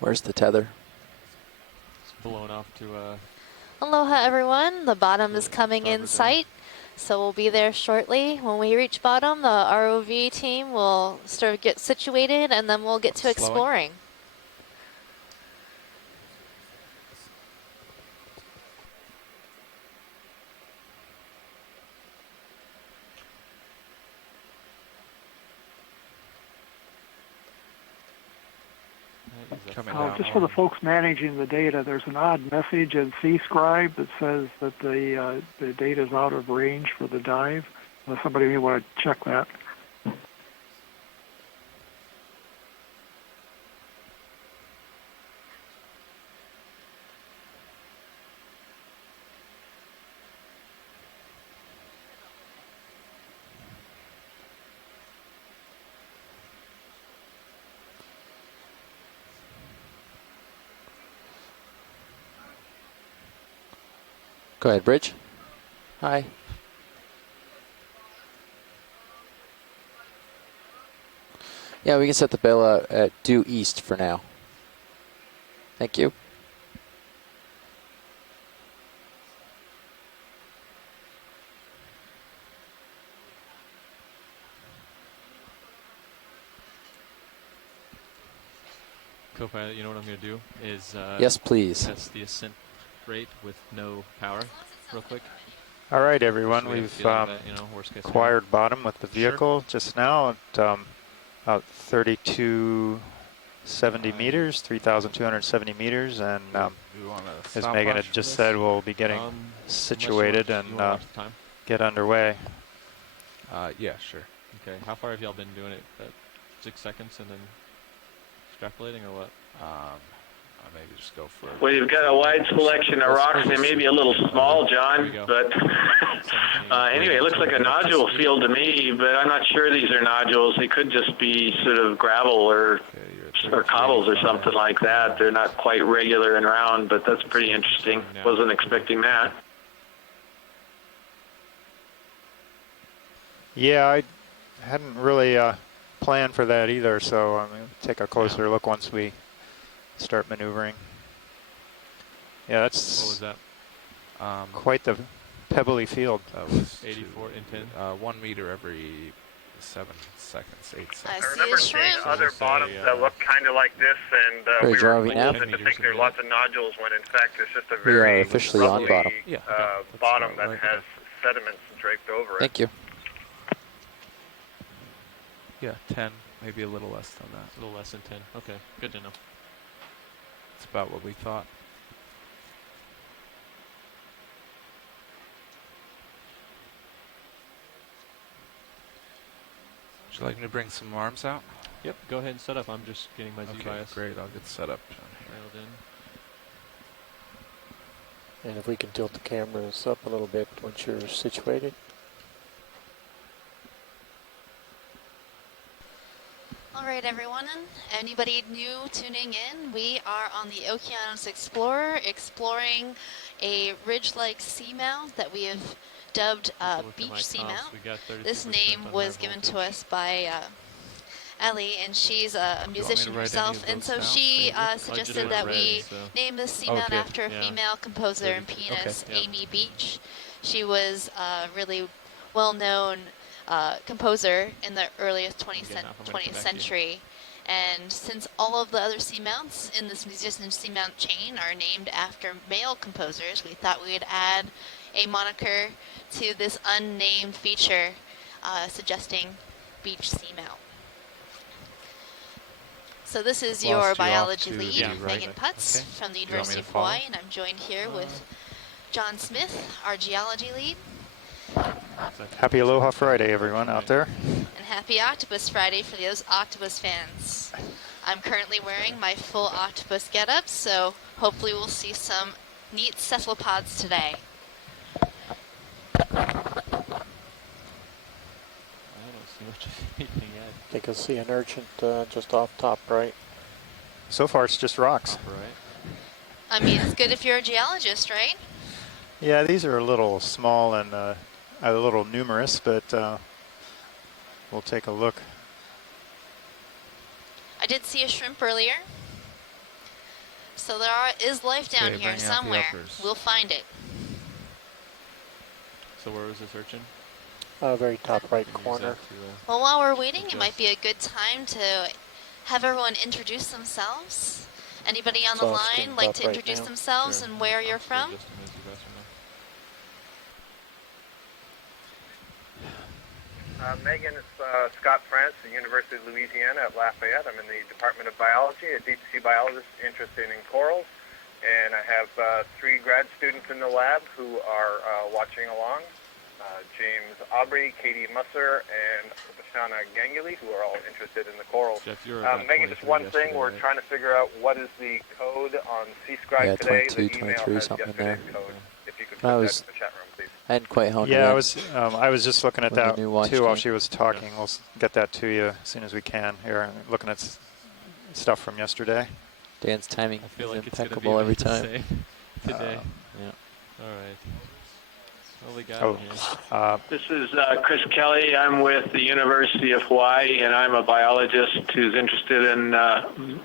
Where's the tether? It's blown off to Aloha everyone, the bottom is coming in sight, so we'll be there shortly. When we reach bottom, the ROV team will sort of get situated and then we'll get to exploring. Just for the folks managing the data, there's an odd message in C-Scribe that says that the data is out of range for the dive. Somebody may want to check that. Go ahead, Bridge. Hi. Yeah, we can set the Bella at due east for now. Thank you. Co-pilot, you know what I'm going to do is yes, please. Test the ascent rate with no power real quick. All right, everyone, we've acquired bottom with the vehicle just now at about 3270 meters, 3,270 meters, and as Megan had just said, we'll be getting situated and get underway. Yeah, sure. Okay, how far have y'all been doing it? 6 seconds and then extrapolating or what? Maybe just go for Well, you've got a wide selection of rocks. They may be a little small, John, but anyway, it looks like a nodule field to me, but I'm not sure these are nodules. They could just be sort of gravel or cobbles or something like that. They're not quite regular and round, but that's pretty interesting. Wasn't expecting that. Yeah, I hadn't really planned for that either, so I'm going to take a closer look once we start maneuvering. Yeah, that's what was that? Quite the pebbly field. That was 84 in 10. 1 meter every 7 seconds, 8 seconds. I remember seeing other bottoms that look kind of like this, and we were tempted to think there are lots of nodules when in fact it's just a very officially on bottom. Bottom that has sediments draped over it. Thank you. Yeah, 10, maybe a little less than that. A little less than 10. Okay, good to know. It's about what we thought. Would you like me to bring some arms out? Yep, go ahead and set up. I'm just getting my Z-bias. Great, I'll get set up down here. And if we can tilt the cameras up a little bit once you're situated. All right, everyone. Anybody new tuning in? We are on the Okeanos Explorer, exploring a ridge-like seamount that we have dubbed Beach Seamount. This name was given to us by Ellie, and she's a musician herself, and so she suggested that we name this seamount after a female composer and pianist, Amy Beach. She was a really well-known composer in the earliest 20th century, and since all of the other seamounts in this musician seamount chain are named after male composers, we thought we would add a moniker to this unnamed feature, suggesting Beach Seamount. So this is your biology lead, Megan Putz from the University of Hawaii, and I'm joined here with John Smith, our geology lead. Happy Aloha Friday, everyone out there. And happy Octopus Friday for those octopus fans. I'm currently wearing my full octopus getup, so hopefully we'll see some neat cephalopods today. I don't see much of anything yet. I think I see an urchin just off top, right? So far, it's just rocks. I mean, it's good if you're a geologist, right? Yeah, these are a little small and a little numerous, but we'll take a look. I did see a shrimp earlier. So there is life down Okay, here bring out the somewhere. uppers. We'll find it. So where was this urchin? Very top right Can use corner. that to, Well, while we're waiting, it might adjust. be a good time to have everyone introduce themselves. Anybody on It's the all line screened like up to right introduce now. themselves Sure. and where you're I'll from? adjust them as you guys know. Megan, it's Scott France at the University of Louisiana at Lafayette. I'm in the Department of Biology, a deep sea biologist interested in corals. And I have 3 grad students in the lab who are watching along. James Aubrey, Katie Musser, and Bashana Ganguli, who are all interested in the corals. Jeff, you were about Megan, just 23 one thing, yesterday, we're right? trying to figure out what is the code on C-Scribe Yeah, today. 22, The email 23, has something in yesterday's there. code. If you could I put that was- in the chat room, please. I hadn't quite honed it Yeah, yet. I was just looking at With the that new watch too while came. she was talking. We'll get that to you as soon as we can. Here, I'm looking at stuff from yesterday. Dan's timing I feel is like it's going to be impeccable every the time. same today. Yeah. All right. What we got Oh, here? This is Chris Kelly. I'm with the University of Hawaii, and I'm a biologist who's interested in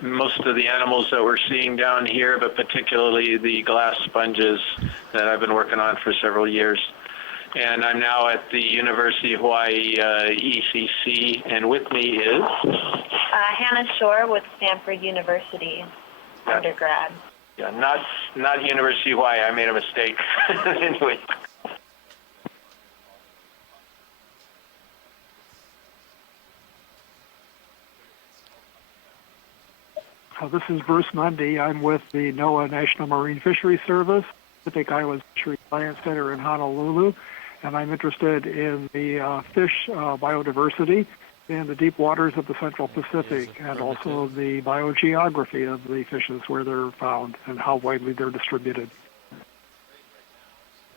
most of the animals that we're seeing down here, but particularly the glass sponges that I've been working on for several years. And I'm now at the University of Hawaii ECC, and with me is... Hannah Shore with Stanford University, undergrad. Yeah, not University of Hawaii. I made a mistake. Anyway. This is Bruce Mundy. I'm with the NOAA National Marine Fisheries Service, Pacific Islands Fisheries Science Center in Honolulu, and I'm interested in the fish biodiversity in the deep waters of the Central Pacific, and also the biogeography of the fishes, where they're found and how widely they're distributed.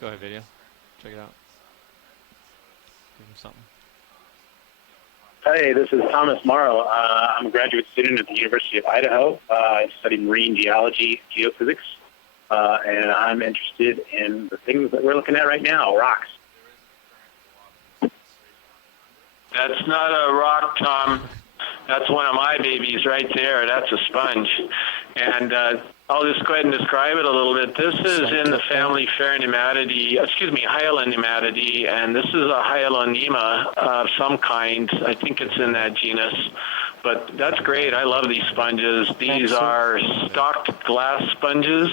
Go ahead, video. Check it out. Give him something. Hey, this is Thomas Morrow. I'm a graduate student at the University of Idaho. I study marine geology, geophysics, and I'm interested in the things that we're looking at right now, rocks. That's not a rock, Tom. That's one of my babies right there. That's a sponge. And I'll just go ahead and describe it a little bit. This is in the family Hyalinnematidae, and this is a Hyalonema of some kind. I think it's in that genus. But that's great. I love these sponges. These are stocked glass sponges.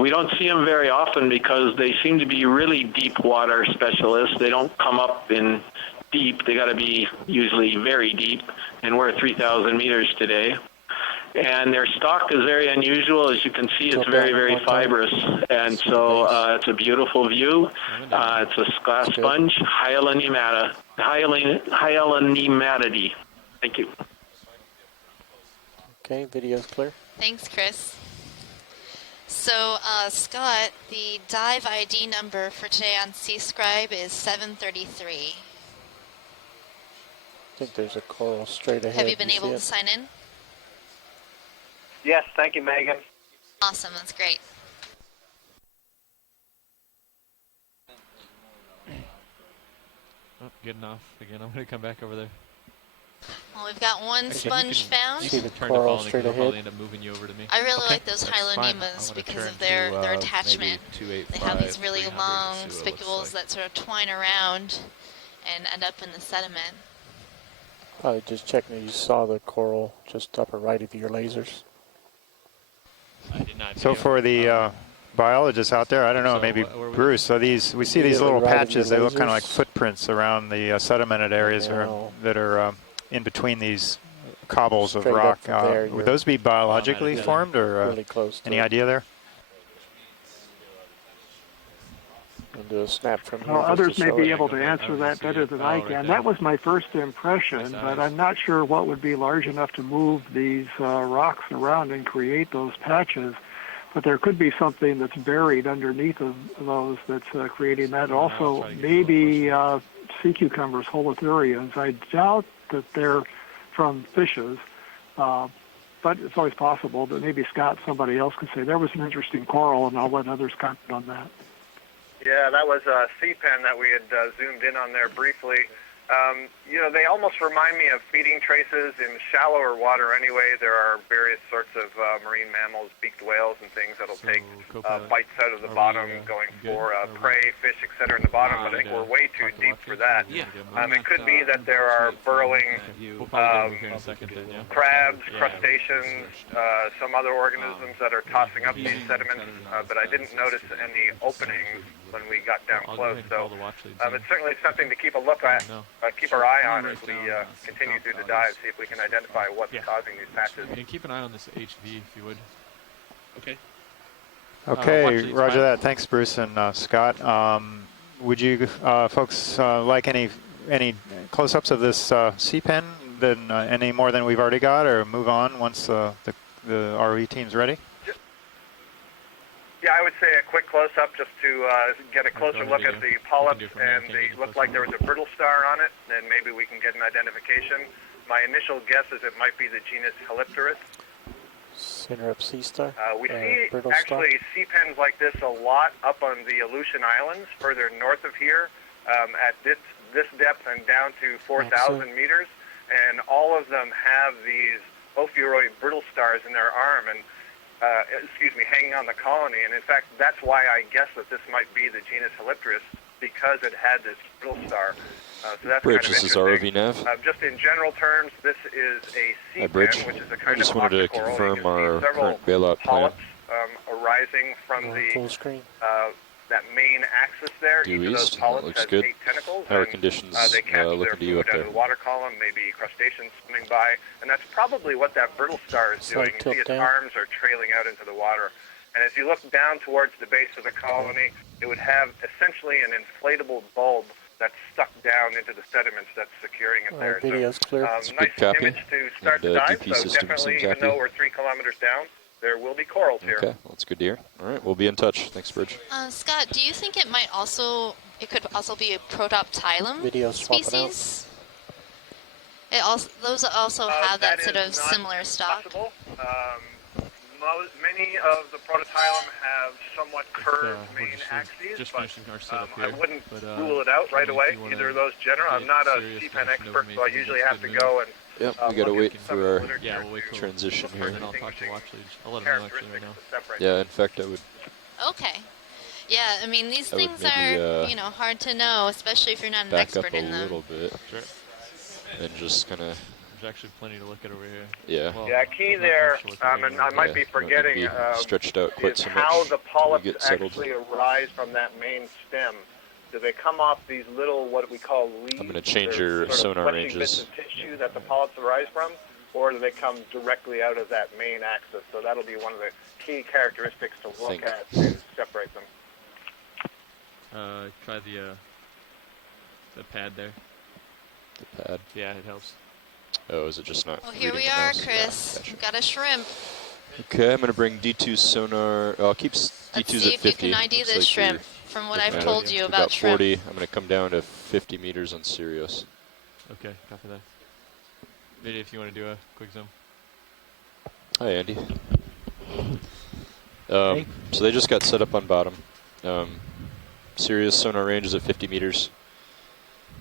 We don't see them very often because they seem to be really deep water specialists. They don't come up in deep. They got to be usually very deep, and we're at 3,000 meters today. And their stalk is very unusual. As you can see, it's very, very fibrous, and so it's a beautiful view. It's a glass sponge, Hyalinnematidae. Thank you. Okay, video's clear. Thanks, Chris. So, Scott, the dive ID number for today on C-Scribe is 733. I think there's a coral straight ahead. Have you been see able it? to sign in? Yes, thank you, Megan. Awesome, that's great. Oh, getting off again. I'm going to come back over there. Well, we've got one Actually, sponge you can found. See the turn to coral follow me, 'cause straight I'll probably ahead. end up moving you over to me. I really Okay, like those that's fine. Hyalonemas I'm because gonna of turn their to, attachment. maybe They have these 285, really 300 long to see what it looks spicules like. that sort of twine around and end up in the sediment. Probably just checking that you saw the coral just upper right of your lasers. I did not. So video. for the biologists out there, I don't know, So maybe what were we Bruce. So we see these Immediately little right of patches. your They look kind of like lasers. footprints around the sedimented areas now- that are in between these cobbles of Straight up rock. from there, Would you're those be biologically together. formed, or Really close to any it. idea there? We'll do a snap from here. Well, just others to may show be it. able to I answer don't that see better it. than Oh, I right can. there. That was my first impression, Nice but eyes. I'm not sure what would be large enough to move these rocks around and create those patches. But there could be something that's buried underneath of those that's creating that. I'll Also, try to get maybe sea cucumbers, holothurians. I doubt that they're from fishes, but it's always possible that maybe Scott, somebody else, could say there was an interesting coral, and I'll let others comment on that. Yeah, that was a sea pen that we had zoomed in on there briefly. You know, they almost remind me of feeding traces in shallower water anyway. There are various sorts of marine mammals, beaked whales and things that'll take bites out of the bottom going for prey, fish, etc. in the bottom, but I think we're way too deep for that. It could be that there are burrowing crabs, crustaceans, some other organisms that are tossing up these sediments, but I didn't notice any openings when we got down close. So it's certainly something to keep a look at, keep our eye on as we continue through the dive, see if we can identify what's causing these patches. And keep an eye on this HV if you would. Okay. Okay, roger that. Thanks, Bruce and Scott. Would you folks like any close-ups of this sea pen, than any more than we've already got, or move on once the ROE team's ready? Yeah, I would say a quick close-up just to get a closer look at the polyps, and they look like there was a brittle star on it, and maybe we can get an identification. My initial guess is it might be the genus Helipterus. Center up sea star? We see actually sea pens like this a lot up on the Aleutian Islands, further north of here, at this depth and down to 4,000 meters, and all of them have these ophiuroid brittle stars in their arm, and hanging on the colony. And in fact, that's why I guess that this might be the genus Helipterus, because it had this brittle star. So that's Bridge, kind of this is ROV nav. Just in general terms, this is a sea pen, which is a kind I just of wanted to octocoral. confirm our current bailout plan. Polyps arising from full screen. that main axis there. Due Each of those east, polyps looks has good. 8 tentacles. How are and, conditions they catch their looking to you food up out there? of the water column, maybe crustaceans swimming by, and that's probably what that brittle star is doing. You see its arms are trailing out into the water. And as you look down towards the base of the colony, it would have essentially an inflatable bulb that's stuck down into the sediments that's securing it there. Video's clear. Nice image to start the dive, so definitely, even though we're 3 kilometers down, there will be corals here. Okay, well, that's good to hear. All right, we'll be in touch. Thanks, Bridge. Scott, do you think it could also be a Protoptilum species? Those also have that sort of similar stock. Possible. Many of the Protoptilum have somewhat curved main axes, but I wouldn't rule it out right away, either of those general. I'm not a CPEN expert, so I usually have to go and yep, we got to wait for our transition here. And I'll talk to Watchley. I'll let him know actually right now. Yeah, in fact, I would. Okay. Yeah, I mean, these things are, hard to know, especially if you're not an expert in them. Back up a little bit. Sure. And just kind of. There's actually plenty to look at over here. Yeah. Well, yeah, key there, and I might be forgetting, stretched out quite is so much how the polyps settled. actually arise from that main stem. Do they come off these little, what we call leaves? I'm going to change your sonar ranges. Bits of tissue that the polyps arise from, or do they come directly out of that main axis? So that'll be one of the key characteristics to look at to separate them. Try the pad there. The pad? Yeah, it helps. Oh, is it just not? Oh, here we are, Chris. Gotcha. Got a shrimp. Okay, I'm going to bring D2 sonar. I'll keep D2s Let's see at 50. if you can ID this shrimp from what I've told you about 40. shrimp. I'm going to come down to 50 meters on Sirius. Okay, copy that. Maybe if you want to do a quick zoom. Hi, Andy. So they just got set up on bottom. Sirius sonar range is at 50 meters.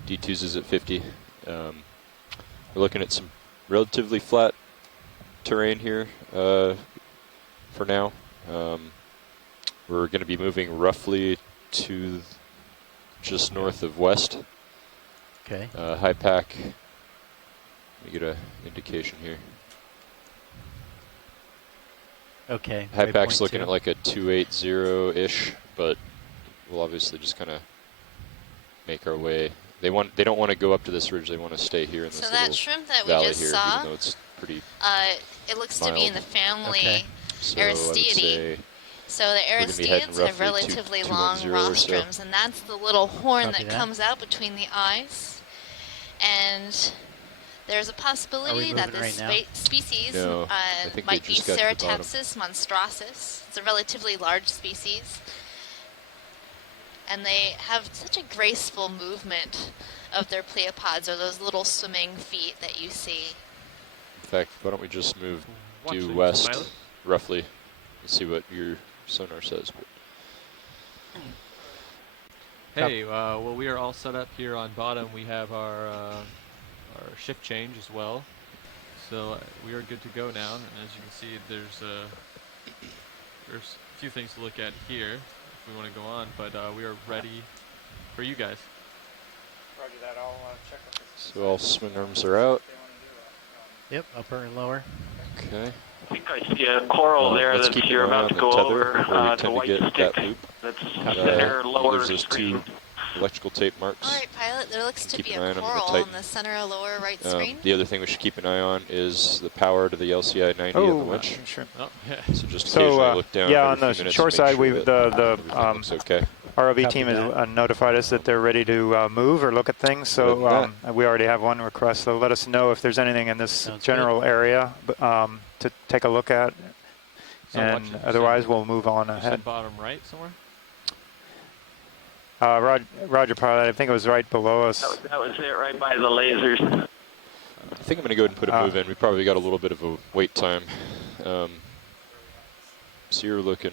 D2s is at 50. We're looking at some relatively flat terrain here for now. We're going to be moving roughly to just north of west. Okay. High pack. Let me get an indication here. Okay. High pack's looking at like a 280-ish, but we'll obviously just kind of make our way. They don't want to go up to this ridge. They want to stay here in this little that shrimp that we valley just here, saw, even though it's pretty it looks to be in the family so Aristidae. So the Aristids have relatively long rostrums, and that's the little horn that comes out between the eyes. And there's a possibility that this species might be Ceratopsis monstracis. It's a relatively large species. And they have such a graceful movement of their pleopods, or those little swimming feet that you see. In fact, why don't we just move due west, roughly, and see what your sonar says. Hey, well, we are all set up here on bottom. We have our shift change as well. So we are good to go now. And as you can see, there's a few things to look at here if we want to go on, but we are ready for you guys. Roger that. I'll check up. So all swing arms are out. Yep, upper and lower. Okay. I think I see a coral there let's that keep you're an eye about on to the go tether, over, where we the tend to white get stick that loop. that's center lower There's those screen. 2 electrical tape marks. All right, pilot, there looks to Keep be an a eye on them, coral tight. on the center lower right screen. The other thing we should keep an eye on is the power to the LCI 90 on the winch. Sure. Oh, yeah. So just occasionally look down. Yeah, every on the few minutes shore to make side, sure that everything looks okay. ROV team has notified us that they're ready to move or look at things. So we already have one request. So let us know if there's anything in this general area to take a look at. So and otherwise, we'll move on ahead. Bottom right somewhere? Roger, pilot. I think it was right below us. That was it, right by the lasers. I think I'm going to go ahead and put a move in. We probably got a little bit of a wait time. So you're looking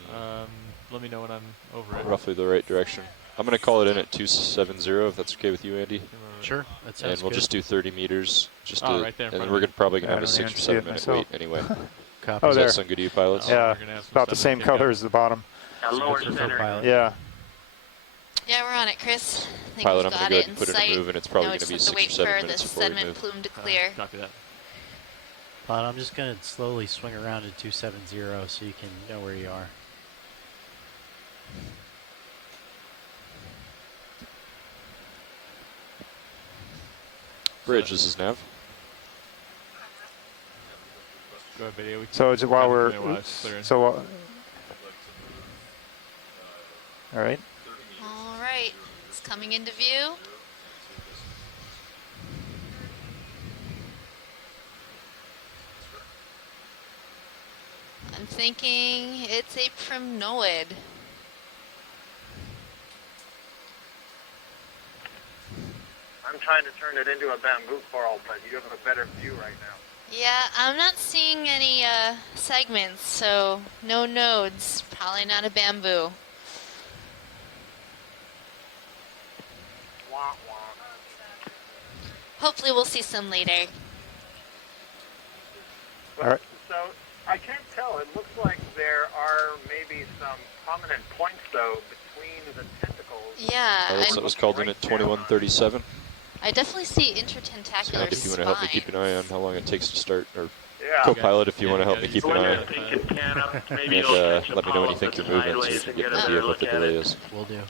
let me know when I'm over it. roughly the right direction. I'm going to call it in at 270, if that's okay with you, Andy. Sure, that sounds And we'll good. just do 30 meters. Just right there in and front we're of me. probably going to have a I don't 6 or even 7 see it minute myself. wait anyway. Oh, Does there. that sound good to you, pilots? Yeah, we're gonna have some about the stuff same to kick color up. as the bottom. Lower center. Yeah. Yeah, we're on it, Chris. I think Pilot, we've I'm got going to go it ahead and put in a sight. move, and it's probably Now going to we be just 6 have or to 7 wait for minutes the before we sediment move. plume to clear. Copy that. Pilot, I'm just going to slowly swing around to 270 so you can know where you are. Bridge, this is Nav. Go ahead, video. So it's while we're all right. All right, it's coming into view. I'm thinking it's a Crinoid. I'm trying to turn it into a bamboo coral, but you have a better view right now. Yeah, I'm not seeing any segments, so no nodes. Probably not a bamboo. Wah, wah. Hopefully we'll see some later. All right. So I can't tell. It looks like there are maybe some prominent points, though, between the tentacles. Yeah. That was called in at 2137. I definitely see So intertentacular if you want to help me keep an eye on how long it takes to start, or Yeah. co-pilot if you want to help me keep an eye on. Take your can up, maybe And you'll catch a let me know when you polyp think you're that's moving, so sideways we and can get get an a idea of better what the look at delay it. is. Will do.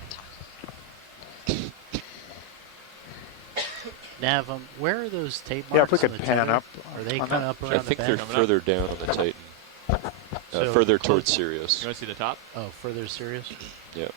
Nav, where are those tape marks? Yeah, if we could on the pan tether? up Are they on kind that. of up around I think the they're bend? further down on the Titan. So Further close- towards Sirius. You want to see the top? Oh, further serious? Yeah.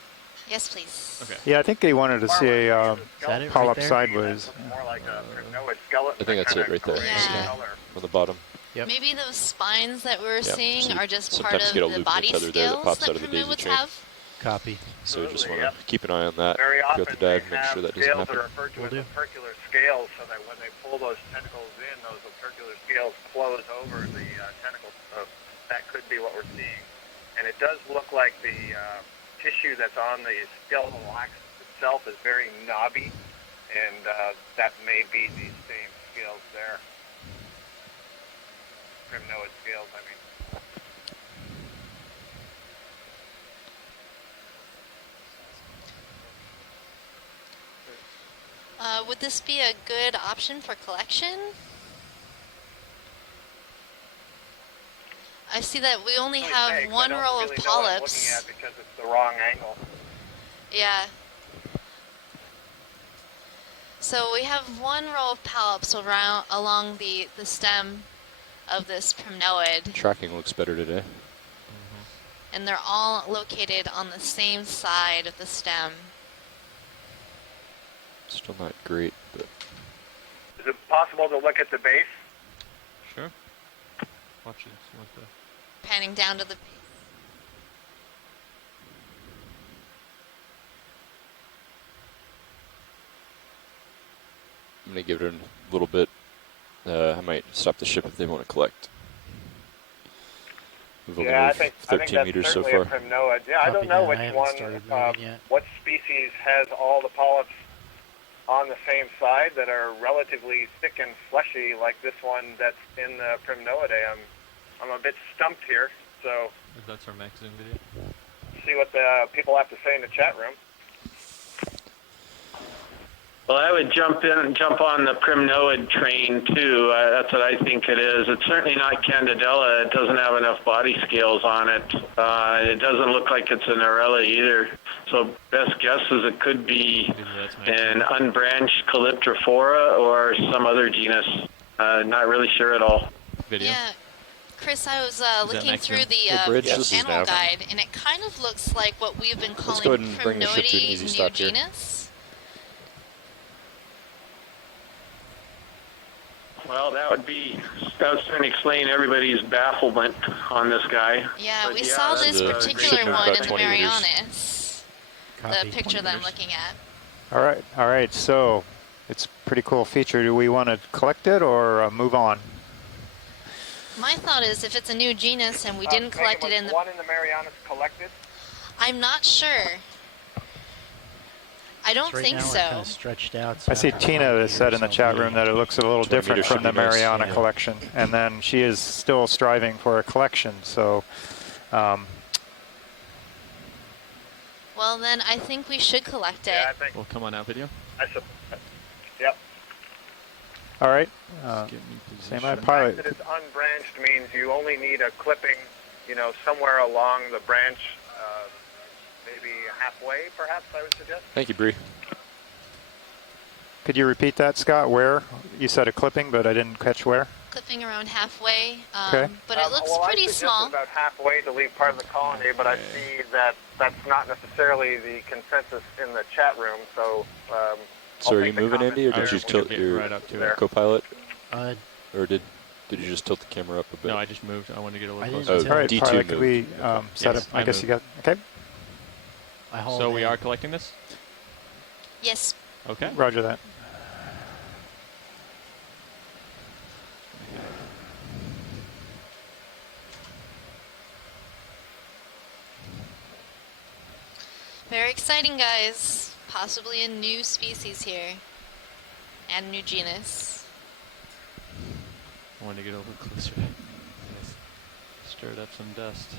Yes, please. Okay. Yeah, I think they wanted to see a Is that it polyp right there? sideways. More like a Crinoid skeleton. I think that's it right there. Yeah. Color. On the bottom. Yep. Maybe those spines that we're Yeah, seeing so are just sometimes part of get a the loop in the body tether there that scales pops that out of the daisy Crinoids chain. have. Copy. So we just want Yep. to keep an eye on that Very throughout often the dive, they make sure have that doesn't scales that happen. are referred to Will as do. opercular scales, so that when they pull those tentacles in, those opercular scales close over the tentacles. So that could be what we're seeing. And it does look like the tissue that's on the skeletal axis itself is very knobby, and that may be these same scales there. Crinoid scales, I mean. Would this be a good option for collection? I see that we only have Thanks. one I don't row really of know what I'm polyps. looking at because it's the wrong angle. Yeah. So we have one row of polyps around along the stem of this Crinoid, Tracking looks better today. and they're all located on the same side of the stem. Still not great, but Is it possible to look at the base? Sure. Watch it. You want the Panning down to the I'm going to give it a little bit. I might stop the ship if they want to collect. We've only Yeah, I moved think 13 that's meters so certainly far. a Crinoid. Yeah, I Copy don't know that. I which haven't one, started moving yet. what species has all the polyps on the same side that are relatively thick and fleshy, like this one that's in the Primnoidae. I'm a bit stumped here, so That's our max zoom video. see what the people have to say in the chat room. Well, I would jump on the Primnoid train too. That's what I think it is. It's certainly not Candidella. It doesn't have enough body scales on it. It doesn't look like it's an Arella either. So best guess is it could be an unbranched Calyptrophora or some other genus. Not really sure at all. Video. Yeah, Chris, I was looking through the channel guide, and it kind of looks like what we've been calling Primnoidae new genus. Well, that would certainly explain everybody's bafflement on this guy. Yeah, But we saw this particular one in the 20 meters. Marianas, the picture that I'm looking at. All right. So it's a pretty cool feature. Do we want to collect it or move on? My thought is if it's a new genus and we didn't collect it in the... one in the Marianas collected? I'm not sure. I don't Right think now so. we're kind of stretched out. I see Tina has said in the chat room that it looks a little different from the Mariana collection, and then she is still striving for a collection. So, well, then I think we should collect it. Yeah, I think. Well, come on out, video. Yep. all right. Same The pilot. fact that it's unbranched means you only need a clipping, somewhere along the branch, maybe halfway, perhaps, I would suggest. Thank you, Bree. Could you repeat that, Scott? Where? You said a clipping, but I didn't catch where. Clipping around halfway, Okay. but it looks well, pretty I small. about halfway to leave part of the colony, but I see that that's not necessarily the consensus in the chat room, so... So are you moving, Andy, or did you tilt your co-pilot? Or did you just tilt the camera up a bit? No, I just moved. I wanted to get a little Oh, closer. all right, D2 pilot, could moved. we set up? I guess you got, okay. So we are collecting this? Yes. Okay. Roger that. Very exciting, guys. Possibly a new species here. And a new genus. I wanted to get a little closer. Stirred up some dust.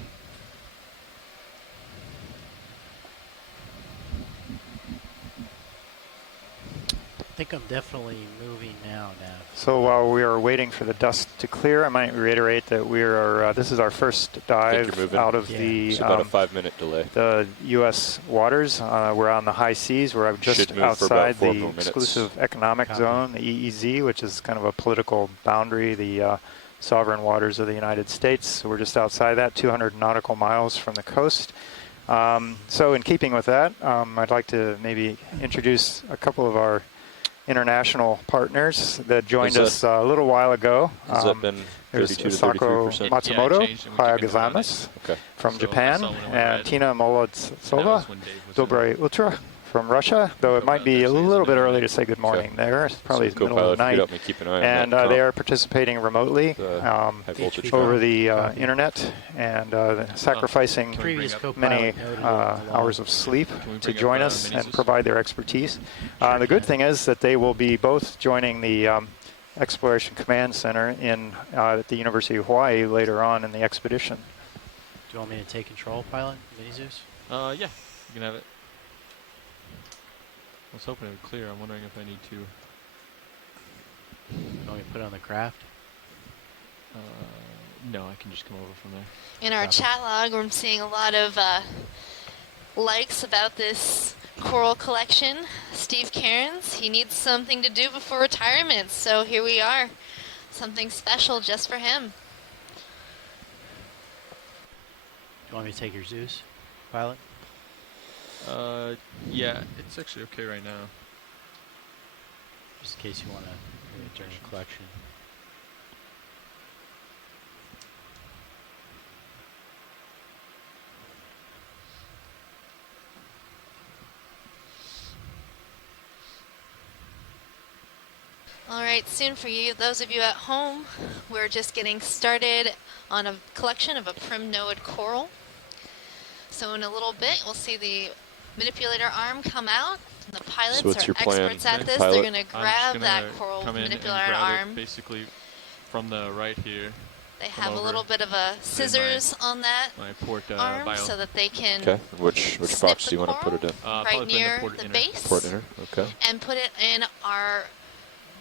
I think I'm definitely moving now, Nav. So while we are waiting for the dust to clear, I might reiterate that we are. This is our first dive out of the. It's about a 5-minute delay. The U.S. waters. We're on the high seas. We're just outside the exclusive economic zone, the EEZ, which is kind of a political boundary, the sovereign waters of the United States. So we're just outside that, 200 nautical miles from the coast. So in keeping with that, I'd like to maybe introduce a couple of our international partners that joined us a little while ago. Has that been 32 to 33%? Matsumoto Hayagazamas from Japan, and Tina Molodsova, Dobre Ultra from Russia, though it might be a little bit early to say good morning there. It's probably the middle of the night. And they are participating remotely over the internet and sacrificing many hours of sleep to join us and provide their expertise. The good thing is that they will be both joining the Exploration Command Center at the University of Hawaii later on in the expedition. Do you want me to take control, pilot? Zeus? Yeah, you can have it. I was hoping it would clear. I'm wondering if I need to. You want me to put it on the craft? No, I can just come over from there. In our chat log, I'm seeing a lot of likes about this coral collection. Steve Cairns, he needs something to do before retirement, so here we are. Something special just for him. You want me to take your Zeus, pilot? Yeah, it's actually okay right now. Just in case you want to do it during collection. All right, soon for you, those of you at home, we're just getting started on a collection of a primnoid coral. So in a little bit, we'll see the manipulator arm come out. The pilots what's are your plan, experts at this. pilot? They're going to I'm grab just that gonna coral come in and manipulator grab arm. it basically from the right here. They come have a over little bit of a scissors on that my port arm bio. so that they can Okay. Which snip box the do you want to put it in? right near the base Port inner. Okay. and put it in our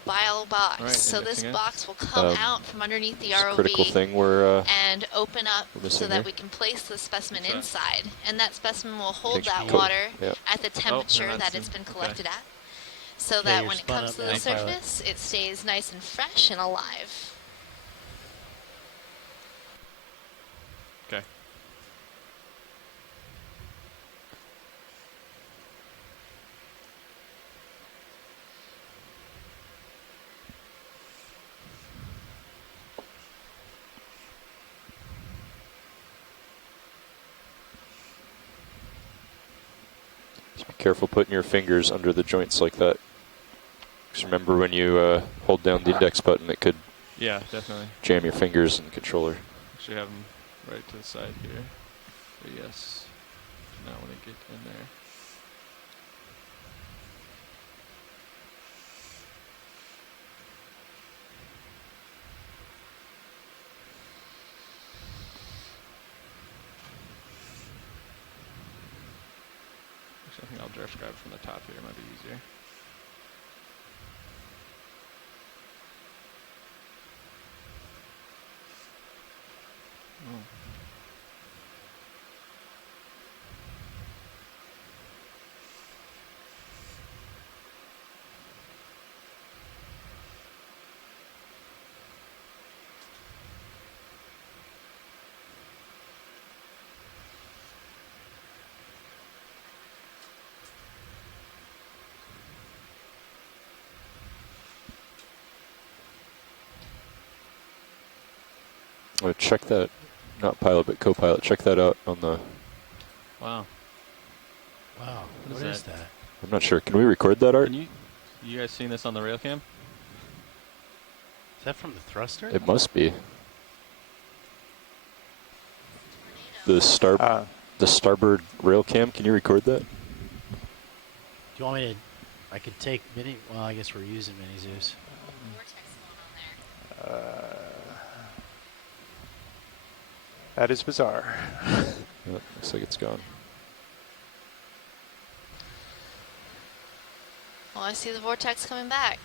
bio box. Right, so this indexing it. box will come out from underneath the ROV Critical thing we're and open up so that here. we can place the specimen inside. And that specimen will hold Think that cool. water Yeah. at the temperature that it's been collected at. So that you're when it spun comes up to now, the pilot. surface, it stays nice and fresh and alive. Okay. Just be careful putting your fingers under the joints like that. Just remember when you hold down the index button, it could Yeah, definitely. jam your fingers in the controller. Actually have them right to the side here. But yes, do not want to get in there. Actually, I think I'll drift grab from the top here, might be easier. Oh. Check that, not pilot, but co-pilot. Check that out on the. Wow. Wow, What what is is that? I'm not sure. Can we record that, Art? Can you guys seen this on the rail cam? Is that from the thruster? It must be. The starboard rail cam. Can you record that? Do you want me to? I could take mini. Well, I guess we're using mini zoos. That is bizarre. Yep, looks like it's gone. Well, I see the vortex coming back.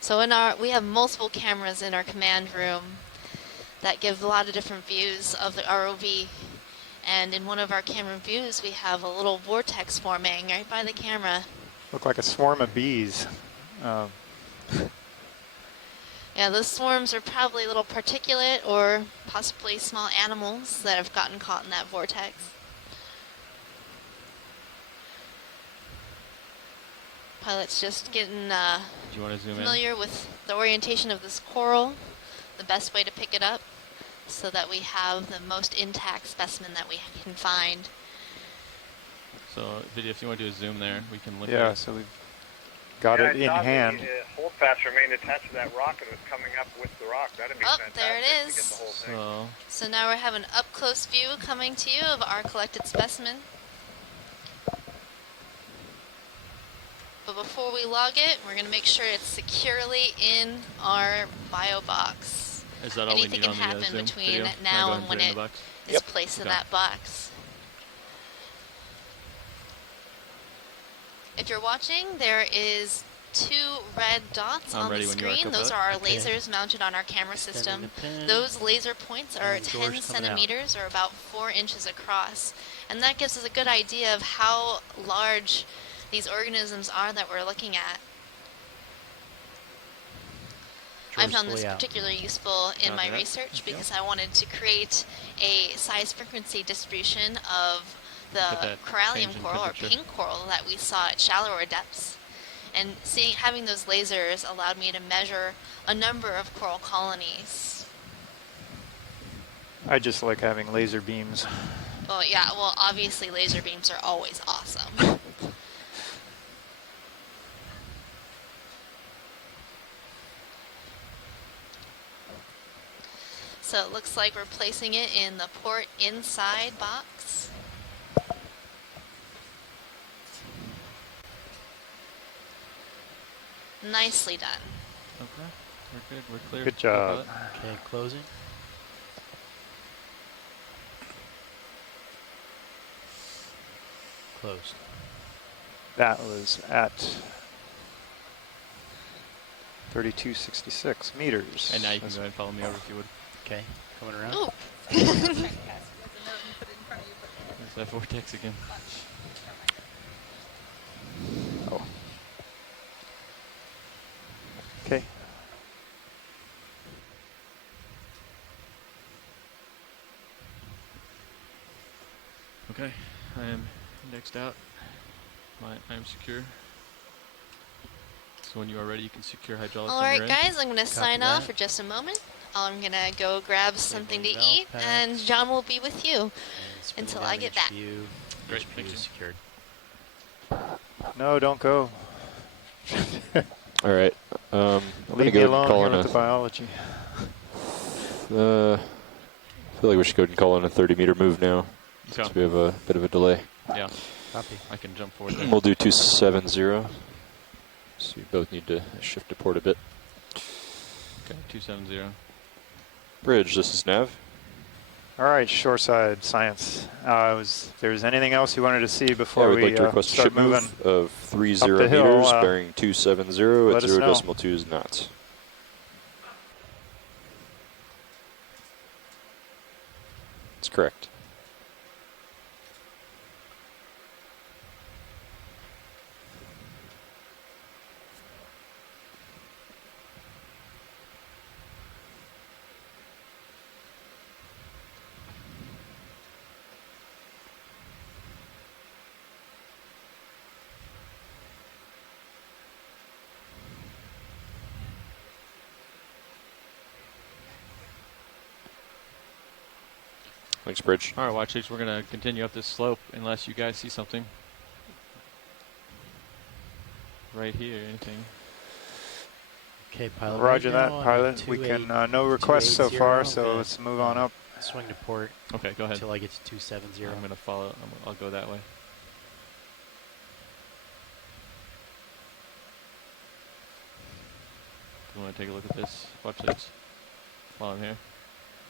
So we have multiple cameras in our command room that give a lot of different views of the ROV. And in one of our camera views, we have a little vortex forming right by the camera. Look like a swarm of bees. Yeah, those swarms are probably little particulate or possibly small animals that have gotten caught in that vortex. Pilot's just getting Do you want to zoom familiar with the orientation of this coral, the best way to pick it up, so that we have the most intact specimen that we can find. So, Video, if you want to do a zoom there, we can look at Yeah, it. so we've got it in hand. The holdfast remained attached to that rock and was coming up with the rock. That'd be fantastic there it to is. get the whole thing. So now we're having an up-close view coming to you of our collected specimen. But before we log it, we're going to make sure it's securely in our bio box. Is that all we Anything need can on the happen zoom between video? now Can I go and and when put it in it the box? is placed in that box. If you're watching, there is 2 red dots I'm on the ready when you are, screen. Those are our Okay. lasers mounted on our camera system. the pin. Those laser points are And 10 doors coming out. centimeters or about 4 inches across. And that gives us a good idea of how large these organisms are that we're looking at. I Doors found this fully out. particularly useful in Copy my that. research because I wanted to create a size frequency distribution of the that corallium change in coral or temperature. pink coral that we saw at shallower depths. And having those lasers allowed me to measure a number of coral colonies. I just like having laser beams. Oh yeah, well obviously laser beams are always awesome. So it looks like we're placing it in the port inside box. Nicely done. Okay, we're good. We're clear. Good job. Okay, closing. Closed. That was at 3266 meters. And now you can go ahead and follow me over if you would. Okay, coming around. Oh. There's that vortex again. Oh. Okay. Okay, I am indexed out. I am secure. So when you are ready, you can secure hydraulics. All on right, your end. guys, I'm going to sign off for just a moment. I'm going to go grab something to eat, and John will be with you until I get back. Great, thank you. Secured. No, don't go. All right. I'm going to Leave me go alone and call here in with the biology. I feel like we should go ahead and call in a 30-meter move now, Okay. since we have a bit of a delay. Yeah, copy. I can jump forward there. We'll do 270. So you both need to shift to port a bit. Okay, 270. Bridge, this is Nav. All right, shoreside science. If there's anything else you wanted to see before We'd we like to request a start ship moving move of 30 up the hill, meters, bearing 270 let at us know. 0.2 knots. That's correct. Thanks, Bridge. All right, watch these. We're going to continue up this slope unless you guys see something. Right here, anything. Okay, pilot. Roger right that, now, pilot. We can, no requests so far, so let's move on up. Swing to port. Okay, go ahead. Until I get to 270. I'm going to follow. I'll go that way. You want to take a look at this? Watch this. While I'm here.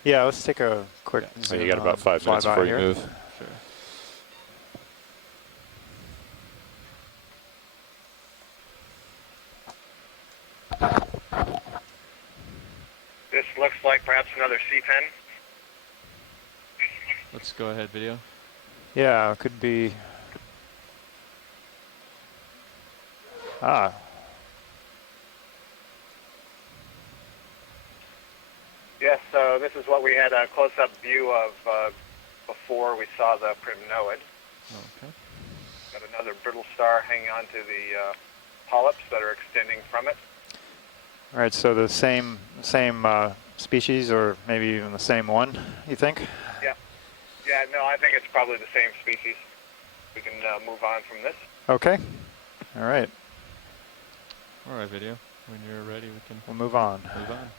Yeah, let's take a quick So you got about 5 minutes before you move. Sure. This looks like perhaps another sea pen. Let's go ahead, video. Yeah, it could be. Ah. Yes, so this is what we had a close-up view of before we saw the Crinoid. Okay. Got another brittle star hanging on to the polyps that are extending from it. All right, so the same species, or maybe even the same one, you think? Yeah, no, I think it's probably the same species. We can move on from this. Okay. All right. All right, video. When you're ready, we'll move on. Move on.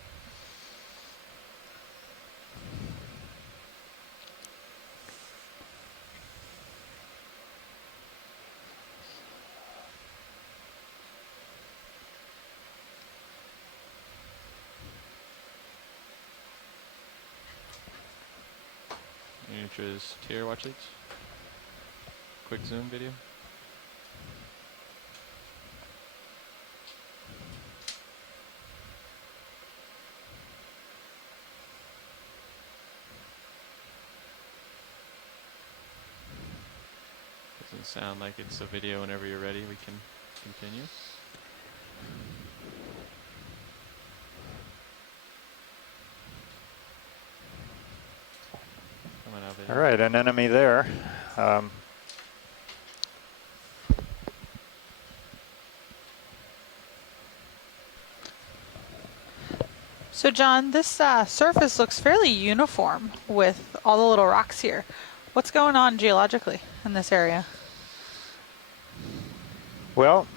Interest here, watch it. Quick zoom video. Doesn't sound like it's a video. Whenever you're ready, we can continue. All right, an enemy there. So John, this surface looks fairly uniform with all the little rocks here. What's going on geologically in this area? Well,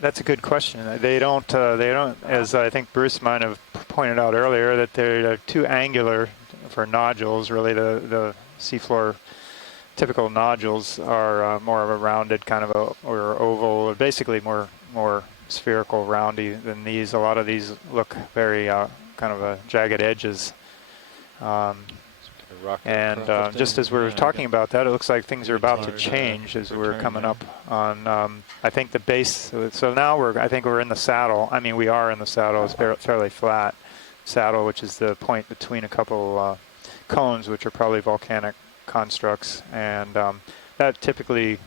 that's a good question. They don't, as I think Bruce might have pointed out earlier, that they're too angular for nodules. Really, the seafloor typical nodules are more of a rounded kind of or oval, or basically more spherical, roundy than these. A lot of these look very kind of jagged edges. And just as we're talking about that, it looks like things are about to change as we're coming up on, I think the base. So now I think we're in the saddle. I mean, we are in the saddle. It's fairly flat saddle, which is the point between a couple cones, which are probably volcanic constructs. And that typically,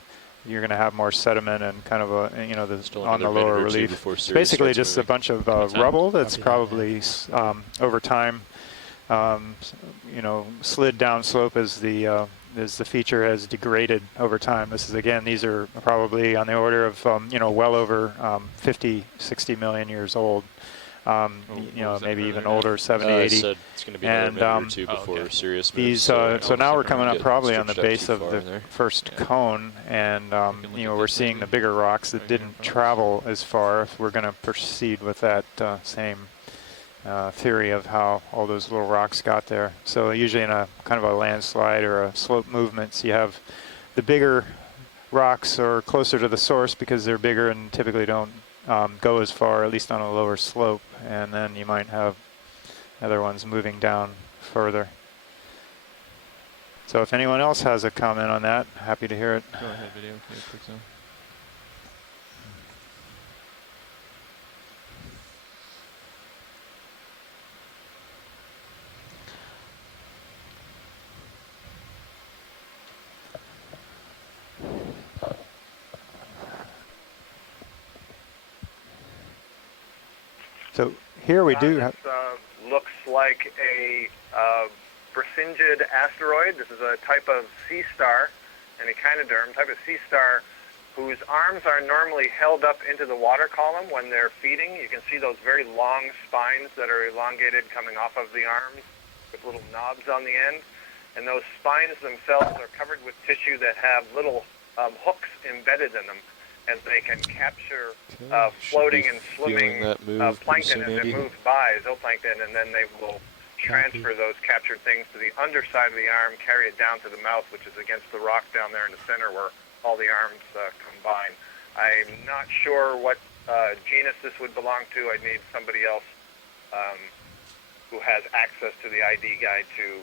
you're going to have more sediment and kind of on the lower relief. It's basically just a bunch of rubble that's probably over time, slid down slope as the feature has degraded over time. These are probably on the order of well over 50, 60 million years old. Maybe even older, 70, 80. Said it's going to be another minute or two before Sirius moves. These, so now we're coming up probably on the base of the first cone, and we're seeing the bigger rocks that didn't travel as far. If we're going to proceed with that same theory of how all those little rocks got there. So usually in a kind of a landslide or a slope movements, you have the bigger rocks are closer to the source because they're bigger and typically don't go as far, at least on a lower slope, and then you might have other ones moving down further. So if anyone else has a comment on that, happy to hear it. Go ahead, video. Quick zone. So here we do have... looks like a Bracingid Asteroid. This is a type of sea star, an echinoderm type of sea star, whose arms are normally held up into the water column when they're feeding. You can see those very long spines that are elongated coming off of the arms with little knobs on the end. And those spines themselves are covered with tissue that have little hooks embedded in them, and they can capture floating and swimming plankton as it moves by, zooplankton, and then they will transfer those captured things to the underside of the arm, carry it down to the mouth, which is against the rock down there in the center where all the arms combine. I'm not sure what genus this would belong to. I'd need somebody else who has access to the ID guide to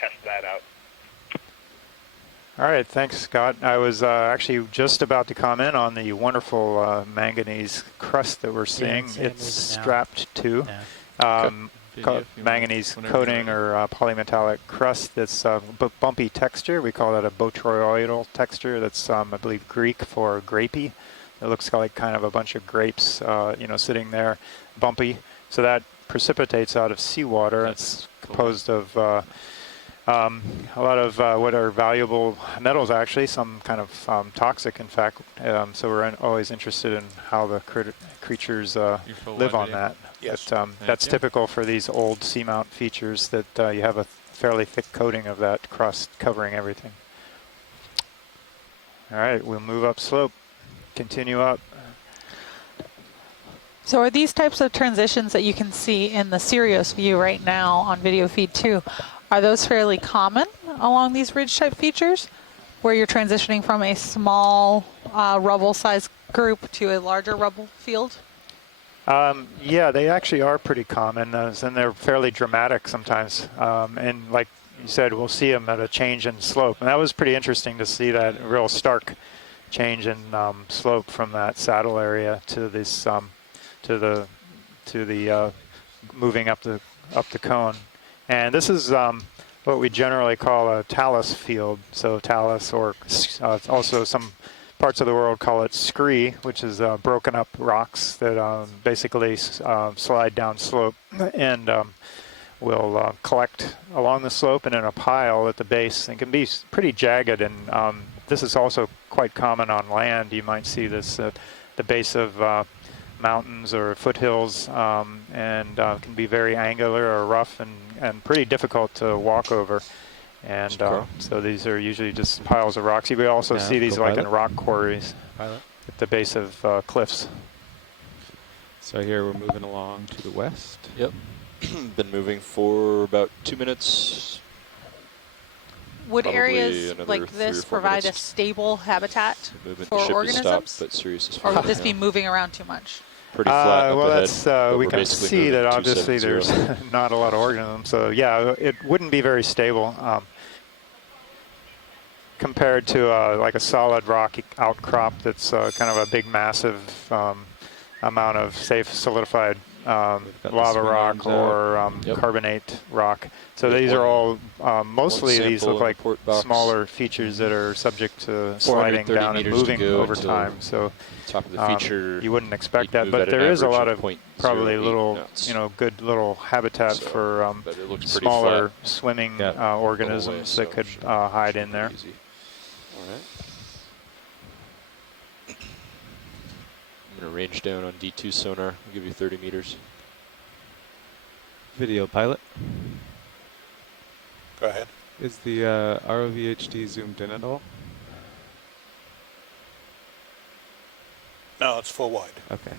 test that out. All right, thanks, Scott. I was actually just about to comment on the wonderful manganese crust that we're seeing. It's strapped to manganese coating or polymetallic crust that's bumpy texture. We call that a botryoidal texture. That's, I believe, Greek for grapey. It looks like kind of a bunch of grapes, sitting there, bumpy. So that precipitates out of seawater. It's composed of a lot of what are valuable metals, actually, some kind of toxic, in fact. So we're always interested in how the creatures live on that. Yes. But, that's typical for these old seamount features, that you have a fairly thick coating of that crust covering everything. All right, we'll move up slope, continue up. So are these types of transitions that you can see in the Sirius view right now on video feed 2, are those fairly common along these ridge-type features, where you're transitioning from a small rubble-sized group to a larger rubble field? Yeah, they actually are pretty common, and they're fairly dramatic sometimes. And like you said, we'll see them at a change in slope. And that was pretty interesting to see that real stark change in slope from that saddle area to this to the moving up the cone. And this is what we generally call a talus field. So talus, or also some parts of the world call it scree, which is broken up rocks that basically slide down slope and will collect along the slope and in a pile at the base. It can be pretty jagged, and this is also quite common on land. You might see this at the base of mountains or foothills, and can be very angular or rough and pretty difficult to walk over. And so these are usually just piles of rocks. You also see these like in rock quarries at the base of cliffs. So here we're moving along to the west. Yep. Been moving for about 2 minutes. Would probably areas another like 3 this or 4 provide a minutes. stable habitat Movement, for the ship is organisms? stopped, but Sirius is Or fine would this now. be moving around too much? Pretty flat up well, ahead. that's but we we're can basically see moving that obviously 270. there's not a lot of organisms. So yeah, it wouldn't be very stable compared to like a solid rock outcrop that's kind of a big, massive amount of safe solidified lava rock or carbonate rock. So these are all mostly these look like smaller features that are subject to sliding down and moving over time. So top of the feature, you wouldn't expect that, but there is a lot of probably little, knots. good little habitat for smaller swimming organisms that could hide in there. All right. I'm going to range down on D2 sonar. I'll give you 30 meters. Video pilot. Go ahead. Is the ROV-HD zoomed in at all? No, it's full wide. Okay.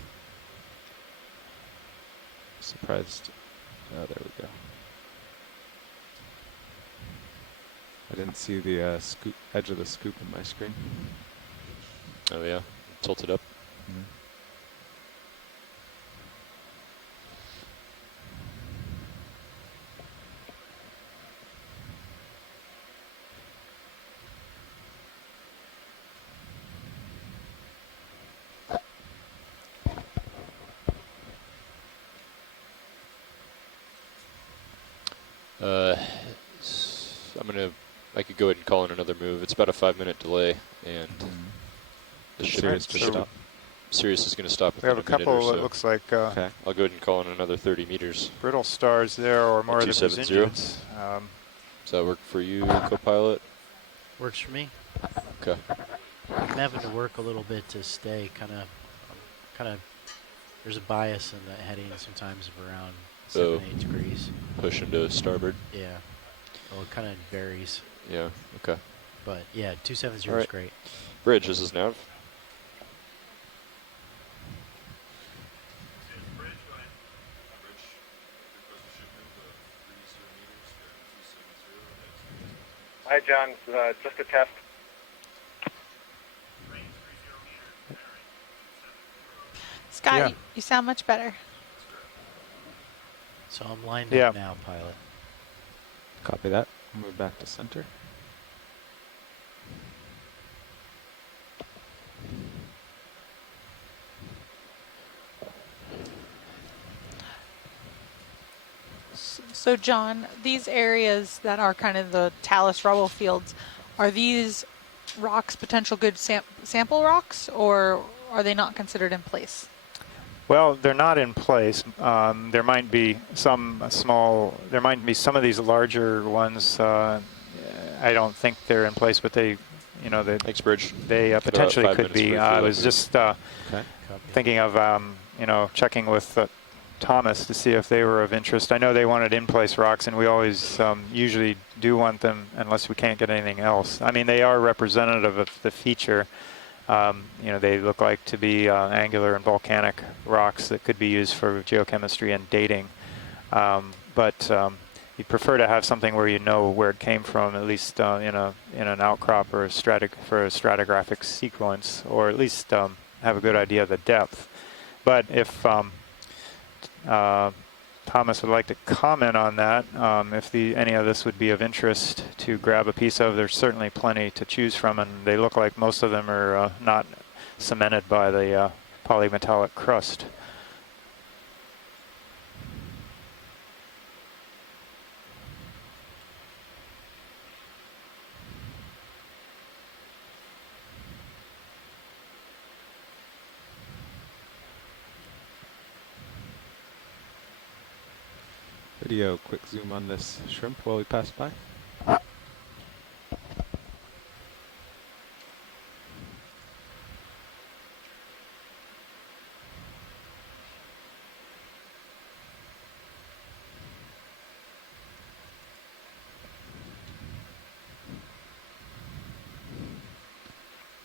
Surprised. Oh, there we go. I didn't see the scoop edge of the scoop in my screen. Oh yeah, tilted up. Mm-hmm. I could go ahead and call in another move. It's about a 5-minute delay, and the ship Sirius to stop. Sirius is going to stop. We have a couple. So. It looks like. Okay. I'll go ahead and call in another 30 meters. Brittle stars there, or more of the 270. Bracingid. Does that work for you, co-pilot? Works for me. Okay. I'm having to work a little bit to stay kind of. There's a bias in the heading sometimes of around 7-8 degrees. Push into starboard. Yeah. Well, it kind of varies. Yeah. Okay. But yeah, 270 is great. Bridge. This is nav. Hi, John. Just a test. Scott, you sound much better. So I'm lined up now, pilot. Copy that. Move back to center. So John, these areas that are kind of the Talus rubble fields, are these rocks potential good sample rocks, or are they not considered in place? Well, they're not in place. There might be some there might be some of these larger ones. I don't think they're in place, but they, Thanks, Bridge. They potentially could be. I was just thinking of, checking with Thomas to see if they were of interest. I know they wanted in-place rocks, and we always usually do want them unless we can't get anything else. I mean, they are representative of the feature. They look like to be angular and volcanic rocks that could be used for geochemistry and dating. But you prefer to have something where you know where it came from, at least in an outcrop or for a stratigraphic sequence, or at least have a good idea of the depth. But if Thomas would like to comment on that, if any of this would be of interest to grab a piece of, there's certainly plenty to choose from, and they look like most of them are not cemented by the polymetallic crust. Video, quick zoom on this shrimp while we pass by.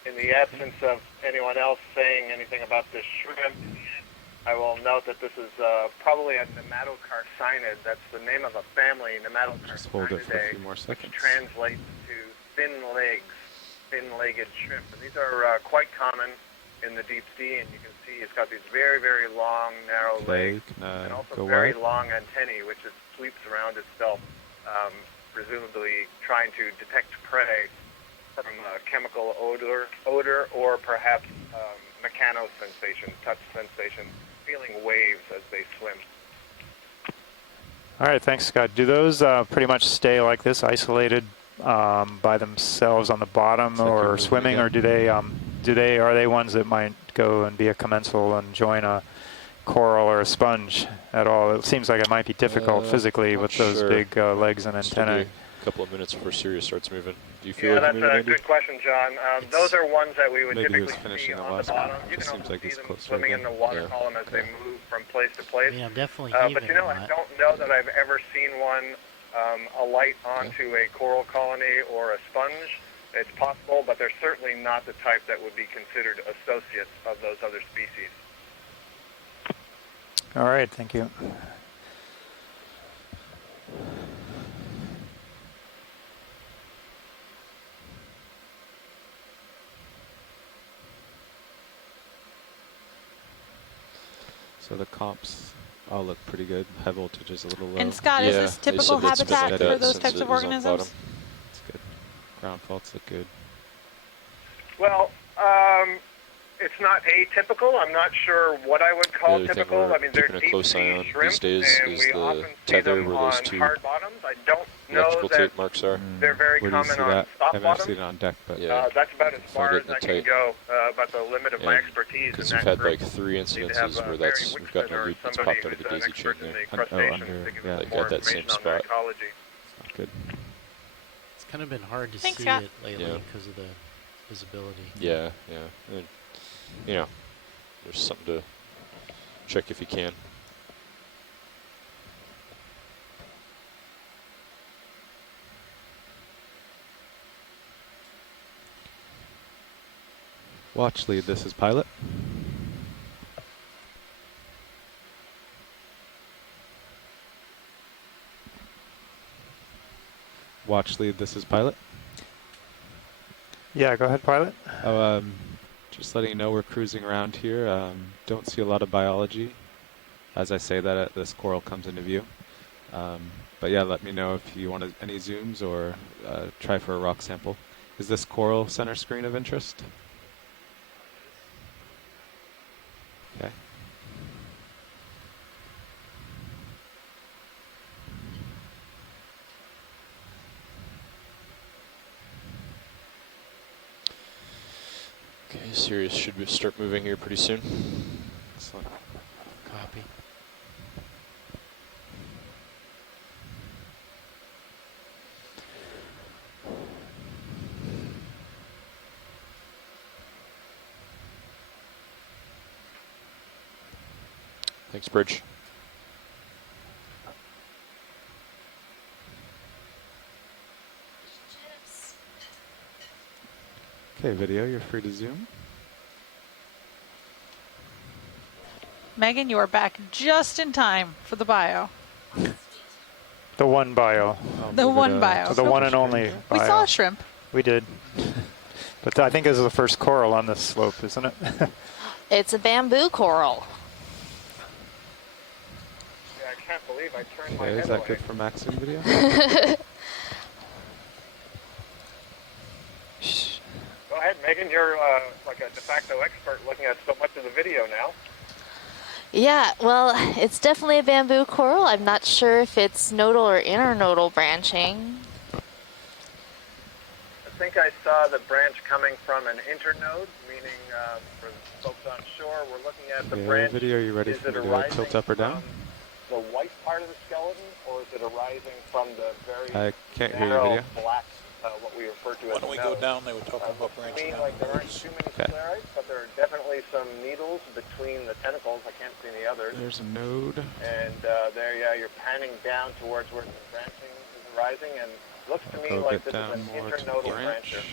In the absence of anyone else saying anything about this shrimp, I will note that this is probably a nematocarcinid. That's the name of a family, Just hold it for a few more which seconds. translates to thin legs, thin-legged shrimp. And these are quite common in the deep sea, and you can see it's got these very, very long, narrow legs, and also very long antennae, which it sweeps around itself, presumably trying to detect prey from chemical odor, or perhaps mechano sensation, touch sensation, feeling waves as they swim. All right, thanks, Scott. Do those pretty much stay like this, isolated by themselves on the bottom, or swimming, or are they ones that might go and be a commensal and join a coral or a sponge at all? It seems like it might be difficult physically with those big legs and antennae. A couple of minutes before Sirius starts moving. Do you feel Yeah, like that's moving, a good question, John. Those are ones that we would Maybe typically see on the bottom. You can also see them swimming in the water column as they move from place to place. I'm definitely but you know, I don't know that I've ever seen one alight onto a coral colony or a sponge. It's possible, but they're certainly not the type that would be considered associates of those other species. All right, thank you. So the comps all look pretty good. High voltage is a little low. And Scott, is this typical habitat for those types of organisms? It's good. Ground faults look good. Well, it's not atypical. I'm not sure what I would call typical. I mean, they're deep sea shrimp, and we often see them on hard bottoms. I don't know that marks are. they're very common on soft I've bottoms. seen it on deck, but that's about as far as I can go about the limit of my expertise in Because that we've had group. like 3 incidences where we've gotten a loop that's popped out of the daisy chain there. Like at that same spot. It's not good. It's kind of been hard to see it lately because of the visibility. Yeah, yeah. And, you know, there's something to check if you can. Watch lead, this is pilot. Watch lead, this is pilot. Yeah, go ahead, pilot. Oh, just letting you know we're cruising around here. Don't see a lot of biology. As I say that, this coral comes into view. But yeah, let me know if you want any zooms or try for a rock sample. Is this coral center screen of interest? Okay. Okay, Sirius should start moving here pretty soon. Excellent. Copy. Thanks, Bridge. Okay, video, you're free to zoom. Megan, you are back just in time for the bio. The one bio. The one bio. The one and only bio. We saw a shrimp. We did. But I think this is the first coral on this slope, isn't it? It's a bamboo coral. Yeah, I can't believe I turned my Okay, head is that away. good for Maxim video? Go ahead, Megan. You're like a de facto expert looking at so much of the video now. Yeah, well, it's definitely a bamboo coral. I'm not sure if it's nodal or internodal branching. I think I saw the branch coming from an internode, meaning for the folks on shore, we're looking at the branch. Video, you ready Is for it me to arising tilt up or down? from the white part of the skeleton, or is it arising from the very I can't hear you, narrow video. black, what we refer to as Why don't we nose? go down? They were talking about branching out. Like there aren't too many sclerites, but there are definitely some needles between the tentacles. I can't see any others. There's a node. And there, yeah, you're panning down towards where the branching is arising, and looks to me Go a like bit this is down an more to the internodal branch. brancher.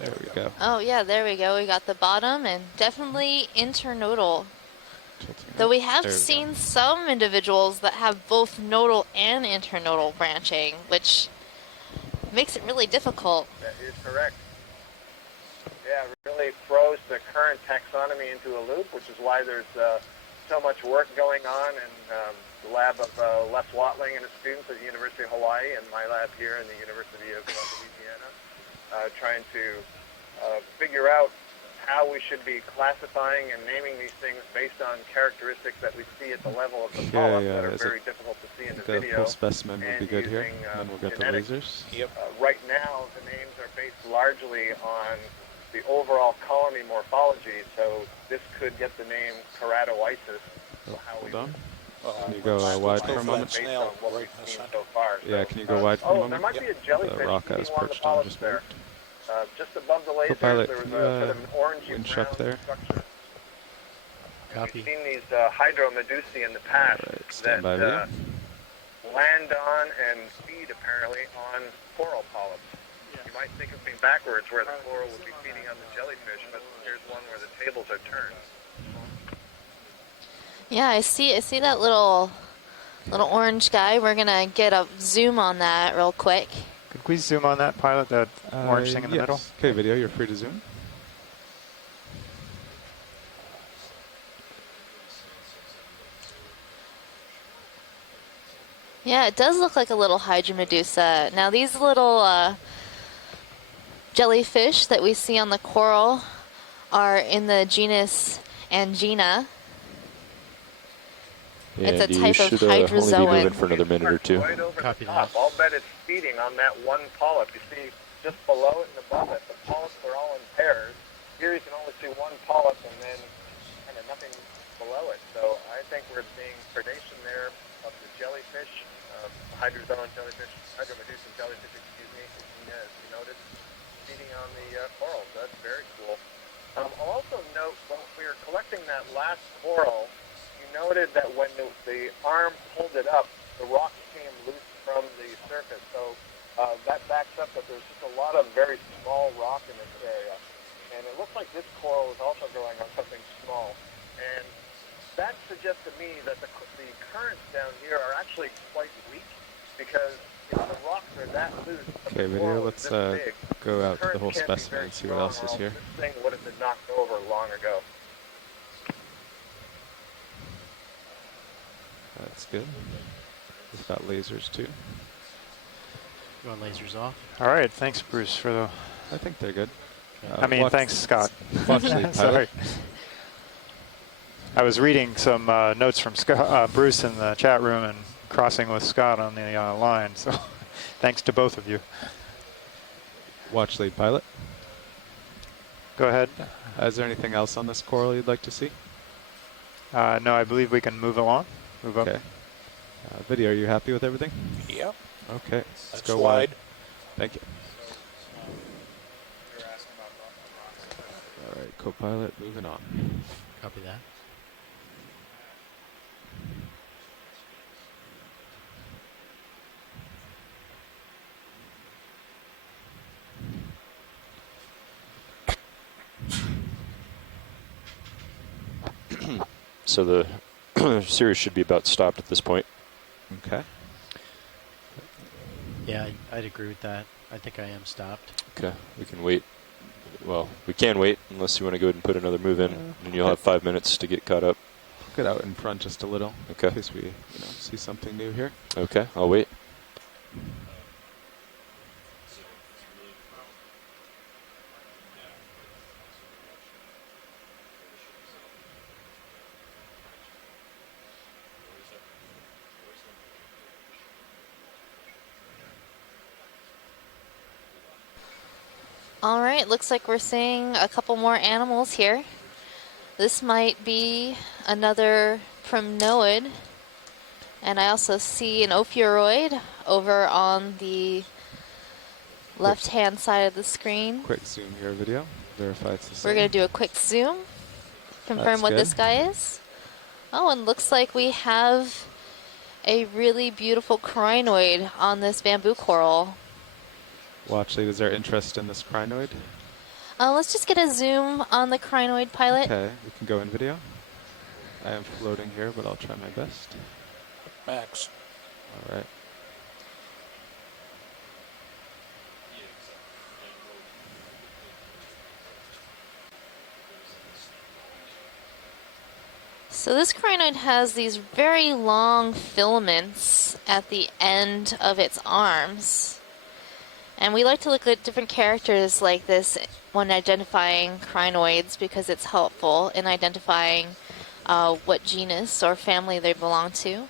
Yeah. There we go. Oh yeah, there we go. We got the bottom and definitely internodal. Tilting Though up. we have There we seen go. some individuals that have both nodal and internodal branching, which makes it really difficult. That is correct. Yeah, it really throws the current taxonomy into a loop, which is why there's so much work going on in the lab of Les Watling and his students at the University of Hawaii and my lab here in the University of Louisiana, trying to figure out how we should be classifying and naming these things based on characteristics that we see at the level of the polyp that are very difficult to see in the video. Full specimen would be good here, and then we'll get the genetics. lasers. Yep. Right now, the names are based largely on the overall colony morphology, so this could get the name Keratoisis. Hold on. Can you go wide for a moment? Based on what we've seen so far. Yeah, can you go wide for a moment? There might be a jellyfish The rock I was feeding on the perched on polyps just there. moved. Just above the lasers, Co-pilot, there was can a you sort of an orangey winch brown up there? structure. Copy. We've seen these hydromedusae in the past stand by that land on and feed apparently on coral polyps. You might think of being backwards where the coral would be feeding on the jellyfish, but here's one where the tables are turned. Yeah, I see that little orange guy. We're gonna get a zoom on that real quick. Could we zoom on that pilot, that orange thing in the middle? Okay, video, you're free to zoom. Yeah, it does look like a little hydromedusa. Now these little jellyfish that we see on the coral are in the genus Angina. Yeah, It's a Andy, type you of should only be hydrozoan. moving for another minute or two. Right over Copy the top. that. I'll bet it's feeding on that one polyp. You see, just below it and above it, the polyps are all in pairs. Here you can only see one polyp and then kind of nothing below it. So I think we're seeing predation there of the jellyfish, hydrozoan jellyfish, hydromedusan jellyfish, excuse me, as you noted, feeding on the corals. That's very cool. I'll also note when we were collecting that last coral, you noted that when the arm pulled it up, the rock came loose from the surface. So that backs up that there's just a lot of very small rock in this area. And it looks like this coral is also growing on something small. And that suggests to me that the currents down here are actually quite weak because if the rocks are that loose, Okay, video, let's go out to the whole specimen and see what else is here. This thing would have been knocked over long ago. That's good. We've got lasers too. You want lasers off? All right, thanks, Bruce, for the... I think they're good. I mean, thanks, Scott. Watch lead, Sorry. I was reading some notes from Scott, Bruce in the chat room and crossing with Scott on the line, so thanks to both of you. Watch lead, pilot. Go ahead. Is there anything else on this coral you'd like to see? No, I believe we can move along. Move up. Okay. Video, are you happy with everything? Yep. Okay, let's That's go wide. Thank you. All right, co-pilot, moving on. Copy that. So the series should be about stopped at this point. Okay. Yeah, I'd agree with that. I think I am stopped. Okay, we can wait. Well, we can wait unless you want to go ahead and put another move in, and you'll have 5 minutes to get caught up. Get out in front just a little, okay, in case we see something new here. Okay, I'll wait. All right, looks like we're seeing a couple more animals here. This might be another primnoid. And I also see an ophiuroid over on the left-hand side of the screen. Quick zoom here, video. Verify it's the same. We're going to do a quick zoom. Confirm That's what good. this guy is. Oh, and looks like we have a really beautiful crinoid on this bamboo coral. Watch lead, is there interest in this crinoid? Let's just get a zoom on the crinoid, pilot. Okay, we can go in video. I am floating here, but I'll try my best. Max. All right. So this crinoid has these very long filaments at the end of its arms. And we like to look at different characters like this when identifying crinoids because it's helpful in identifying what genus or family they belong to.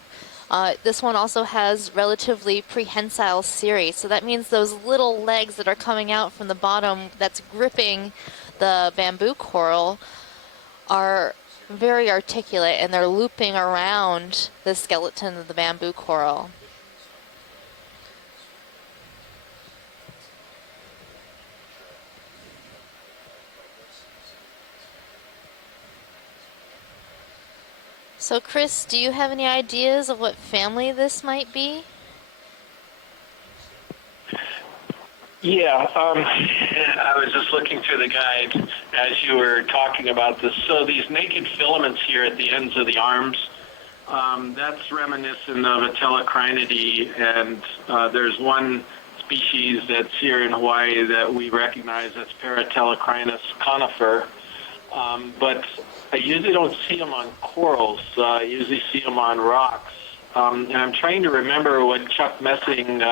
This one also has relatively prehensile cirri, so that means those little legs that are coming out from the bottom that's gripping the bamboo coral are very articulate, and they're looping around the skeleton of the bamboo coral. So Chris, do you have any ideas of what family this might be? Yeah, I was just looking through the guide as you were talking about this. So these naked filaments here at the ends of the arms, that's reminiscent of Atelocrinidae, and there's one species that's here in Hawaii that we recognize as Paratelocrinus conifer, but I usually don't see them on corals. I usually see them on rocks. And I'm trying to remember what Chuck Messing,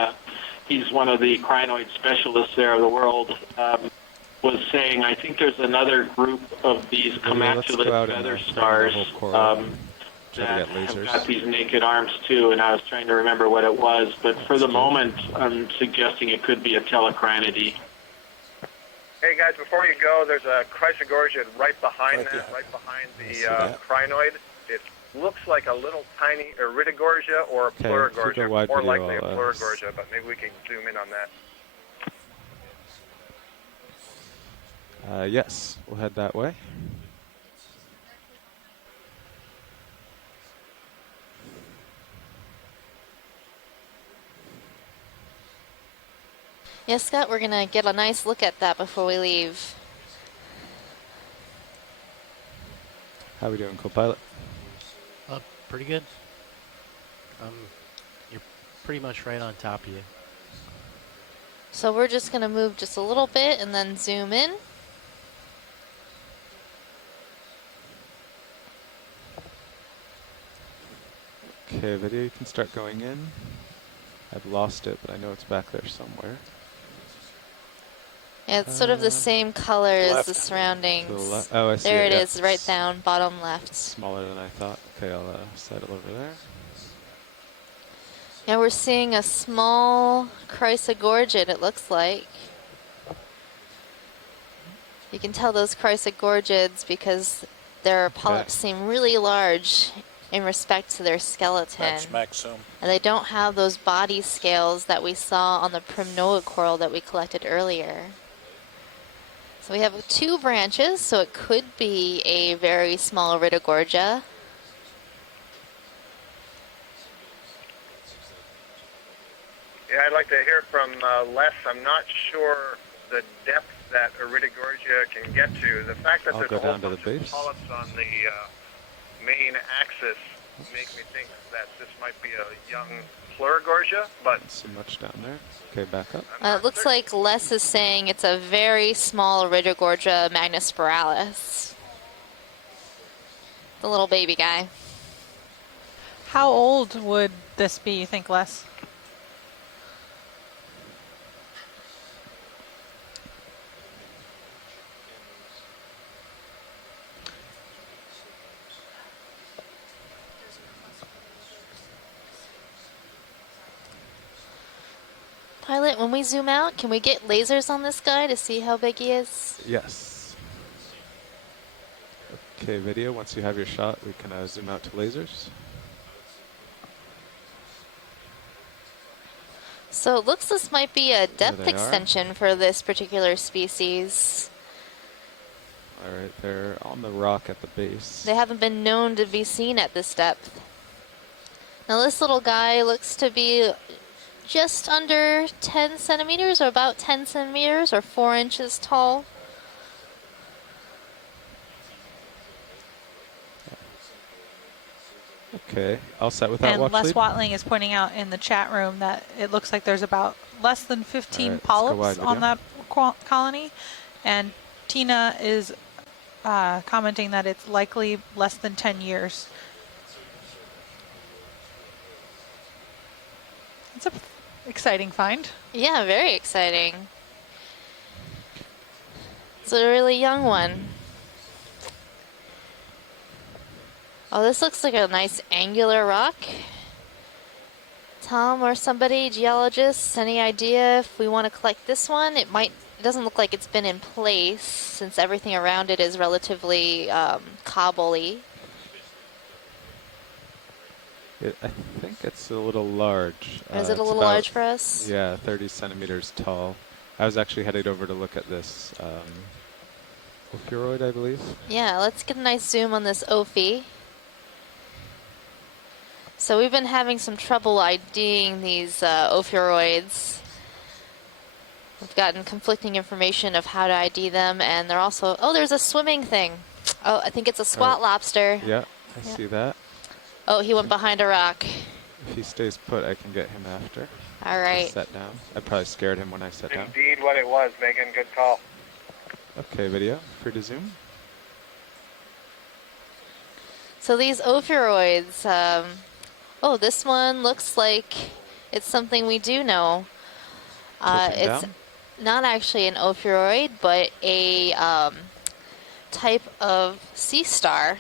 he's one of the crinoid specialists there of the world, was saying. I think there's another group of these commatulate feather stars that have got these naked arms too, and I was trying to remember what it was, but for the moment I'm suggesting it could be a Telecrinidae. Hey guys, before you go, there's a Chrysogorgia right behind the crinoid. It looks like a little tiny Iridogorgia or a Plurigorgia, more likely a Plurigorgia, but maybe we can zoom in on that. Yes, we'll head that way. Yes, Scott, we're going to get a nice look at that before we leave. How are we doing, co-pilot? Pretty good. You're pretty much right on top of you. So we're just going to move just a little bit and then zoom in. Okay, video, you can start going in. I've lost it, but I know it's back there somewhere. Yeah, it's sort of the same color as the surroundings. Oh, I see. There it is, right down, bottom left. Smaller than I thought. Okay, I'll settle over there. Yeah, we're seeing a small Chrysogorgid, it looks like. You can tell those Chrysogorgids because their polyps seem really large in respect to their skeleton. And they don't have those body scales that we saw on the Primnoid coral that we collected earlier. So we have 2 branches, so it could be a very small Iridogorgia. Yeah, I'd like to hear from Les. I'm not sure the depth that Iridogorgia can get to. The fact that there's a whole bunch of polyps on the main axis make me think that this might be a young Plurigorgia, but... Not so much down there. Okay, back up. It looks like Les is saying it's a very small Iridogorgia magnispiralis. The little baby guy. How old would this be, you think, Les? Pilot, when we zoom out, can we get lasers on this guy to see how big he is? Yes. Okay, video, once you have your shot, we can zoom out to lasers. So it looks this might be a depth extension for this particular species. All right, they're on the rock at the base. They haven't been known to be seen at this depth. Now this little guy looks to be just under 10 centimeters or about 10 centimeters or 4 inches tall. Okay, all set with that And watch Les lead? Watling is pointing out in the chat room that it looks like there's about less than 15 Alright, let's go wide polyps on video. that colony. And Tina is commenting that it's likely less than 10 years. It's an exciting find. Yeah, very exciting. It's a really young one. Oh, this looks like a nice angular rock. Tom or somebody, geologists, any idea if we want to collect this one? It doesn't look like it's been in place since everything around it is relatively cobbly. I think it's a little large. Is it a it's little about, large for us? Yeah, 30 centimeters tall. I was actually headed over to look at this Ophiuroid, I believe. Yeah, let's get a nice zoom on this Ophi. So we've been having some trouble IDing these Ophiuroids. We've gotten conflicting information of how to ID them, and they're also... Oh, there's a swimming thing. Oh, I think it's a squat lobster. Yeah, I see that. Oh, he went behind a rock. If he stays put, I can get him after. All right. Just set down. I probably scared him when I sat down. Indeed what it was, Megan. Good call. Okay, video. Free to zoom. So these Ophiuroids... oh, this one looks like it's something we do know. It's not actually an Ophiuroid, but a type of sea star.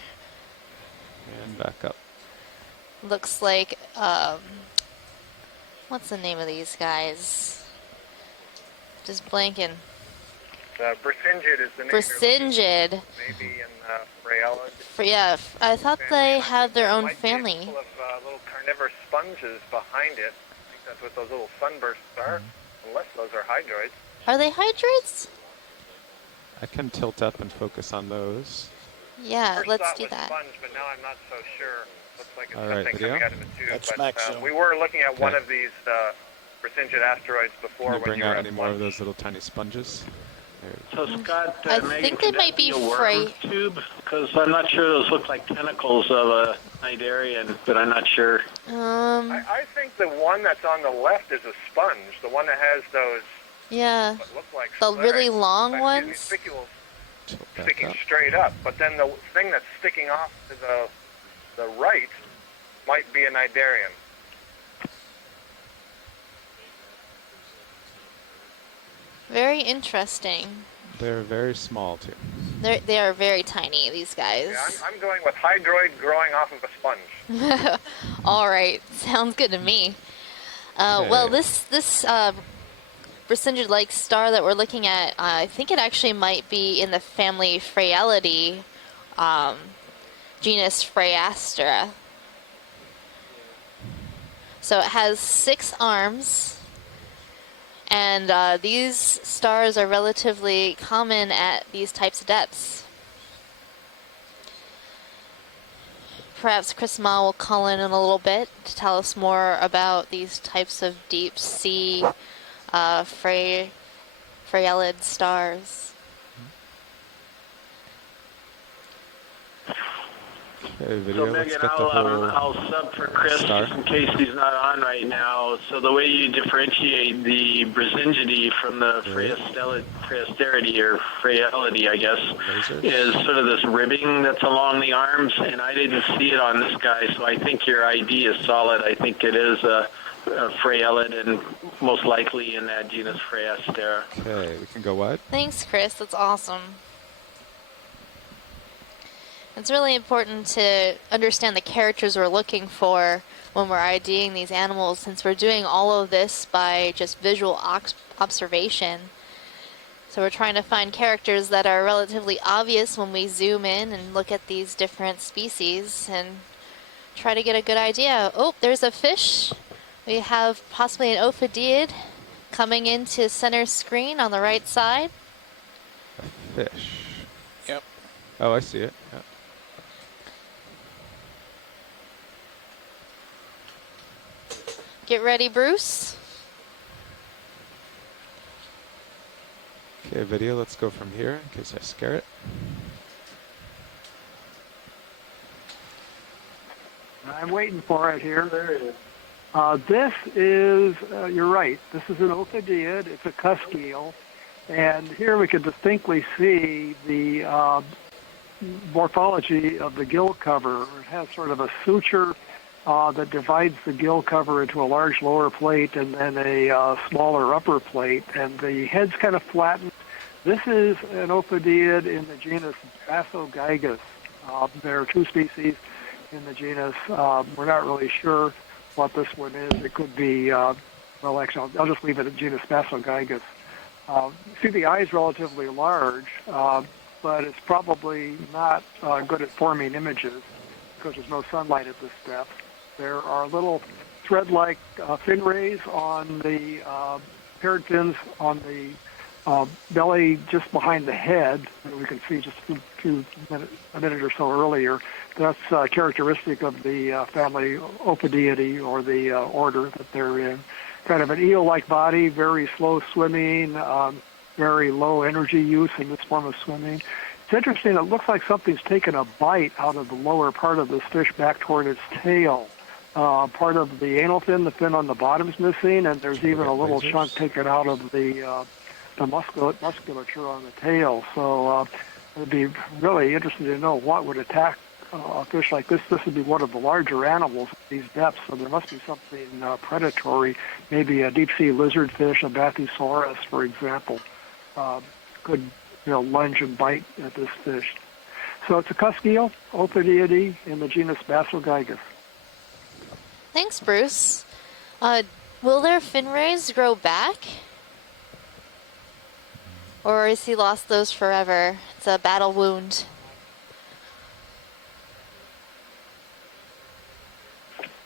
And back up. Looks like, what's the name of these guys? Just blanking. Bracingid is the name. Bracingid. Maybe in Raella. Yeah, I thought they have their own Might be family. full of little carnivorous sponges behind it. I think that's what those little sunbursts are, unless those are hydroids. Are they hydroids? I can tilt up and focus on those. Yeah, First let's thought do was that. Sponge, but now I'm not so sure. Looks like it's All right, something video. coming out of a tube. That's But maximum. we were looking at one Okay. of these Bracingid asteroids before Can you when bring you were out at any more of lunch. those little tiny sponges? There. So Scott, I Megan, think could they that might be a worm freight. tube? Because I'm not sure those look like tentacles of a cnidarian, but I'm not sure. I think the one that's on the left is a sponge. The one that has those Yeah, what look like the really sclerites. long Excuse me, ones. spicules Tilt back sticking up. straight up. But then the thing that's sticking off to the right might be a cnidarian. Very interesting. They're very small, too. They are very tiny, these guys. Yeah, I'm going with hydroid growing off of a sponge. All right, sounds good to me. Well, this Bracingid-like star that we're looking at, I think it actually might be in the family Phragalidae, genus Phragastera. So it has 6 arms, and these stars are relatively common at these types of depths. Perhaps Chris Ma will call in a little bit to tell us more about these types of deep sea Phragallid stars. Okay, video. So Let's Megan, get the whole I'll sub for Chris star. just in case he's not on right now. So the way you differentiate the Bracingidae from the Phragasteridae or Phragalidae, I guess, is sort of this ribbing that's along the arms, and I didn't see it on this guy, so I think your ID is solid. I think it is a Phragallid and most likely in that genus Phragastera. Okay, we can go wide. Thanks, Chris. That's awesome. It's really important to understand the characters we're looking for when we're IDing these animals, since we're doing all of this by just visual observation. So we're trying to find characters that are relatively obvious when we zoom in and look at these different species and try to get a good idea. Oh, there's a fish. We have possibly an Ophidiid coming into center screen on the right side. A fish. Yep. Oh, I see it. Yep. Get ready, Bruce. Okay, video. Let's go from here in case I scare it. I'm waiting for it here. There it is. This is, you're right, this is an ophidiid. It's a cusk eel. And here we can distinctly see the morphology of the gill cover. It has sort of a suture that divides the gill cover into a large lower plate and then a smaller upper plate. And the head's kind of flattened. This is an ophidiid in the genus Bracingid. There are 2 species in the genus. We're not really sure what this one is. It could be, well, actually, I'll just leave it at genus Bracingid. See, the eye is relatively large, but it's probably not good at forming images because there's no sunlight at this depth. There are little thread-like fin rays on the paired fins on the belly just behind the head that we can see just a minute or so earlier. That's characteristic of the family Ophidiidae, or the order that they're in. Kind of an eel-like body, very slow swimming, very low energy use in this form of swimming. It's interesting, it looks like something's taken a bite out of the lower part of this fish back toward its tail. Part of the anal fin, the fin on the bottom is missing, and there's even a little chunk taken out of the musculature on the tail. So I'd be really interested to know what would attack a fish like this. This would be one of the larger animals at these depths, so there must be something predatory, maybe a deep-sea lizardfish, a Bathysaurus, for example, could lunge and bite at this fish. So it's a cusk eel, Ophidiidae, in the genus Bracingid. Thanks, Bruce. Will their fin rays grow back? Or has he lost those forever? It's a battle wound.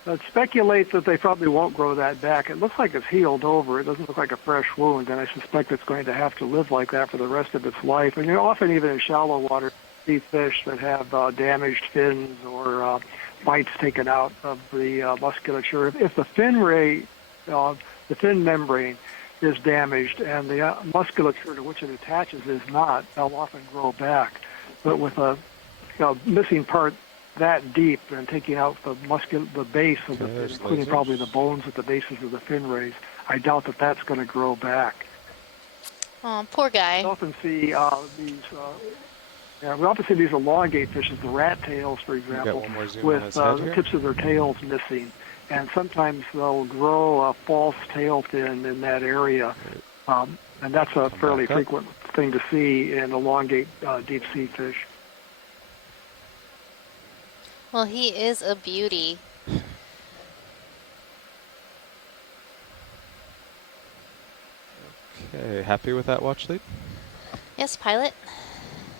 I'd speculate that they probably won't grow that back. It looks like it's healed over. It doesn't look like a fresh wound, and I suspect it's going to have to live like that for the rest of its life. And often even in shallow water, you see fish that have damaged fins or bites taken out of the musculature. If the fin ray, the fin membrane is damaged and the musculature to which it attaches is not, they'll often grow back. But with a missing part that deep and taking out the base of the fin, including probably the bones at the bases of the fin rays, I doubt that that's going to grow back. Oh, poor guy. We often see these elongate fishes, the rat tails, for example, with the tips of their tails missing. And sometimes they'll grow a false tail fin in that area. And that's a fairly frequent thing to see in elongate deep-sea fish. Well, he is a beauty. Okay, happy with that watch lead? Yes, pilot.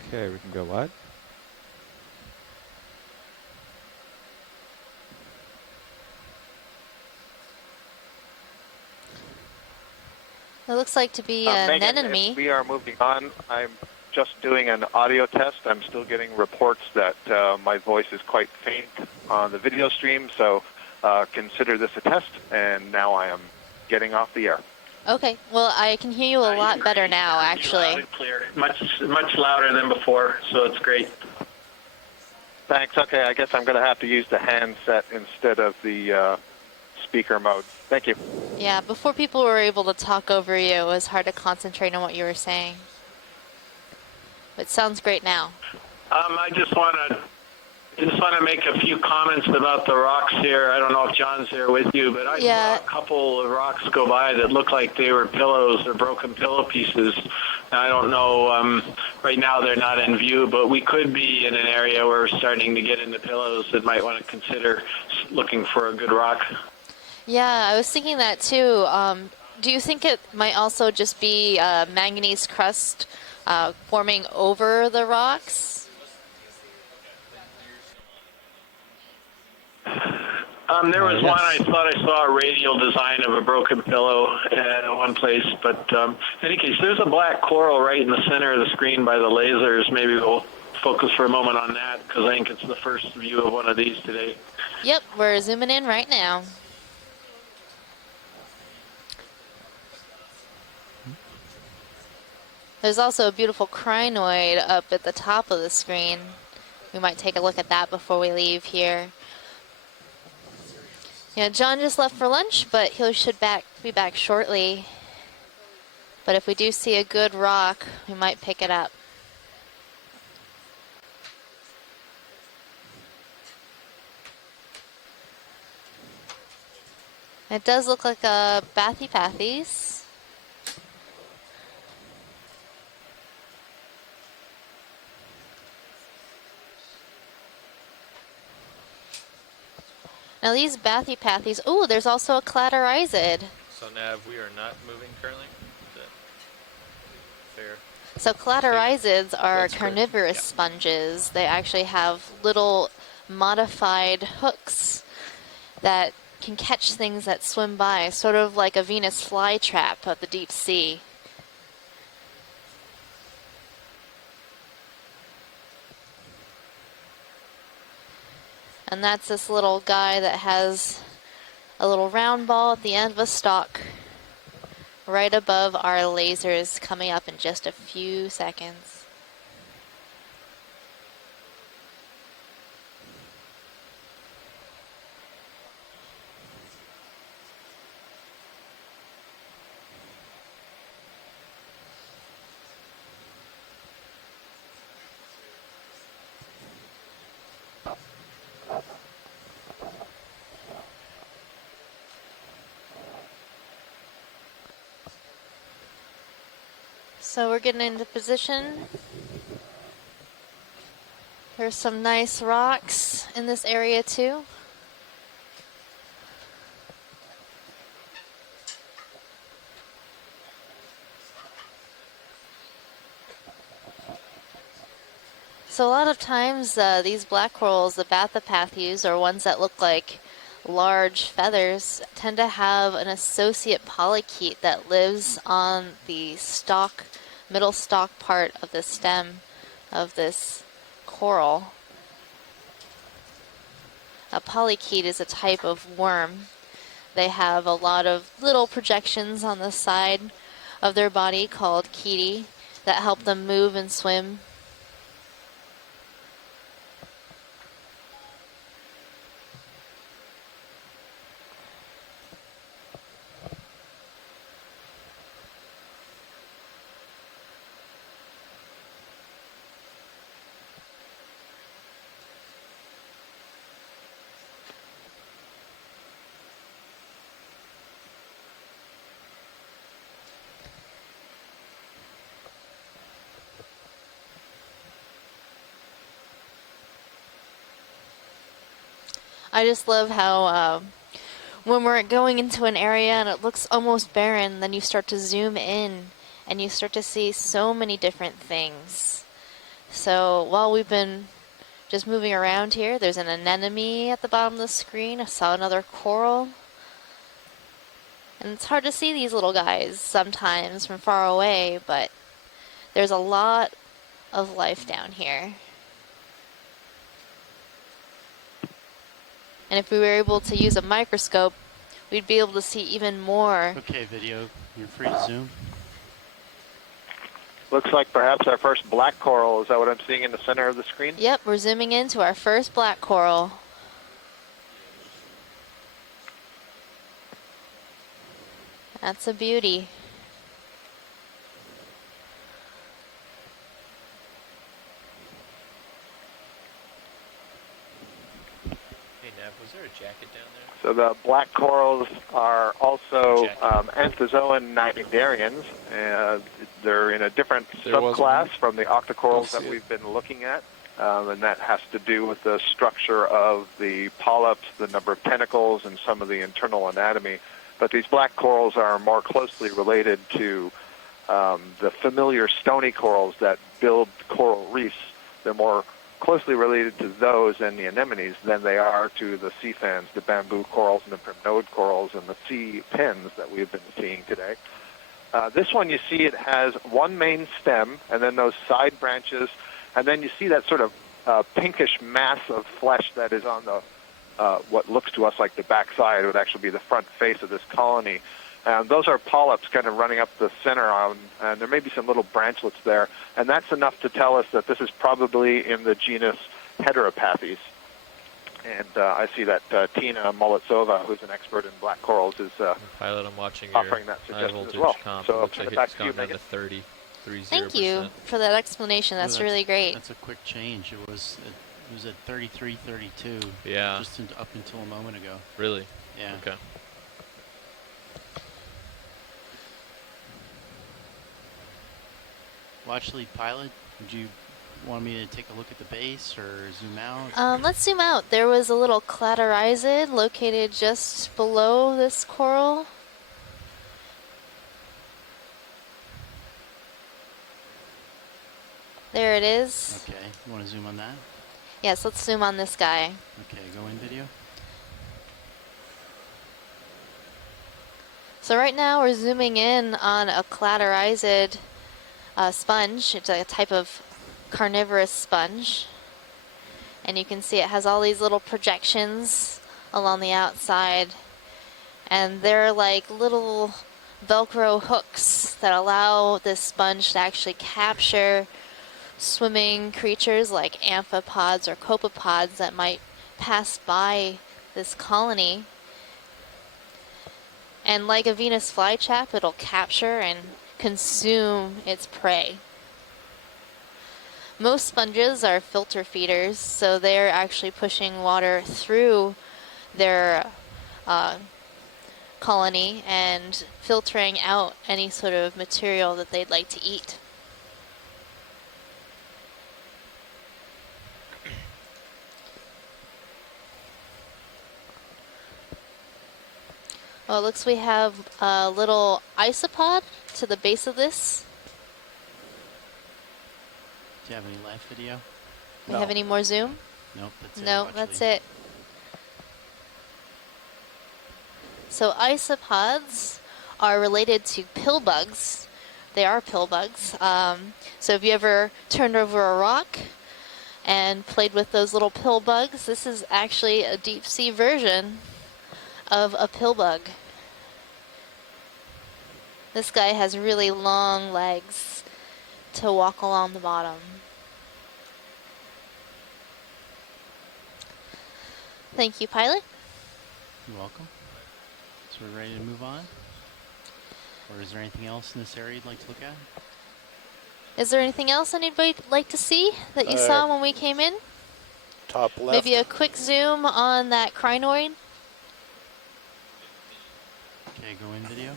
Okay, we can go wide. It looks like to be an anemone. We are moving on. I'm just doing an audio test. I'm still getting reports that my voice is quite faint on the video stream, so consider this a test, and now I am getting off the air. Okay, well, I can hear you a lot better now, actually. Loud and clear. Much louder than before, so it's great. Thanks. Okay, I guess I'm going to have to use the handset instead of the speaker mode. Thank you. Yeah, before people were able to talk over you, it was hard to concentrate on what you were saying. But it sounds great now. I just want to make a few comments about the rocks here. I don't know if John's there with you, but I saw a couple of rocks go by that looked like they were pillows or broken pillow pieces. I don't know, right now they're not in view, but we could be in an area where we're starting to get into pillows that might want to consider looking for a good rock. Yeah, I was thinking that too. Do you think it might also just be manganese crust forming over the rocks? There was one, I thought I saw a radial design of a broken pillow at one place, but in any case, there's a black coral right in the center of the screen by the lasers. Maybe we'll focus for a moment on that, because I think it's the first view of one of these today. Yep, we're zooming in right now. There's also a beautiful crinoid up at the top of the screen. We might take a look at that before we leave here. Yeah, John just left for lunch, but he should be back shortly. But if we do see a good rock, we might pick it up. It does look like a Bathypathes. Now these Bathypathes, oh, there's also a Clatorizid. So Nav, we are not moving currently. Is that fair? So Clatorisids are That's correct. carnivorous Yeah. sponges. They actually have little modified hooks that can catch things that swim by, sort of like a Venus flytrap of the deep sea. And that's this little guy that has a little round ball at the end of a stalk right above our lasers, coming up in just a few seconds. So we're getting into position. There's some nice rocks in this area too. So a lot of times these black corals, the Bathypathes, or ones that look like large feathers, tend to have an associate polychaete that lives on the stalk, middle stalk part of the stem of this coral. A polychaete is a type of worm. They have a lot of little projections on the side of their body called chaetae that help them move and swim. I just love how when we're going into an area and it looks almost barren, then you start to zoom in and you start to see so many different things. So while we've been just moving around here, there's an anemone at the bottom of the screen. I saw another coral. And it's hard to see these little guys sometimes from far away, but there's a lot of life down here. And if we were able to use a microscope, we'd be able to see even more. Okay, video, you're free to zoom. Looks like perhaps our first black coral. Is that what I'm seeing in the center of the screen? Yep, we're zooming into our first black coral. That's a beauty. Hey Nev, was there a jacket down there? So the black corals are also anthozoan cnidarians. They're in a different subclass from the octocorals that we've been looking at. And that has to do with the structure of the polyps, the number of tentacles, and some of the internal anatomy. But these black corals are more closely related to the familiar stony corals that build coral reefs. They're more closely related to those and the anemones than they are to the sea fans, the bamboo corals and the primnode corals and the sea pins that we've been seeing today. This one, you see it has one main stem and then those side branches, and then you see that sort of pinkish mass of flesh that is on the what looks to us like the backside. It would actually be the front face of this colony. Those are polyps kind of running up the center, and there may be some little branchlets there, and that's enough to tell us that this is probably in the genus Heteropathes. And I see that Tina Molitsova, who's an expert in black corals, is Pilot, I'm watching offering your that high suggestion voltage as well. comp. So Looks like back it's to you, gone down Megan. to 30%. Thank you for that explanation. That's really great. That's a quick change. It was at 33, 32. Yeah. Just up until a moment ago. Really? Yeah. Okay. Watch lead pilot, would you want me to take a look at the base or zoom out? Let's zoom out. There was a little cladorizid located just below this coral. There it is. Okay, you want to zoom on that? Yes, let's zoom on this guy. Okay, go in video. So right now we're zooming in on a cladorizid sponge. It's a type of carnivorous sponge. And you can see it has all these little projections along the outside. And they're like little Velcro hooks that allow this sponge to actually capture swimming creatures like amphipods or copepods that might pass by this colony. And like a Venus flytrap, it'll capture and consume its prey. Most sponges are filter feeders, so they're actually pushing water through their colony and filtering out any sort of material that they'd like to eat. Well, it looks we have a little isopod to the base of this. Do you have any live video? Do you have any more zoom? Nope, that's it. No, that's it. So isopods are related to pill bugs. They are pill bugs. So have you ever turned over a rock and played with those little pill bugs? This is actually a deep sea version of a pill bug. This guy has really long legs to walk along the bottom. Thank you, pilot. You're welcome. So we're ready to move on? Or is there anything else in this area you'd like to look at? Is there anything else anybody'd like to see that you saw when we came in? Top left. Maybe a quick zoom on that crinoid. Okay, go in video.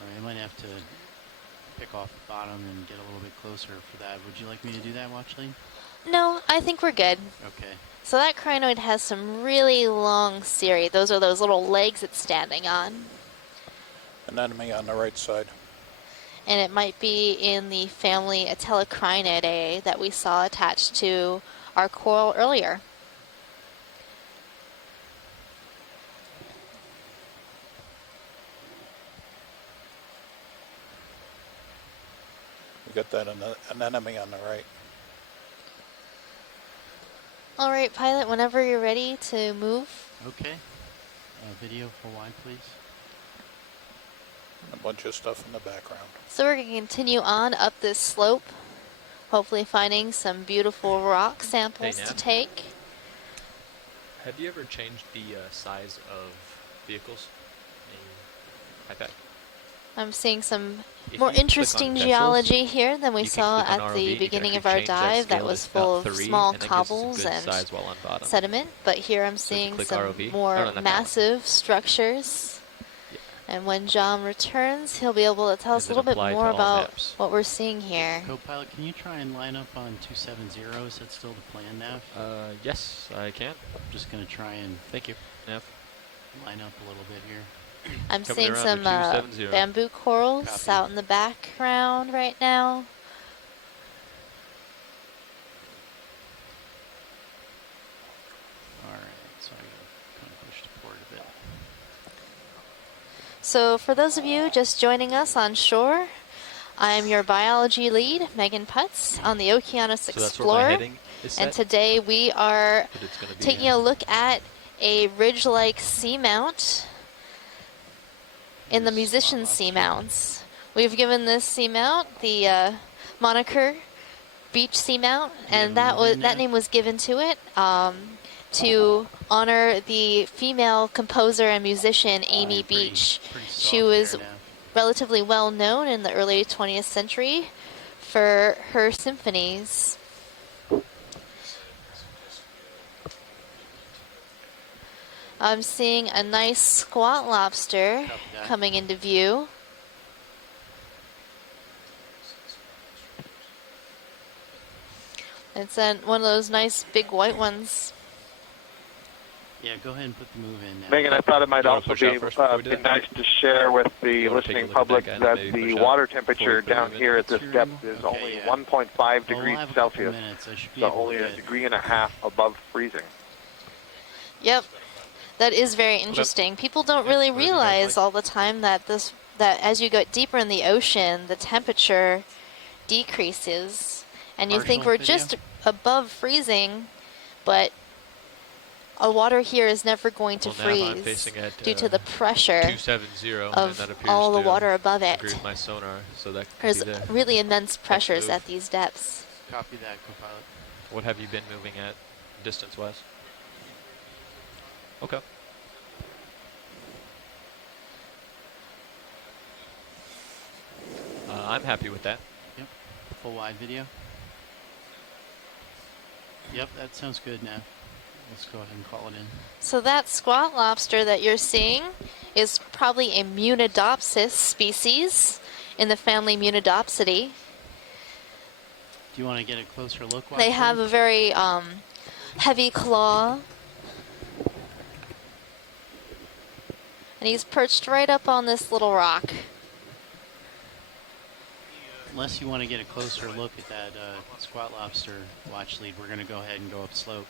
Alright, I might have to pick off the bottom and get a little bit closer for that. Would you like me to do that, Watchleen? No, I think we're good. Okay. So that crinoid has some really long cirri. Those are those little legs it's standing on. Anemone on the right side. And it might be in the family Atelocrinidae that we saw attached to our coral earlier. We got that anemone on the right. All right, pilot, whenever you're ready to move. Okay. Video full wide, please. And a bunch of stuff in the background. So we're going to continue on up this slope, hopefully finding some beautiful rock samples to take. Have you ever changed the size of vehicles in IPAC? I'm seeing some If more you click interesting on geology vessels, here than we you can saw click on at ROV, the you can beginning of actually our change that dive that scale was to full about of 3, small and that gives us some cobbles good and size while on bottom. sediment, but here I'm So if you seeing click some ROV, more not that massive structures. And when John returns, he'll be able to tell us a little bit more about what we're seeing here. Co-pilot, can you try and line up on 270? Is that still the plan, Nav? Yes, I can. I'm just going to try and Thank you, Nav. line up a little bit here. I'm Coming seeing around some to 270. bamboo corals Copy. out in the background right now. All right, so I got to kind of push the port a bit. So for those of you just joining us on shore, I'm your biology lead, Megan Putz, on the Okeanos So that's where my Explorer. heading is set. And today we are But it's gonna be taking a look at a ridge-like seamount in the musician seamounts. We've given this seamount the moniker beach seamount, and that name was given to it to honor the female composer and musician Amy Beach. She was relatively well known in the early 20th century for her symphonies. I'm seeing a nice squat lobster coming into view. It's one of those nice big white ones. Yeah, go ahead and put the move in now. Megan, I thought it might also be nice to share with the listening public that the water temperature down here at this depth is only 1.5 degrees Celsius, so only a degree and a half above freezing. Yep, that is very interesting. People don't really realize all the time that as you go deeper in the ocean, the temperature decreases, and you think we're just above freezing, but our water here is never going to freeze due to the pressure 270, of and that all the water above it. Agree with my sonar, so that There's really immense pressures at these depths. Copy that, Copilot. What have you been moving at distance-wise? Okay. I'm happy with that. Yep. Full wide video. Yep, that sounds good now. Let's go ahead and call it in. So that squat lobster that you're seeing is probably a Munidopsis species in the family Munidopsidae. Do you want to get a closer look? They have a very heavy claw. And he's perched right up on this little rock. Unless you want to get a closer look at that squat lobster watch lead, we're going to go ahead and go up slope.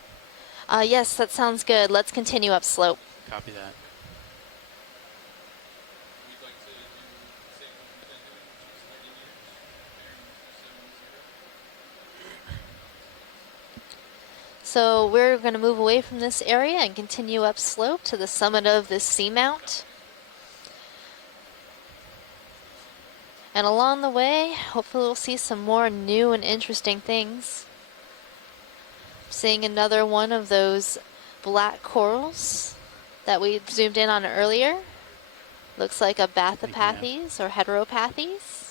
Yes, that sounds good. Let's continue up slope. Copy that. So we're going to move away from this area and continue up slope to the summit of this seamount. And along the way, hopefully we'll see some more new and interesting things. Seeing another one of those black corals that we zoomed in on earlier. Looks like a Bathopathes or Heteropathes.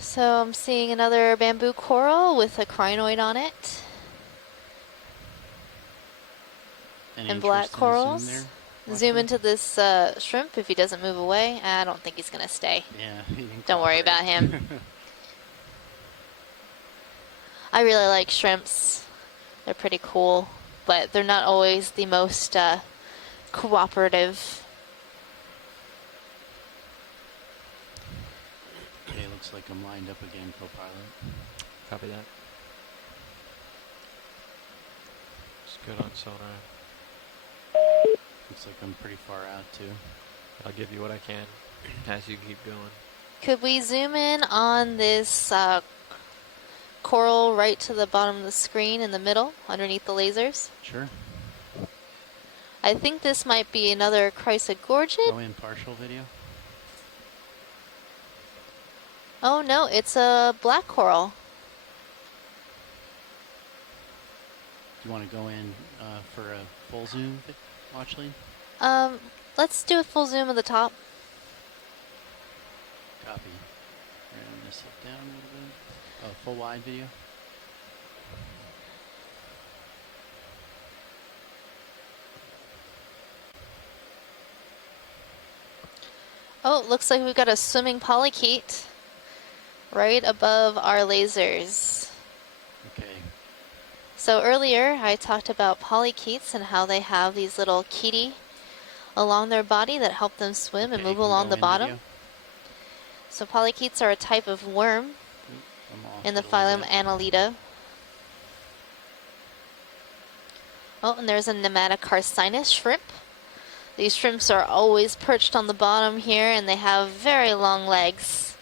So I'm seeing another bamboo coral with a crinoid on it. And black corals. Zoom into this shrimp if he doesn't move away. I don't think he's going to stay. Yeah. Don't worry about him. I really like shrimps. They're pretty cool, but they're not always the most cooperative. Okay, looks like I'm lined up again, Copilot. Copy that. It's good on sonar. Looks like I'm pretty far out too. I'll give you what I can as you keep going. Could we zoom in on this coral right to the bottom of the screen in the middle, underneath the lasers? Sure. I think this might be another Chrysogorgid. Go in partial video. Oh no, it's a black coral. Do you want to go in for a full zoom watch lead? Let's do a full zoom of the top. Copy. Right, I'm gonna sit down a little bit. Oh, full wide video. Oh, it looks like we've got a swimming polychaete right above our lasers. Okay. So earlier I talked about polychaetes and how they have these little chaetae along their body that help them swim and move along the bottom. Video. So polychaetes are a type of worm in the phylum Annelida. Oh, and there's a nematocar Sinus Shrimp. These shrimps are always perched on the bottom here, and they have very long legs.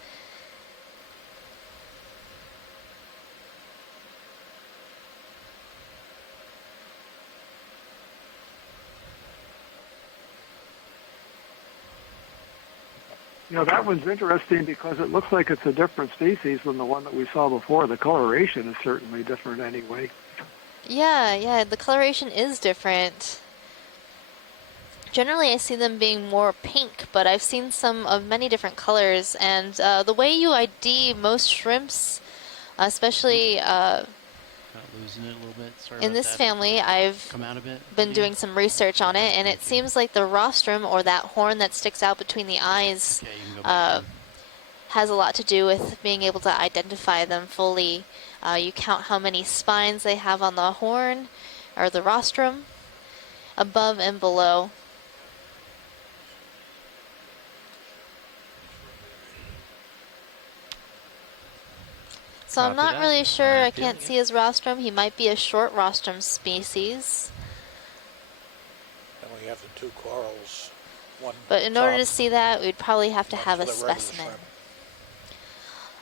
You know, that one's interesting because it looks like it's a different species than the one that we saw before. The coloration is certainly different anyway. Yeah, the coloration is different. Generally, I see them being more pink, but I've seen some of many different colors. And the way you ID most shrimps, especially losing it a little bit. Sorry in about this that. family, I've Come out a bit. been doing some research on it, and it seems like the rostrum, or that horn that sticks out between the eyes, Okay, you can go back in. has a lot to do with being able to identify them fully. You count how many spines they have on the horn, or the rostrum, above and below. So I'm not really sure. I can't see his rostrum. He might be a short rostrum species. And we have the two corals. One But in order to see that, we'd probably have to have a specimen.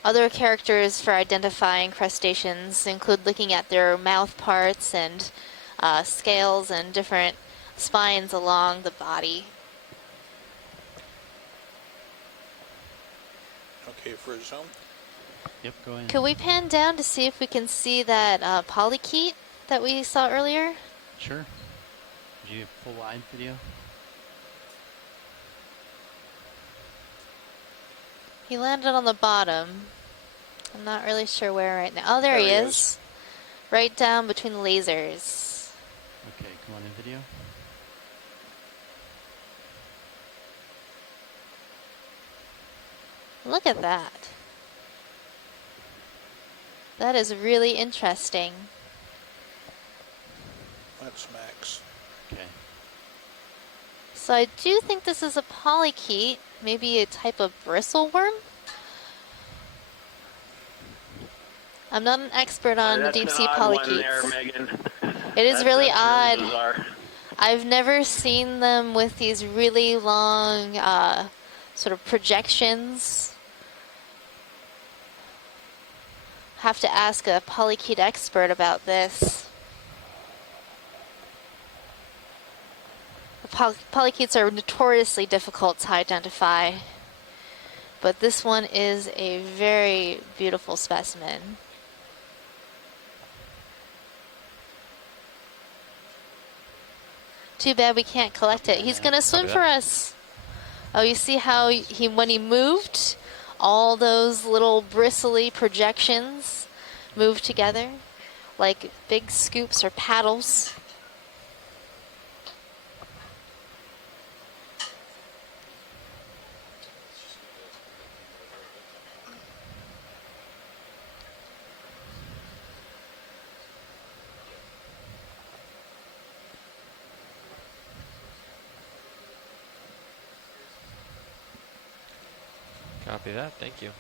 Other characters for identifying crustaceans include looking at their mouth parts and scales and different spines along the body. Okay, for a zoom. Yep, go ahead. Could we pan down to see if we can see that polychaete that we saw earlier? Sure. Did you have full wide video? He landed on the bottom. I'm not really sure where right now. Oh, there he is. Right down between the lasers. Okay, come on in video. Look at that. That is really interesting. That's Max. Okay. So I do think this is a polychaete, maybe a type of bristleworm. I'm not an expert on the deep sea polychaetes. It is really odd. Bizarre. I've never seen them with these really long sort of projections. Have to ask a polychaete expert about this. Polychaetes are notoriously difficult to identify, but this one is a very beautiful specimen. Too bad we can't collect it. He's gonna swim for us. Oh, you see how when he moved, all those little bristly projections moved together like big scoops or paddles. Copy that. Thank you.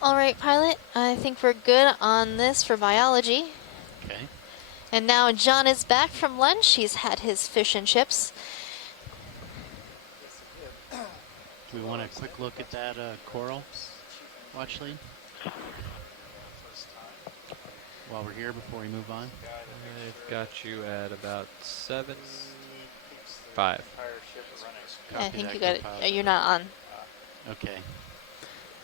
All right, pilot, I think we're good on this for biology. Okay. And now John is back from lunch. He's had his fish and chips. Do we want a quick look at that coral watch lead? While we're here before we move on? I've got you at about 7.5. I think you got it. You're not on. Okay.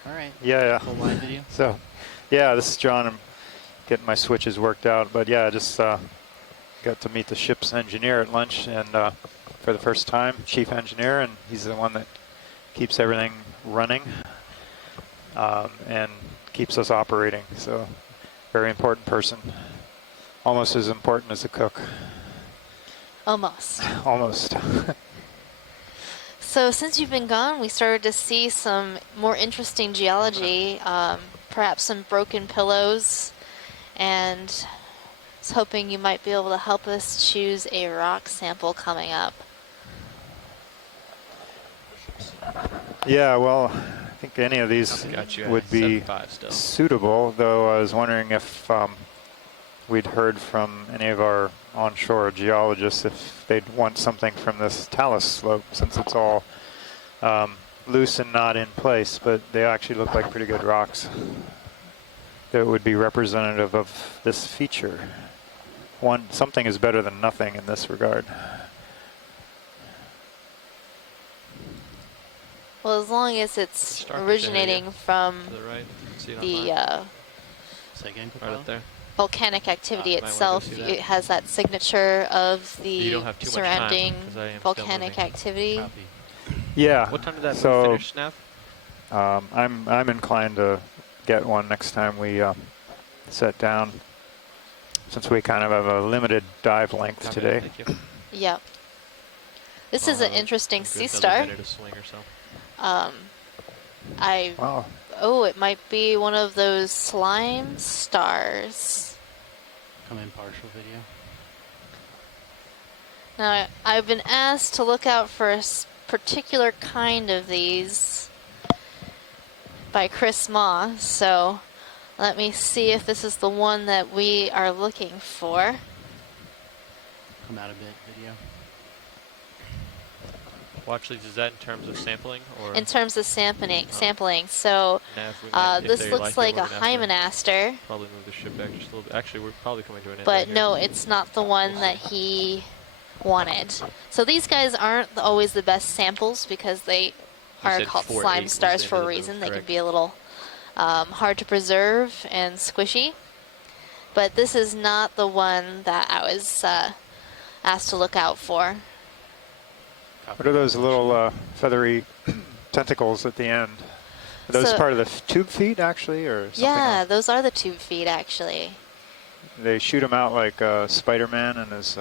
All right. Yeah. Full line video. So, yeah, this is John. I'm getting my switches worked out, but yeah, just got to meet the ship's engineer at lunch, and for the first time, chief engineer, and he's the one that keeps everything running and keeps us operating. So, very important person. Almost as important as the cook. Almost. Almost. So since you've been gone, we started to see some more interesting geology, perhaps some broken pillows, and I was hoping you might be able to help us choose a rock sample coming up. Yeah, well, I think any of these would be suitable, though I was wondering if we'd heard from any of our onshore geologists if they'd want something from this talus slope, since it's all loose and not in place, but they actually look like pretty good rocks that would be representative of this feature. Something is better than nothing in this regard. Well, as long as it's originating from the volcanic activity itself, it has that signature of the surrounding volcanic activity. Yeah. What time did that so, finish, Snaff? I'm inclined to get one next time we set down, since we kind of have a limited dive length today. Thank you. Yep. This is an interesting sea star. Wow. Oh, it might be one of those slime stars. Come in partial video. Now, I've been asked to look out for a particular kind of these by Chris Ma, so let me see if this is the one that we are looking for. Come out a bit video. Well, actually, is that in terms of sampling? Or? In terms of sampling. So this looks like a Hymenaster. Probably move the ship back just a little bit. Actually, we're probably coming to an end. But no, it's not the one that he wanted. So these guys aren't always the best samples because they are called slime stars for a reason. They can be a little hard to preserve and squishy. But this is not the one that I was asked to look out for. What are those little feathery tentacles at the end? Are those part of the tube feet, actually, or something else? Those are the tube feet, actually. They shoot them out like Spider-Man and his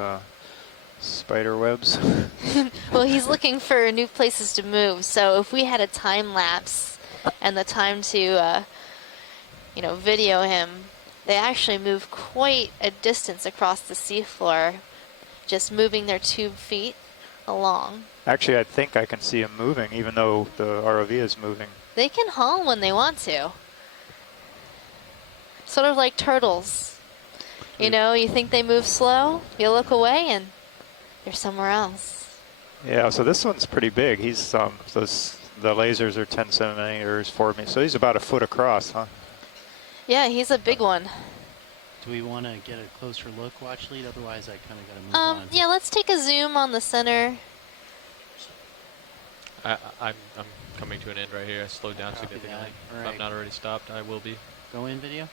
spider webs. Well, he's looking for new places to move, so if we had a time lapse and the time to, video him, they actually move quite a distance across the seafloor, just moving their tube feet along. Actually, I think I can see them moving, even though the ROV is moving. They can haul when they want to. Sort of like turtles. You know, you think they move slow, you look away, and they're somewhere else. Yeah, so this one's pretty big. He's the lasers are 10 centimeters, 4 meters, so he's about a foot across, huh? Yeah, he's a big one. Do we want to get a closer look, watch lead? Otherwise, I kind of got to move on. Yeah, let's take a zoom on the center. I'm coming to an end right here. I slowed down significantly. If I'm not already stopped, I will be. Go in video.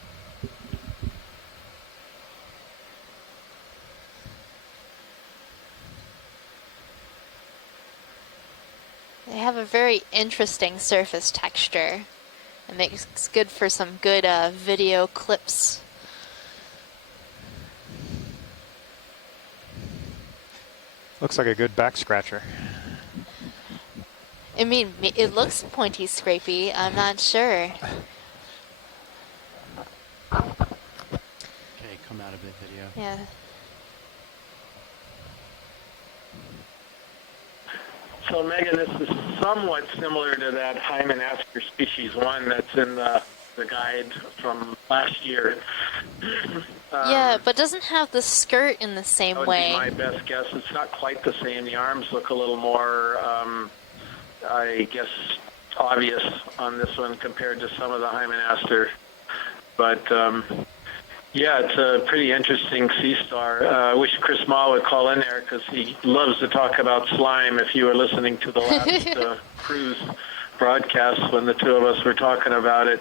They have a very interesting surface texture. It makes good for some good video clips. Looks like a good back scratcher. I mean, it looks pointy scrapey. I'm not sure. Okay, come out a bit video. Yeah. So Megan, this is somewhat similar to that Hymenaster species 1 that's in the guide from last year. Yeah, but doesn't have the skirt in the same way. That would be my best guess. It's not quite the same. The arms look a little more, I guess, obvious on this one compared to some of the Hymenaster. But yeah, it's a pretty interesting sea star. I wish Chris Ma would call in there because he loves to talk about slime if you were listening to the last cruise. broadcast when the two of us were talking about it.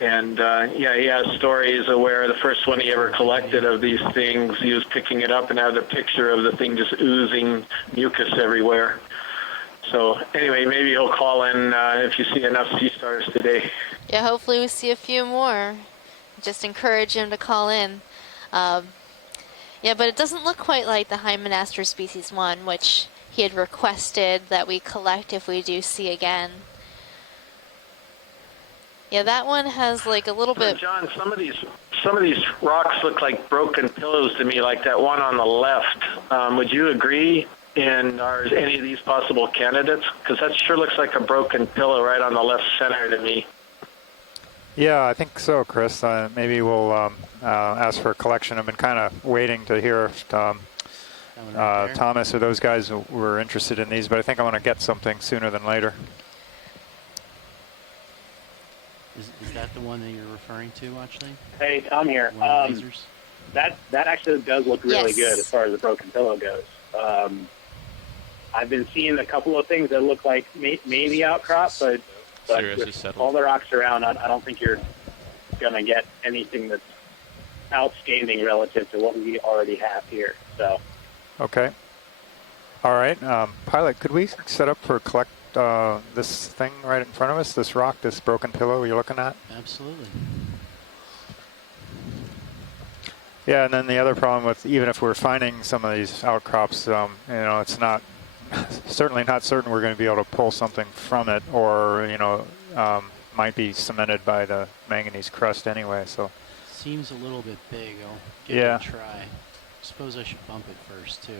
And yeah, he has stories of where the first one he ever collected of these things, he was picking it up and had a picture of the thing just oozing mucus everywhere. So anyway, maybe he'll call in if you see enough sea stars today. Yeah, hopefully we see a few more. Just encourage him to call in. Yeah, but it doesn't look quite like the Hymenaster species 1, which he had requested that we collect if we do see again. Yeah, that one has like a little bit. John, some of these rocks look like broken pillows to me, like that one on the left. Would you agree? And are any of these possible candidates? Because that sure looks like a broken pillow right on the left center to me. Yeah, I think so, Chris. Maybe we'll ask for a collection. I've been kind of waiting to hear if Thomas or those guys were interested in these, but I think I want to get something sooner than later. Is that the one that you're referring to, actually? Hey, Tom here. That actually does look really good as far as the broken pillow goes. I've been seeing a couple of things that look like maybe outcrop, but with all the rocks around, I don't think you're going to get anything that's outstanding relative to what we already have here. So. Okay. All right. Pilot, could we set up for collect this thing right in front of us, this rock, this broken pillow you're looking at? Absolutely. Yeah, and then the other problem with, even if we're finding some of these outcrops, you know, it's not, certainly not certain we're going to be able to pull something from it, or, you know, might be cemented by the manganese crust anyway, so. Seems a little bit big. I'll give it a try. Suppose I should bump it first, too.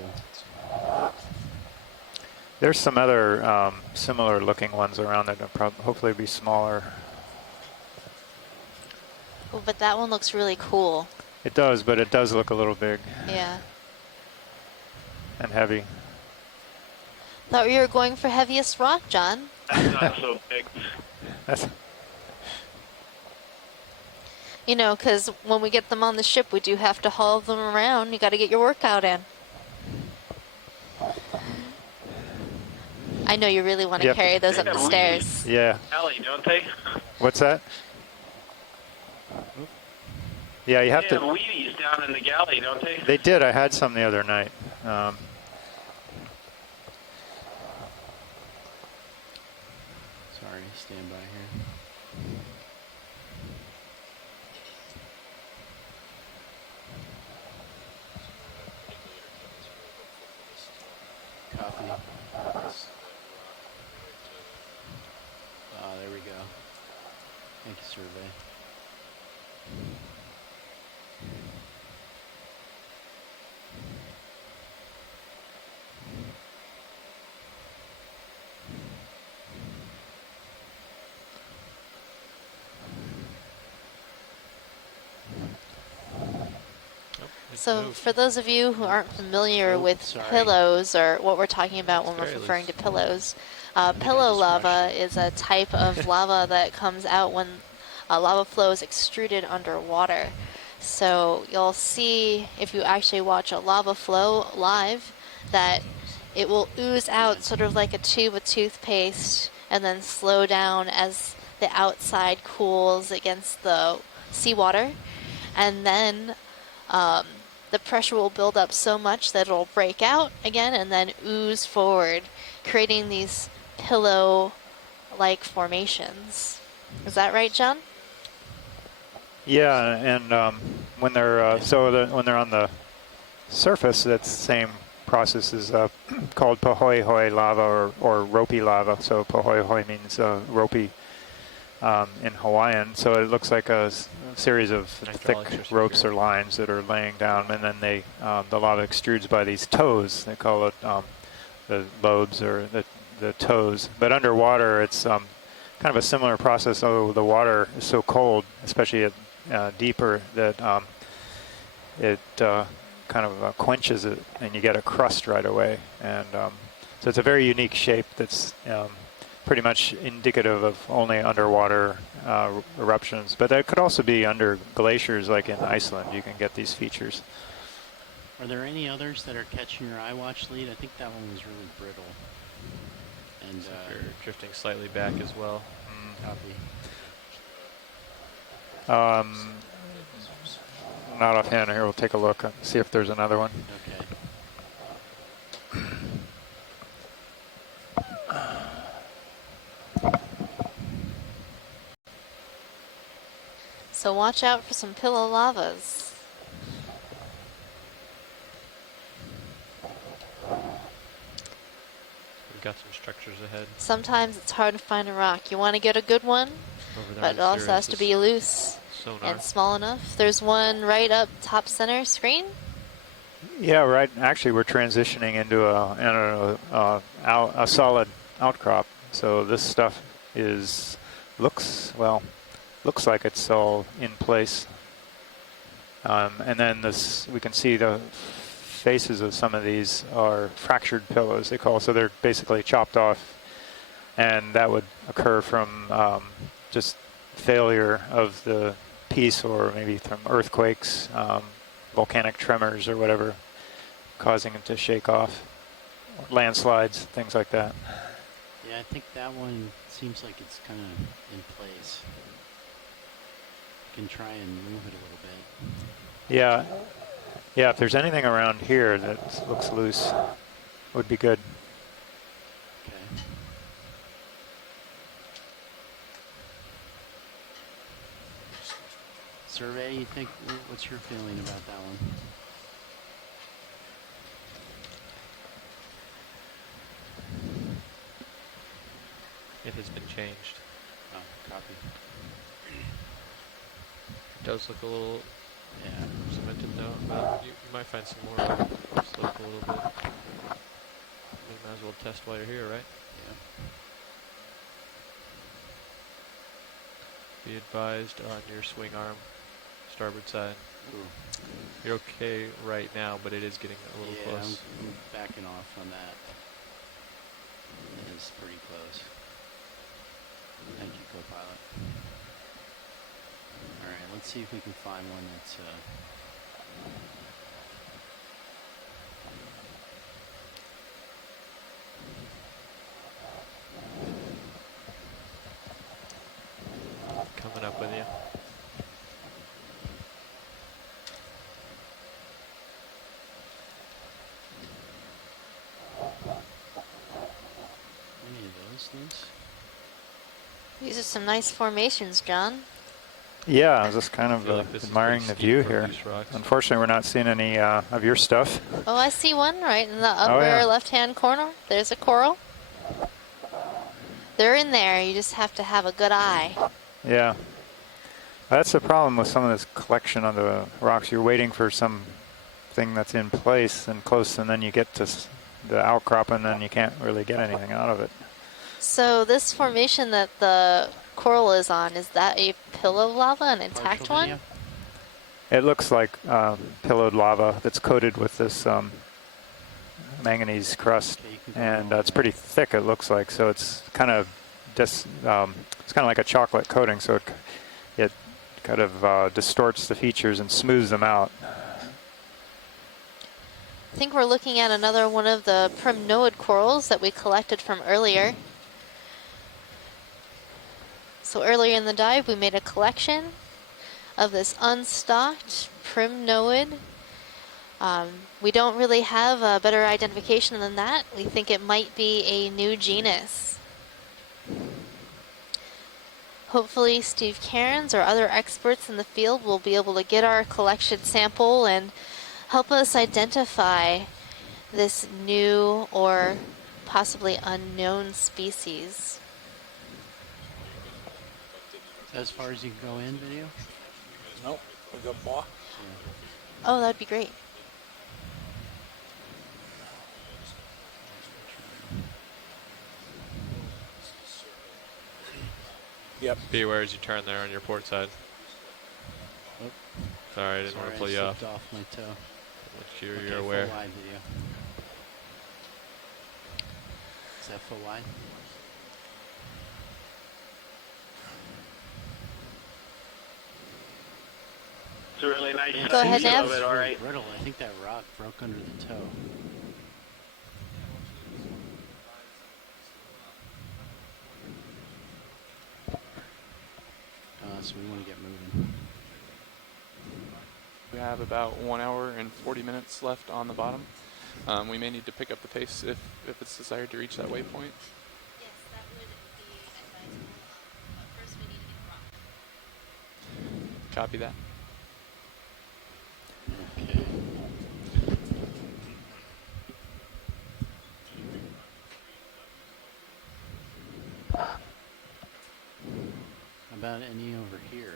There's some other similar looking ones around that will hopefully be smaller. Oh, but that one looks really cool. It does, but it does look a little big. Yeah. And heavy. Thought you were going for heaviest rock, John. Not so big. You know, because when we get them on the ship, we do have to haul them around. You got to get your workout in. I know you really want to carry those up the stairs. Yeah. Galley, don't they? What's that? Yeah, you have they to. Have Wheaties down in the galley, don't they? They did. I had some the other night. Sorry, stand by here. Copy. There we go. Thank you, survey. So for those of you who aren't familiar with pillows, or what we're talking about when we're referring to pillows, pillow lava is a type of lava that comes out when lava flow is extruded underwater. So you'll see, if you actually watch a lava flow live, that it will ooze out sort of like a tube of toothpaste and then slow down as the outside cools against the seawater. And then the pressure will build up so much that it'll break out again and then ooze forward, creating these pillow-like formations. Is that right, John? Yeah, and when they're when they're on the surface, that's the same process is called Pahoehoe Lava or ropey lava. So Pahoehoe means ropey in Hawaiian. So it looks like a series of thick ropes or lines that are laying down, and then they the lava extrudes by these toes. They call it the lobes or the toes. But underwater, it's kind of a similar process, although the water is so cold, especially at deeper, that it kind of quenches it, and you get a crust right away. And so it's a very unique shape that's pretty much indicative of only underwater eruptions. But that could also be under glaciers, like in Iceland. You can get these features. Are there any others that are catching your eye watch lead? I think that one was really brittle. And And you're drifting slightly back as well. Copy. Not offhand here. We'll take a look and see if there's another one. Okay. So watch out for some pillow lavas. We've got some structures ahead. Sometimes it's hard to find a rock. You want to get a good one, but it also has to be loose and small enough. There's one right up top center screen. Yeah, right. Actually, we're transitioning into a solid outcrop. So this stuff looks like it's all in place. And then we can see the faces of some of these are fractured pillows, they call. So they're basically chopped off, and that would occur from just failure of the piece, or maybe from earthquakes, volcanic tremors or whatever, causing it to shake off, or landslides, things like that. Yeah, I think that one seems like it's kind of in place. You can try and move it a little bit. Yeah. Yeah, if there's anything around here that looks loose, would be good. Okay. Survey, you think, what's your feeling about that one? It has been changed. Oh, copy. It does look a little cemented though, but you might find some more slope a little bit. You might as well test while you're here, right? Yeah. Be advised on your swing arm, starboard side. Ooh. You're okay right now, but it is getting a little close. I'm backing off on that. It is pretty close. Thank you, co-pilot. All right, let's see if we can find one that's coming up with you. any of those things. These are some nice formations, John. Yeah, I was just kind of like admiring the view here. Unfortunately, we're not seeing any of your stuff. Oh, I see one right in the upper left-hand corner. There's a coral. They're in there. You just have to have a good eye. Yeah. That's the problem with some of this collection on the rocks. You're waiting for something that's in place and close, and then you get to the outcrop, and then you can't really get anything out of it. So this formation that the coral is on, is that a pillow lava, an intact one? It looks like pillowed lava that's coated with this manganese crust, and it's pretty thick, it looks like. So it's kind of it's kind of like a chocolate coating, so it kind of distorts the features and smooths them out. I think we're looking at another one of the primnoid corals that we collected from earlier. So earlier in the dive, we made a collection of this unstocked primnoid. We don't really have a better identification than that. We think it might be a new genus. Hopefully Steve Cairns or other experts in the field will be able to get our collection sample and help us identify this new or possibly unknown species. As far as you can go in, video? Nope, we got more. Oh, that'd be great. Yep. Be aware as you turn there on your port side. Oh. Sorry, I didn't want to pull you off. Off my toe. Make sure you're aware. Full wide video. Is that full wide? It's a really nice Go ahead, Nav. of it, all right. Brittle. I think that rock broke under the toe. so we want to get moving. We have about 1 hour and 40 minutes left on the bottom. We may need to pick up the pace if it's desired to reach that waypoint. Yes, that would be advisable. But first we need to get a rock. Copy that. Okay. How about any over here?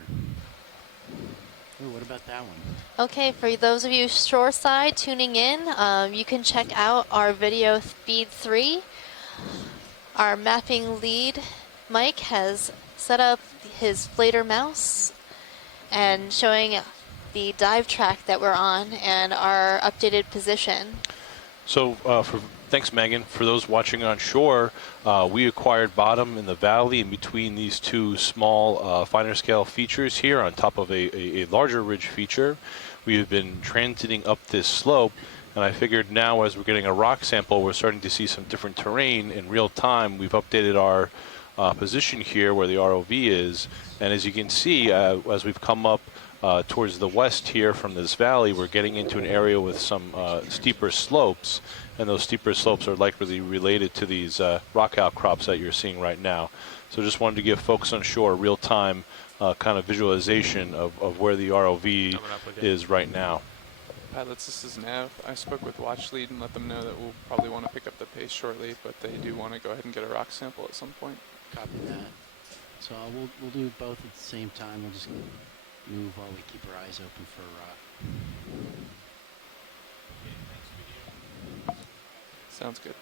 Ooh, what about that one? Okay, for those of you shoreside tuning in, you can check out our video feed 3. Our mapping lead, Mike, has set up his flater mouse and showing the dive track that we're on and our updated position. So thanks, Megan. For those watching on shore, we acquired bottom in the valley in between these two small finer scale features here on top of a larger ridge feature. We have been transiting up this slope, and I figured now as we're getting a rock sample, we're starting to see some different terrain in real time. We've updated our position here where the ROV is, and as you can see, as we've come up towards the west here from this valley, we're getting into an area with some steeper slopes, and those steeper slopes are likely related to these rock outcrops that you're seeing right now. So just wanted to give folks on shore real-time kind of visualization of where the ROV is right now. Pilots, this is Nav. I spoke with Watch Lead and let them know that we'll probably want to pick up the pace shortly, but they do want to go ahead and get a rock sample at some point. Copy that. So we'll do both at the same time. We'll just move while we keep our eyes open for a rock. Sounds good.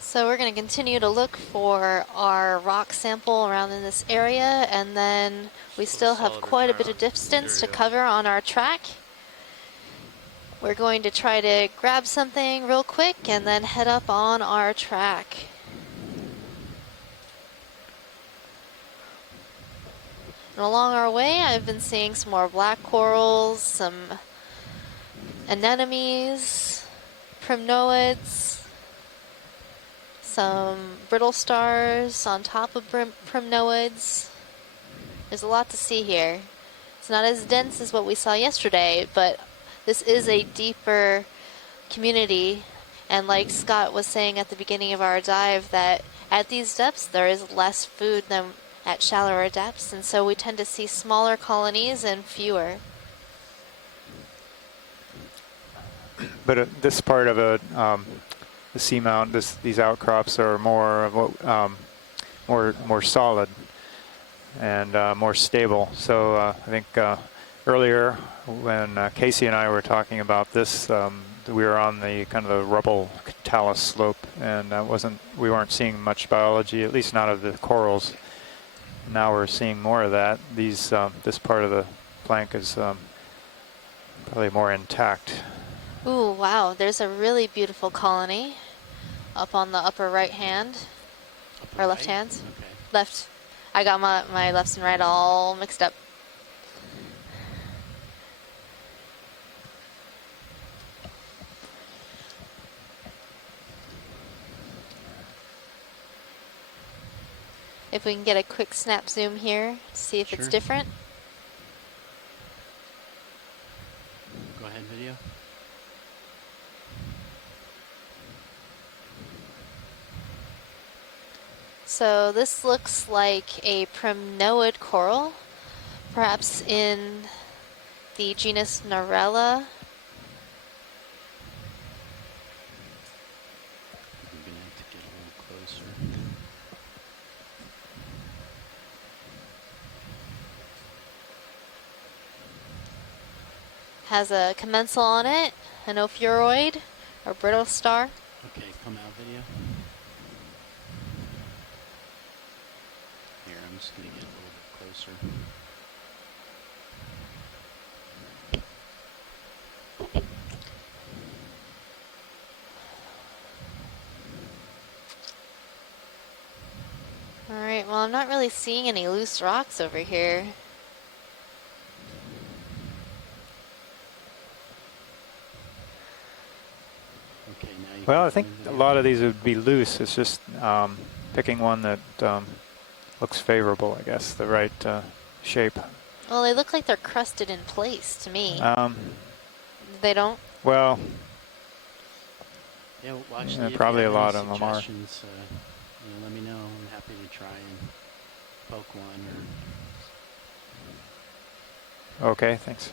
So we're going to continue to look for our rock sample around in this area, and then we still have quite a bit of distance to cover on our track. We're going to try to grab something real quick and then head up on our track. And along our way, I've been seeing some more black corals, some anemones, primnoids, some brittle stars on top of primnoids. There's a lot to see here. It's not as dense as what we saw yesterday, but this is a deeper community, and like Scott was saying at the beginning of our dive, that at these depths there is less food than at shallower depths, and so we tend to see smaller colonies and fewer. But this part of the seamount, these outcrops are more of what, more solid and more stable. So I think earlier when Casey and I were talking about this, we were on the kind of the rubble talus slope, and we weren't seeing much biology, at least not of the corals. Now we're seeing more of that. This part of the plank is probably more intact. Ooh, wow, there's a really beautiful colony up on the upper right hand, or left hand. Okay. Left. I got my left and right all mixed up. If we can get a quick snap zoom here to see if it's different. Go ahead, video. So this looks like a primnoid coral, perhaps in the genus Narella. I'm gonna have to get a little closer. Has a commensal on it, an ophiuroid, or brittle star. Okay, come out video. Here, I'm just gonna get a little bit closer. All right, well, I'm not really seeing any loose rocks over here. Well, I think a lot of these would be loose. It's just picking one that looks favorable, I guess, the right shape. Well, they look like they're crusted in place to me. They don't? Well, yeah, well, actually, probably a lot of them are. Let me know. I'm happy to try and poke one. Okay, thanks.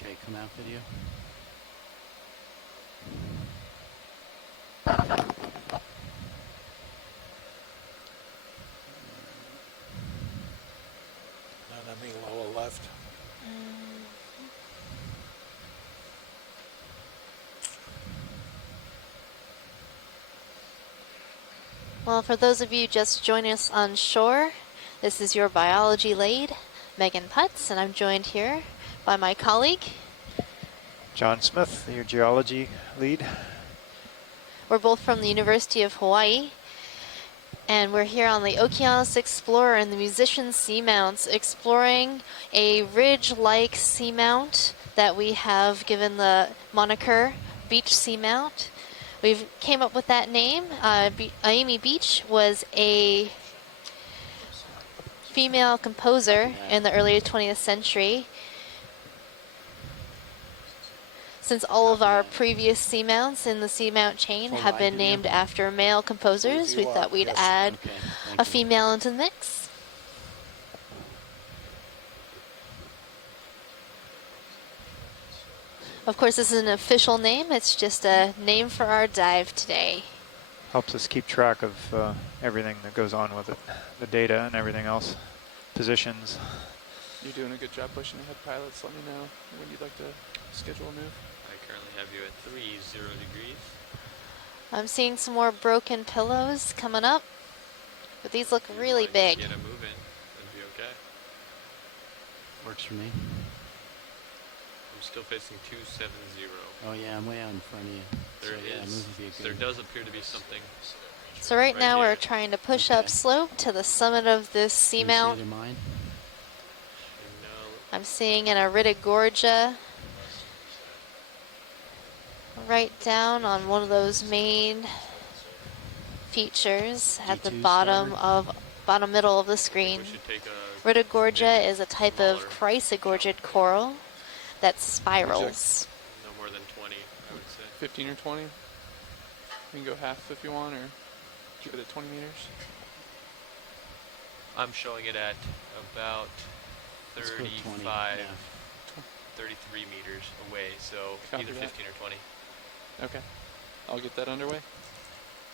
Okay, come out video. Enemy lower left. Well, for those of you just joining us on shore, this is your biology lead, Megan Putz, and I'm joined here by my colleague, John Smith, your geology lead. We're both from the University of Hawaii, and we're here on the Okeanos Explorer and the Musician Seamounts, exploring a ridge-like seamount that we have given the moniker Beach Seamount. We've came up with that name. Aimee Beach was a female composer in the early 20th century. Since all of our previous seamounts in the seamount chain have been named after male composers, we thought we'd add a female into the mix. Of course, this is an official name. It's just a name for our dive today. Helps us keep track of everything that goes on with it, the data and everything else, positions. You're doing a good job pushing ahead, pilots. Let me know when you'd like to schedule a move. I currently have you at 30 degrees. I'm seeing some more broken pillows coming up, but these look really big. Get a move in, it'd be okay. Works for me. I'm still facing 270. Oh yeah, I'm way out in front of you. There does appear to be something. So right now we're trying to push up slope to the summit of this seamount. I'm seeing an Iridogorgia right down on one of those main features at the bottom middle of the screen. Iridogorgia is a type of chrysogorgid coral that spirals. No more than 20, I would say. 15 or 20. You can go half if you want, or keep it at 20 meters. I'm showing it at about 35, 33 meters away, so Copy either that. 15 or 20. Okay, I'll get that underway.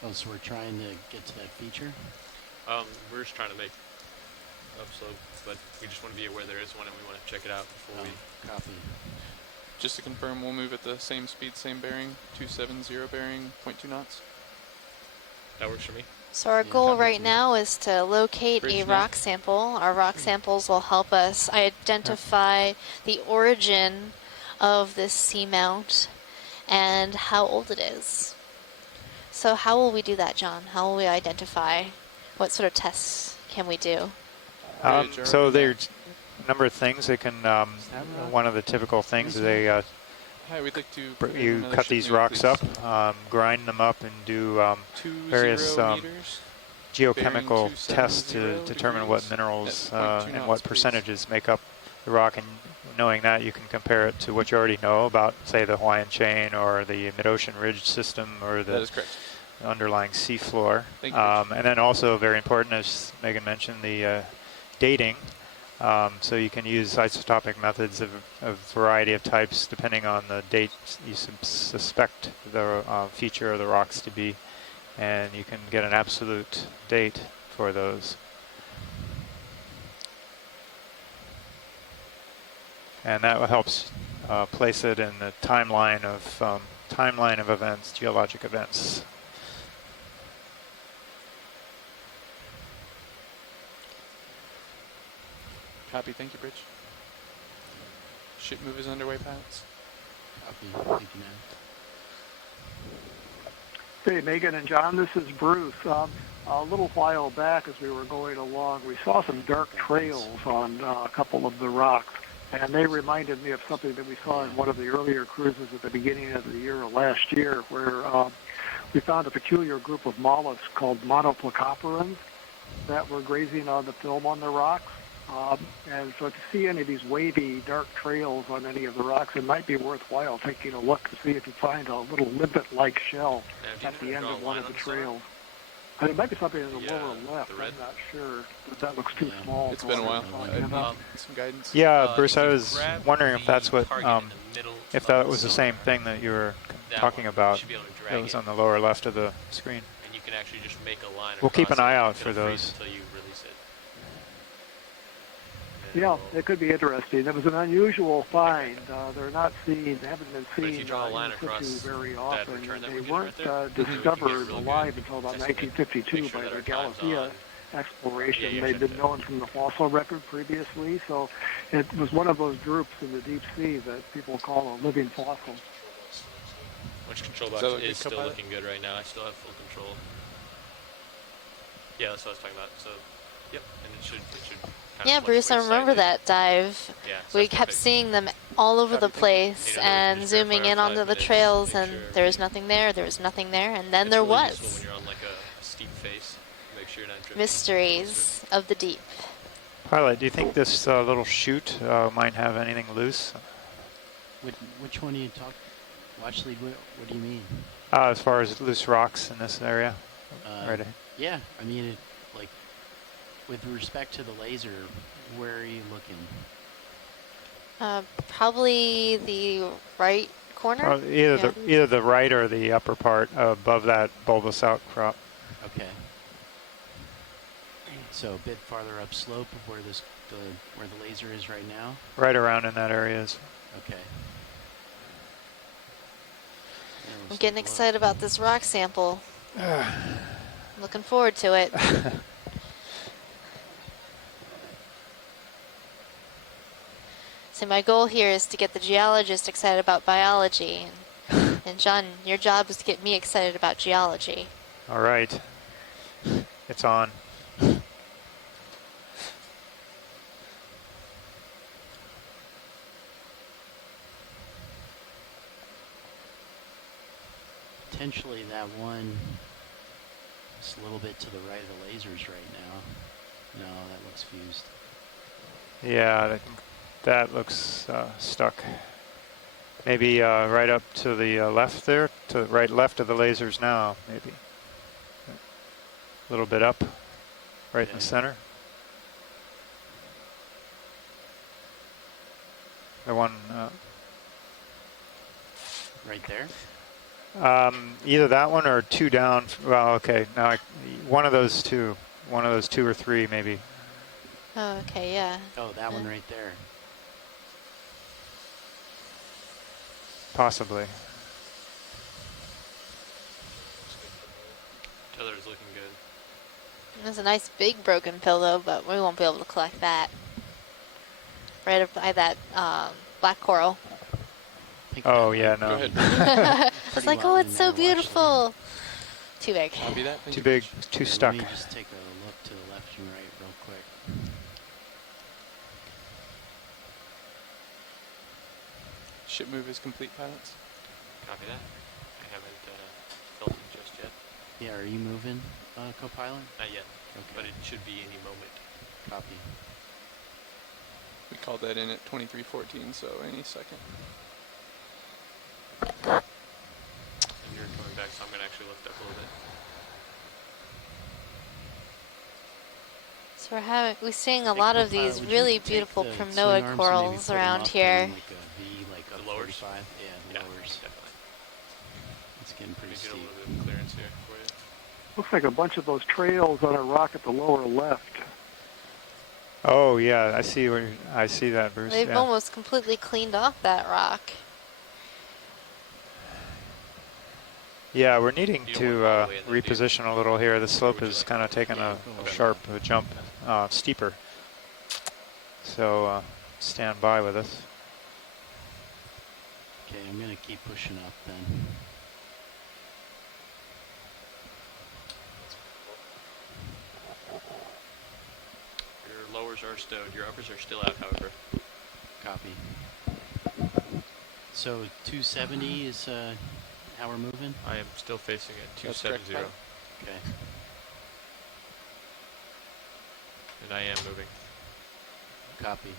Oh, so we're trying to get to that feature? We're just trying to make upslope, but we just want to be aware there is one and we want to check it out before we copy. Just to confirm, we'll move at the same speed, same bearing, 270 bearing, 0.2 knots. That works for me. So our goal right now is to locate a rock sample. Our rock samples will help us identify the origin of this seamount and how old it is. So how will we do that, John? How will we identify? What sort of tests can we do? So there's a number of things they can. One of the typical things they Hi, we'd like to you cut these rocks up, grind them up, and do various geochemical tests to determine what minerals and what percentages make up the rock. And knowing that, you can compare it to what you already know about, say, the Hawaiian chain or the mid-ocean ridge system or the underlying seafloor. And then also very important, as Megan mentioned, the dating. So you can use isotopic methods of a variety of types depending on the date you suspect the feature of the rocks to be, and you can get an absolute date for those. And that helps place it in the timeline of events, geologic events. Copy, thank you, Bridge. Ship move is underway, Pats. Copy, thank you, man. Hey, Megan and John, this is Bruce. a little while back as we were going along, we saw some dark trails on a couple of the rocks, and they reminded me of something that we saw in one of the earlier cruises at the beginning of the year or last year, where we found a peculiar group of mollusks called monoplacoporans that were grazing on the film on the rocks. And so to see any of these wavy, dark trails on any of the rocks, it might be worthwhile taking a look to see if you find a little limpet-like shell at the end of one of the trails. And it might be something in the lower left, I'm not sure, but that looks too small. It's been a while. Some guidance. Yeah, Bruce, I was wondering if that's what, if that was the same thing that you were talking about. That was on the lower left of the screen. And you can actually just make a line. We'll keep an eye out for those. Until you release it. Yeah, it could be interesting. It was an unusual find. They're not seen, they haven't been seen in situ very often. They weren't discovered alive until about 1952 by the Galathea exploration. They'd been known from the fossil record previously, so it was one of those groups in the deep sea that people call a living fossil. Which control box is still looking good right now. I still have full control. Yeah, that's what I was talking about. So, yep, and it should yeah, Bruce, I remember that dive. Yeah, so we kept seeing them all over the place and zooming in onto the trails, and there was nothing there, there was nothing there, and then there was. When you're on like a steep face, make sure you're not drifting. Mysteries of the deep. Pilot, do you think this little chute might have anything loose? Which one are you talking? Watch lead, what do you mean? As far as loose rocks in this area, right ahead. Yeah, I mean, like, with respect to the laser, where are you looking? Probably the right corner? Either the right or the upper part above that bulbous outcrop. Okay. So a bit farther upslope of where where the laser is right now? Right around in that area is. Okay. I'm getting excited about this rock sample. I'm looking forward to it. So my goal here is to get the geologist excited about biology. And John, your job is to get me excited about geology. All right. It's on. Potentially that one is a little bit to the right of the lasers right now. No, that looks fused. Yeah, that looks stuck. Maybe right up to the left there, to the right left of the lasers now, maybe. A little bit up, right in the center. The one... right there? Either that one or two down. Well, okay, now one of those two or three maybe. Oh, okay, yeah. Oh, that one right there. Possibly. Tether's looking good. There's a nice big broken pillow, but we won't be able to collect that. Right up by that black coral. Oh, yeah, no. It's like, oh, it's so beautiful. Too big. Too big, too stuck. Let me just take a look to the left and right real quick. Ship move is complete, pilots. Copy that. I haven't filtered just yet. Yeah, are you moving, co-pilot? Not yet, okay. But it should be any moment. Copy. We called that in at 23:14, so any second. And you're coming back, so I'm going to actually lift up a little bit. So we're seeing a lot of these really beautiful Crinoid corals around here. Like a V, like the lowers? 45? Yeah, the lowers. Definitely. It's getting pretty steep. Get a little bit of clearance here for you. Looks like a bunch of those trails on a rock at the lower left. Oh yeah, I see that, Bruce. They've almost completely cleaned off that rock. Yeah, we're needing to reposition a little here. The slope is kind of taking a sharp jump, steeper. So stand by with us. Okay, I'm going to keep pushing up then. lowers are stowed. Your uppers are still out, however. Copy. So 270 is how we're moving? I am still facing at That's correct, 270. Okay. And I am moving. Copy.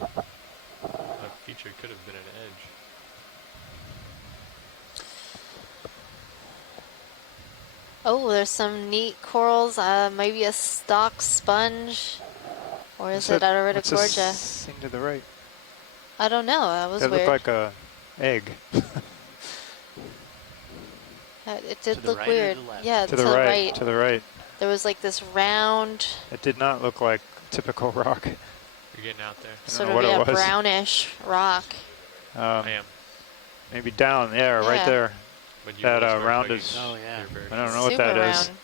That feature could have been an edge. Oh, there's some neat corals. Maybe a stock sponge. Or is it Outer What's Gorgia? this thing to the right? I don't know. That was It weird. looked like a egg. It did To the look right or weird. the left? Yeah, To the right. To the right. There was like this round, It did not look like typical rock. You're getting out there. sort know of what it was. brownish rock. I am. Maybe down there, right Yeah. there. But you That will start round tugging is. Oh, yeah. your bird. I don't know what Super that is. round.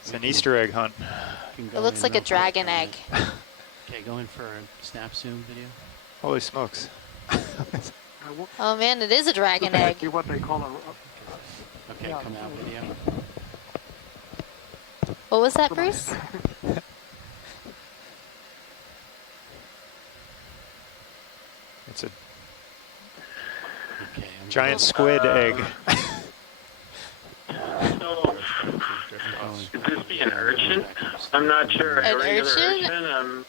It's an Easter egg hunt. Can It go looks in like a real quick dragon on egg. it. Okay, go in for a snap zoom video. Holy smokes. Oh man, it is a dragon egg. What they call a Okay, Yeah. come out video. What was that, Bruce? It's a Okay, giant squid egg. So, could this be an urchin? I'm not sure. An A regular urchin?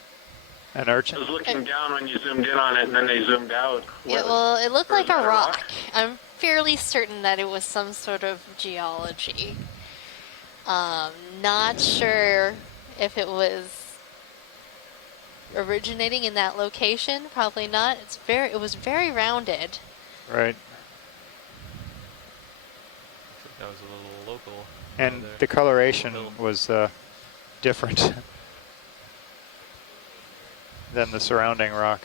An I urchin? was looking down when you zoomed in on it, and then they zoomed out. Well, it looked or like is that a rock. I'm fairly certain that it was some sort of geology. Not sure if it was originating in that location. Probably not. It was very rounded. Right. That was a little local. And there. the coloration Hill. was different than the surrounding rock.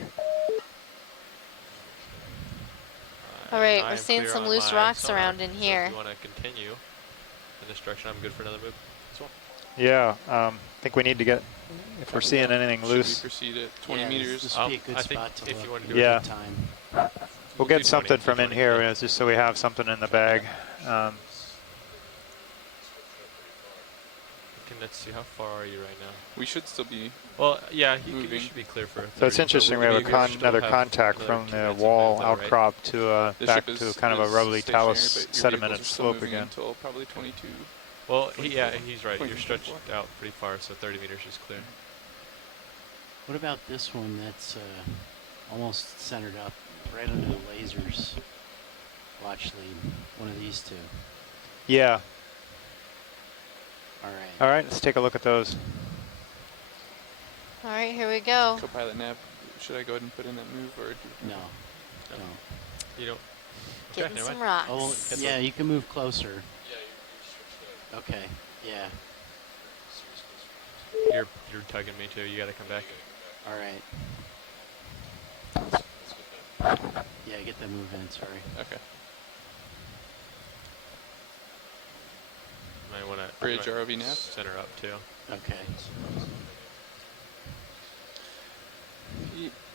All right, I we're am seeing clear some on loose my rocks sonar, around in so here. If you want to continue in this direction, I'm good for another move as well. Yeah, I think we need to get, if we're seeing anything Should loose, we proceed at 20 Yeah, meters? This would be a good I think spot to if look. you want to do Yeah. it, Time. we'll do get 20, something do from in 20, here yeah. just so we have something in the bag. let's see, how far are you right now? We should still be. Well, yeah, you moving. should be clear for. 30, So it's interesting we have another contact from the wall outcrop to back to kind of a rubbly talus sedimented slope again. Until probably 22. Well, he's right. You're stretched out pretty far, so 30 meters is clear. What about this one that's almost centered up right under the lasers? Watch lead. One of these two. Yeah. All right. All right, let's take a look at those. All right, here we go. Co-pilot nav, should I go ahead and put in that move or? No. No. You don't. Getting never some mind. rocks. Oh, yeah, you can move closer. Okay. Yeah. You're tugging me too. You got to come back. All right. Yeah, get that move in. Sorry. Okay. Might want to Bridge ROV nav. center up too. Okay.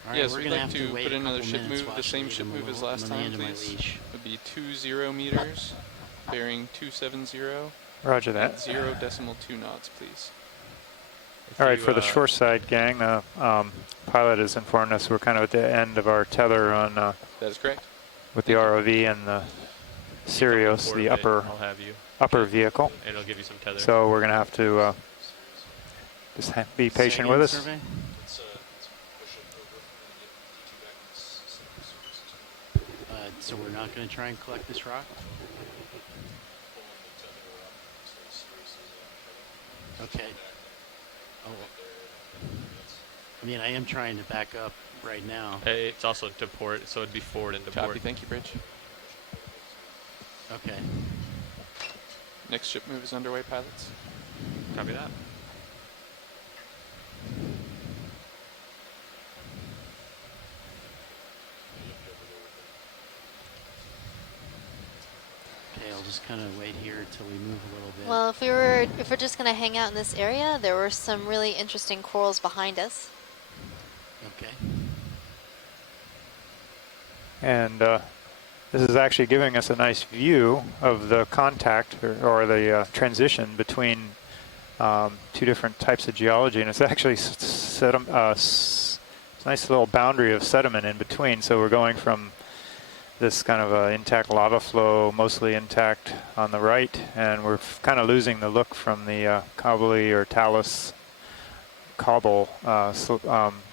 All right, Yes, we're we'd gonna like have to wait put a in another couple ship minutes move, the while same I ship lead move as them last on the time, end of my please. leash. Would be 20 meters, bearing 270. Roger At that. 0.2 knots, please. All right, for the shore side gang, the pilot has informed us we're kind of at the end of our tether on That is correct. with the ROV and the Sirius, the upper I'll have you. upper vehicle. And it'll give you some tether. So we're going to have to just be patient with us. Survey? So we're not going to try and collect this rock? Okay. Oh. I mean, I am trying to back up right now. It's also to port, so it'd be forward into Copy, port. thank you, Bridge. Okay. Next ship move is underway, pilots. Copy that. Okay, Okay, I'll just kind of wait here until we move a little bit. Well, if we're just going to hang out in this area, there were some really interesting corals behind us. Okay. And this is actually giving us a nice view of the contact or the transition between two different types of geology, and it's actually nice little boundary of sediment in between. So we're going from this kind of intact lava flow, mostly intact on the right, and we're kind of losing the look from the cobbly or talus cobble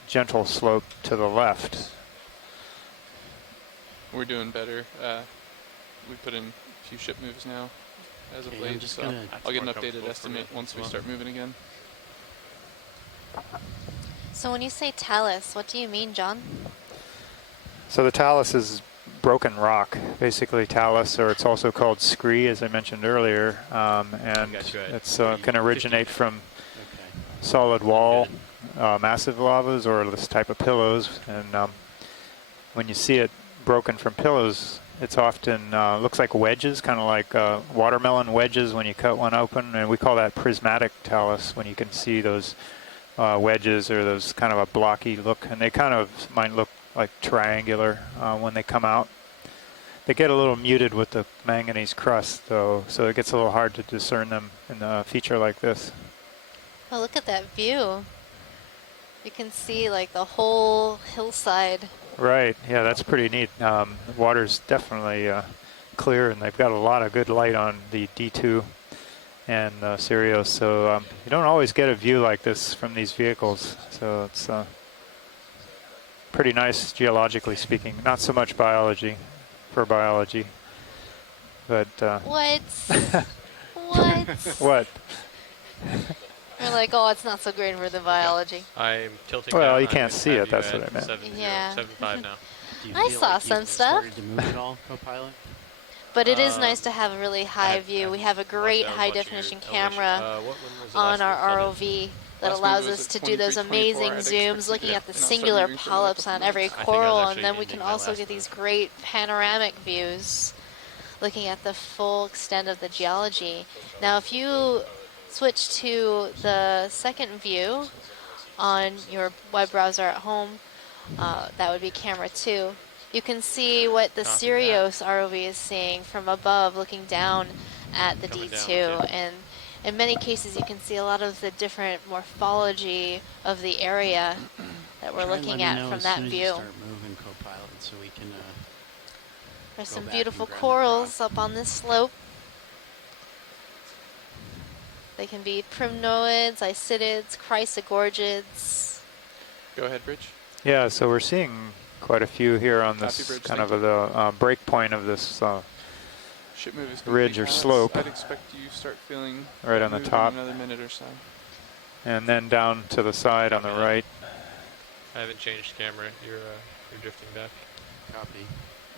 gentle slope to the left. We're doing better. We put in a few ship moves now as of late, so I'll get an updated estimate once we start moving again. So when you say talus, what do you mean, John? So the talus is broken rock, basically talus, or it's also called scree, as I mentioned earlier, and it's can originate from solid wall, massive lavas, or this type of pillows. And when you see it broken from pillows, it's often looks like wedges, kind of like watermelon wedges when you cut one open, and we call that prismatic talus when you can see those wedges or those kind of a blocky look, and they kind of might look like triangular when they come out. They get a little muted with the manganese crust, though, so it gets a little hard to discern them in a feature like this. Oh, look at that view. You can see like the whole hillside. Right, yeah, that's pretty neat. The water's definitely clear, and they've got a lot of good light on the D2 and Sirius, so you don't always get a view like this from these vehicles, so it's pretty nice geologically speaking. Not so much biology for biology, but What? What? What? We're like, oh, it's not so great for the biology. I'm tilting well, down. you can't see it, that's what I meant. 7.5 now. I saw some stuff. To move at all, co-pilot? But it is nice to have a really high view. We have a great high definition camera on our ROV that allows us to do those amazing zooms looking at the singular polyps on every coral, and then we can also get these great panoramic views looking at the full extent of the geology. Now if you switch to the second view on your web browser at home, that would be camera 2. You can see what the Sirius ROV is seeing from above looking down at the D2, and in many cases you can see a lot of the different morphology of the area that we're looking at from that view. Start moving, co-pilot, so we can There's some beautiful corals up on this slope. They can be primnoids, isidids, chrysogorgids. Go ahead, Bridge. Yeah, so we're seeing quite a few here on this kind of the break point of this Ship move is ridge or slope. I'd expect you start feeling right on the top. In another minute or so. And then down to the side on the right. I haven't changed camera. You're drifting back. Copy.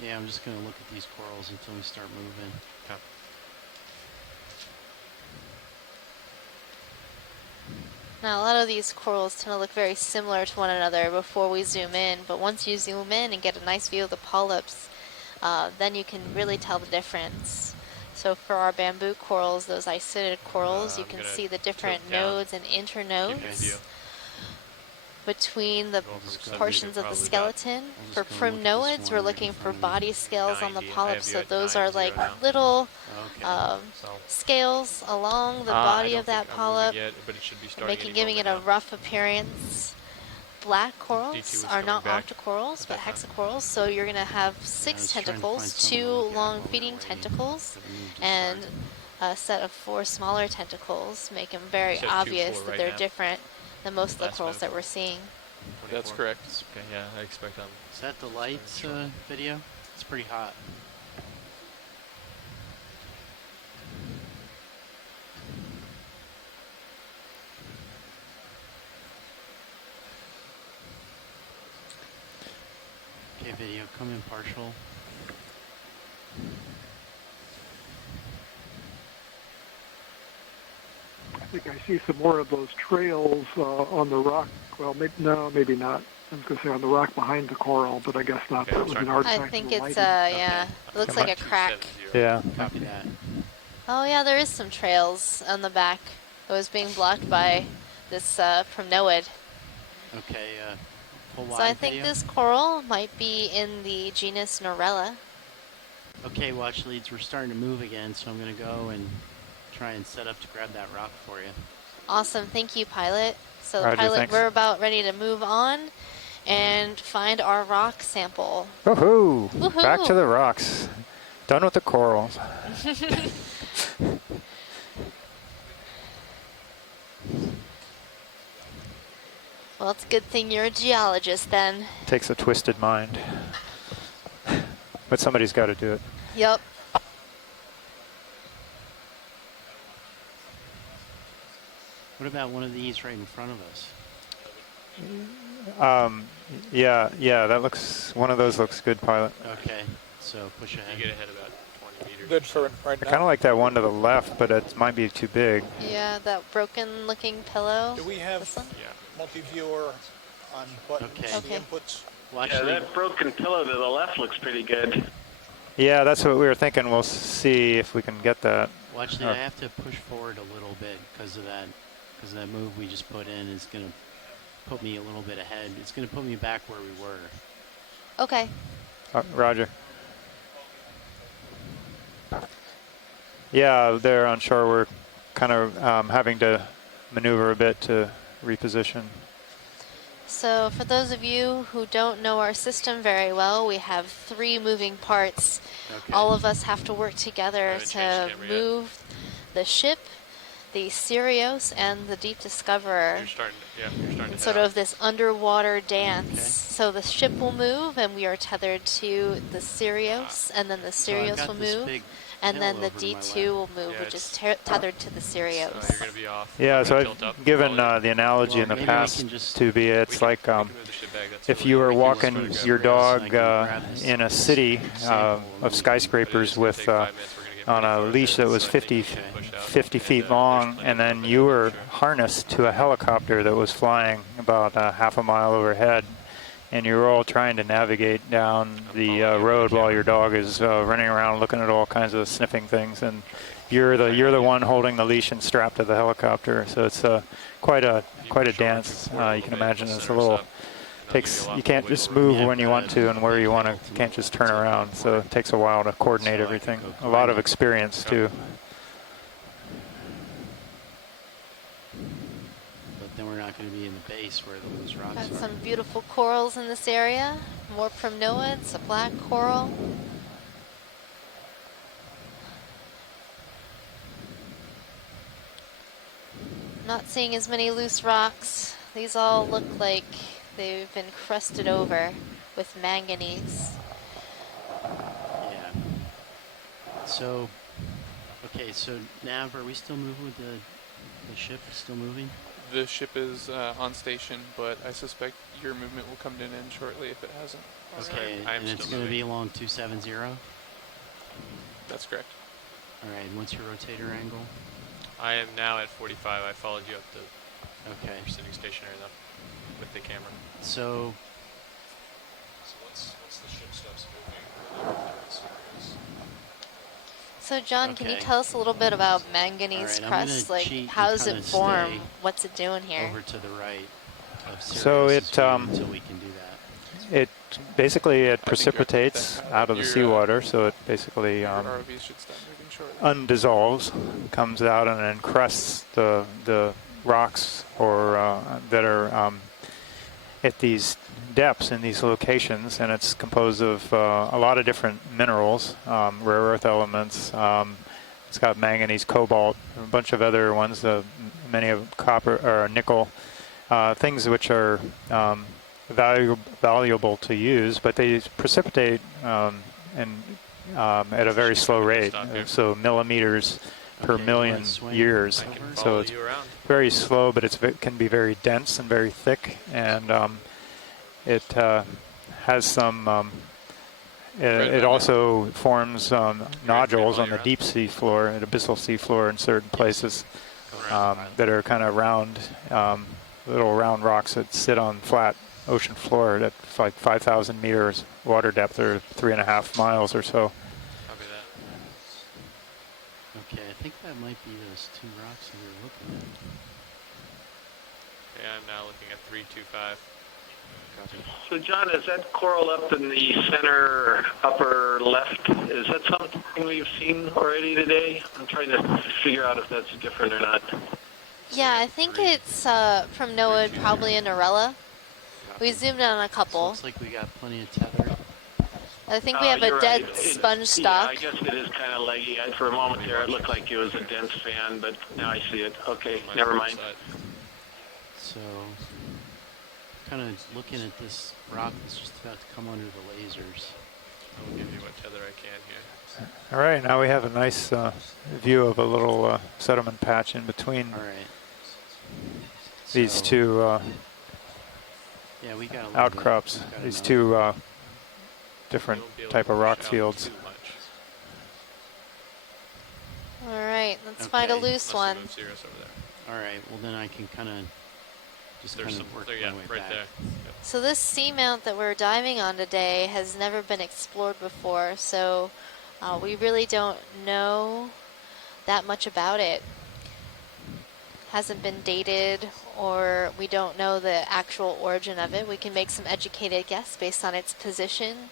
Yeah, I'm just going to look at these corals until we start moving. Okay. Now, a lot of these corals tend to look very similar to one another before we zoom in, but once you zoom in and get a nice view of the polyps, then you can really tell the difference. So for our bamboo corals, those isidid corals, you can see the different nodes and internodes between the portions of the skeleton. For primnoids, we're looking for body scales on the polyps, so those are like little scales along the body of that polyp, giving it a rough appearance. Black corals are not octocorals, but hexacorals, so you're going to have 6 tentacles, 2 long feeding tentacles, and a set of 4 smaller tentacles, make them very obvious that they're different than most of the corals that we're seeing. That's correct. Okay, yeah, I expect them. Is that the lights video? It's pretty hot. Okay, video, come in partial. I think I see some more of those trails on the rock. Well, maybe, no, maybe not. I was going to say on the rock behind the coral, but I guess not. Okay, That was an artifact. I think of the it's, lighting. yeah, it looks like a crack. Yeah. Copy that. Oh yeah, there is some trails on the back. It was being blocked by this Crinoid. Okay, full So I wide think video. this coral might be in the genus Norella. Okay, watch leads, we're starting to move again, so I'm going to go and try and set up to grab that rock for you. Awesome, thank you, Pilot. So Roger, Pilot, thanks. we're about ready to move on and find our rock sample. Woohoo! Woohoo! Back to the rocks. Done with the corals. Well, it's a good thing you're a geologist then. Takes a twisted mind. But somebody's got to do it. Yep. What about one of these right in front of us? Yeah, that looks, one of those looks good, Pilot. Okay, so push ahead. You get ahead about 20 meters. Good for right I now. kind of like that one to the left, but it might be too big. Yeah, that broken looking pillow. Do we have This one? multi-viewer on buttons, Okay. the inputs? Well, Yeah, actually, that broken pillow to the left looks pretty good. Yeah, that's what we were thinking. We'll see if we can get that. well, actually Or- I have to push forward a little bit because of that move we just put in is going to put me a little bit ahead. It's going to put me back where we were. Okay. Roger. Yeah, there on shore we're kind of having to maneuver a bit to reposition. So for those of you who don't know our system very well, we have 3 moving parts. Okay. All of us have to work together haven't changed to camera yet. move the ship, the Sirius, and the Deep Discoverer. You're starting in to sort head of this underwater dance. Okay. So the ship will move, and we are tethered to the Sirius, and then the So I've Sirius got will this move, big and then hill the over to my D2 left. will move, Yeah, which is it's- tethered to the Sirius. So you're going to be off. Yeah, You're so gonna I've tilt up, given roll it. the analogy Well, in the maybe we past can just- to be, it's like We can move the ship back. That's if totally you were fine. walking We'll just your grab dog I can grab this in a city of skyscrapers with on a leash that was 50 feet long, and then you were harnessed to a helicopter that was flying about half a mile overhead, and you were all trying to navigate down the road while your dog is running around looking at all kinds of sniffing things, and you're the one holding the leash and strapped to the helicopter. So it's quite a dance. You can imagine it's a little. You can't just move when you want to and where you want to. You can't just turn around. So it takes a while to coordinate everything. A lot of experience too. But then we're not going to be in the base where those rocks Got are. some beautiful corals in this area. More primnoids, a black coral. Not seeing as many loose rocks. These all look like they've been crusted over with manganese. Yeah. So, okay, so Nav, are we still moving with the ship? Is still moving? The ship is on station, but I suspect your movement will come to an end shortly if it hasn't. Okay, I am and it's still going to moving. be along 270? That's correct. All right, and what's your rotator angle? I am now at 45. I followed you up to Okay. you're sitting stationary though with the camera. So, So once the ship stops moving, So John, can you Okay. tell us a little bit about manganese All right, I'm crust? gonna Like, cheat how and does it kinda form? stay What's it doing here? over to the right of So Sirius's it, view until we can do that. It basically think precipitates you're- out of the you're, seawater, so it basically Your ROVs should stop moving shortly. undissolves, comes out and then crusts the rocks or that are at these depths in these locations, and it's composed of a lot of different minerals, rare earth elements. It's got manganese, cobalt, a bunch of other ones, many of copper or nickel, things which are valuable to use, but they precipitate at a very slow rate, so millimeters per Okay, million let's swing years. I can So follow it's you around. very slow, but it can be very dense and very thick, and it has some. It also forms nodules on the deep sea floor, and abyssal sea floor in certain places that are kind of round, little round rocks that sit on flat ocean floor at like 5,000 meters water depth, or 3.5 miles or so. Copy that. Okay, I think that might be those two rocks that we were looking at. Yeah, I'm now looking at 325. Copy. So John, is that coral up in the center upper left? Is that something we've seen already today? I'm trying to figure out if that's different or not. Yeah, I think it's from NOAA, probably a Norella. We zoomed in on a couple. Looks like we got plenty of tether. I think we have a dead sponge stock. Yeah, I guess it is kind of leggy. For a moment there, it looked like it was a dense fan, but now I see it. Okay, never mind. So, kind of looking at this rock that's just about to come under the lasers. I'll give you what tether I can here. All right, now we have a nice view of a little sediment patch in between these two yeah, we got outcrops, these two different type of rock fields. All right, let's find a loose one. All right, well then I can kind of just kind of work my way back. There. Yep. So this seamount that we're diving on today has never been explored before, so we really don't know that much about it. Hasn't been dated, or we don't know the actual origin of it. We can make some educated guess based on its position.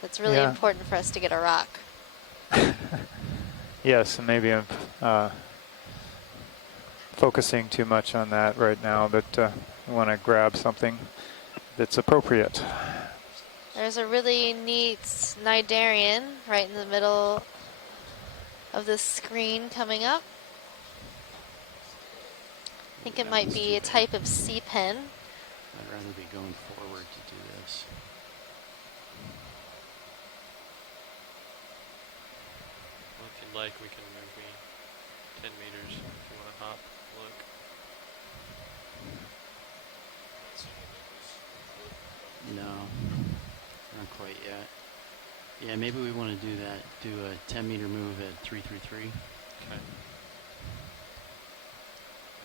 It's really important for us to get a rock. Yes, and maybe I'm focusing too much on that right now, but I want to grab something that's appropriate. There's a really neat cnidarian right in the middle of the screen coming up. I think it might be a type of sea pen. I'd rather be going forward to do this. Well, if you'd like, we can move me 10 meters if you want to hop. Look. No, not quite yet. Yeah, maybe we want to do that. Do a 10-meter move at 333. Okay.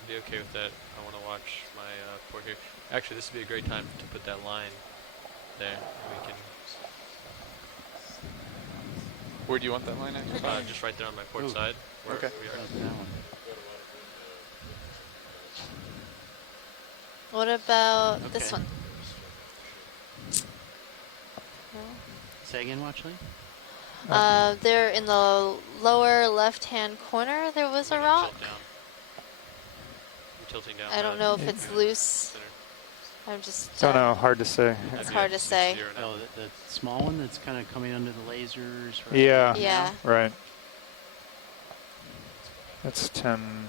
I'd be okay with that. I want to watch my port here. Actually, this would be a great time to put that line there. We can. Where do you want that line actually? Just right there on my port side. Where Okay. we are. What about this one? No? Say again, Watchley? There in the lower left-hand corner, there was a rock. Tilting down. I don't know if it's loose. I'm just. Don't know, hard to say. It's hard to say. Oh, the small one that's kind of coming under the lasers. Right? Yeah. Yeah. Right. That's 10.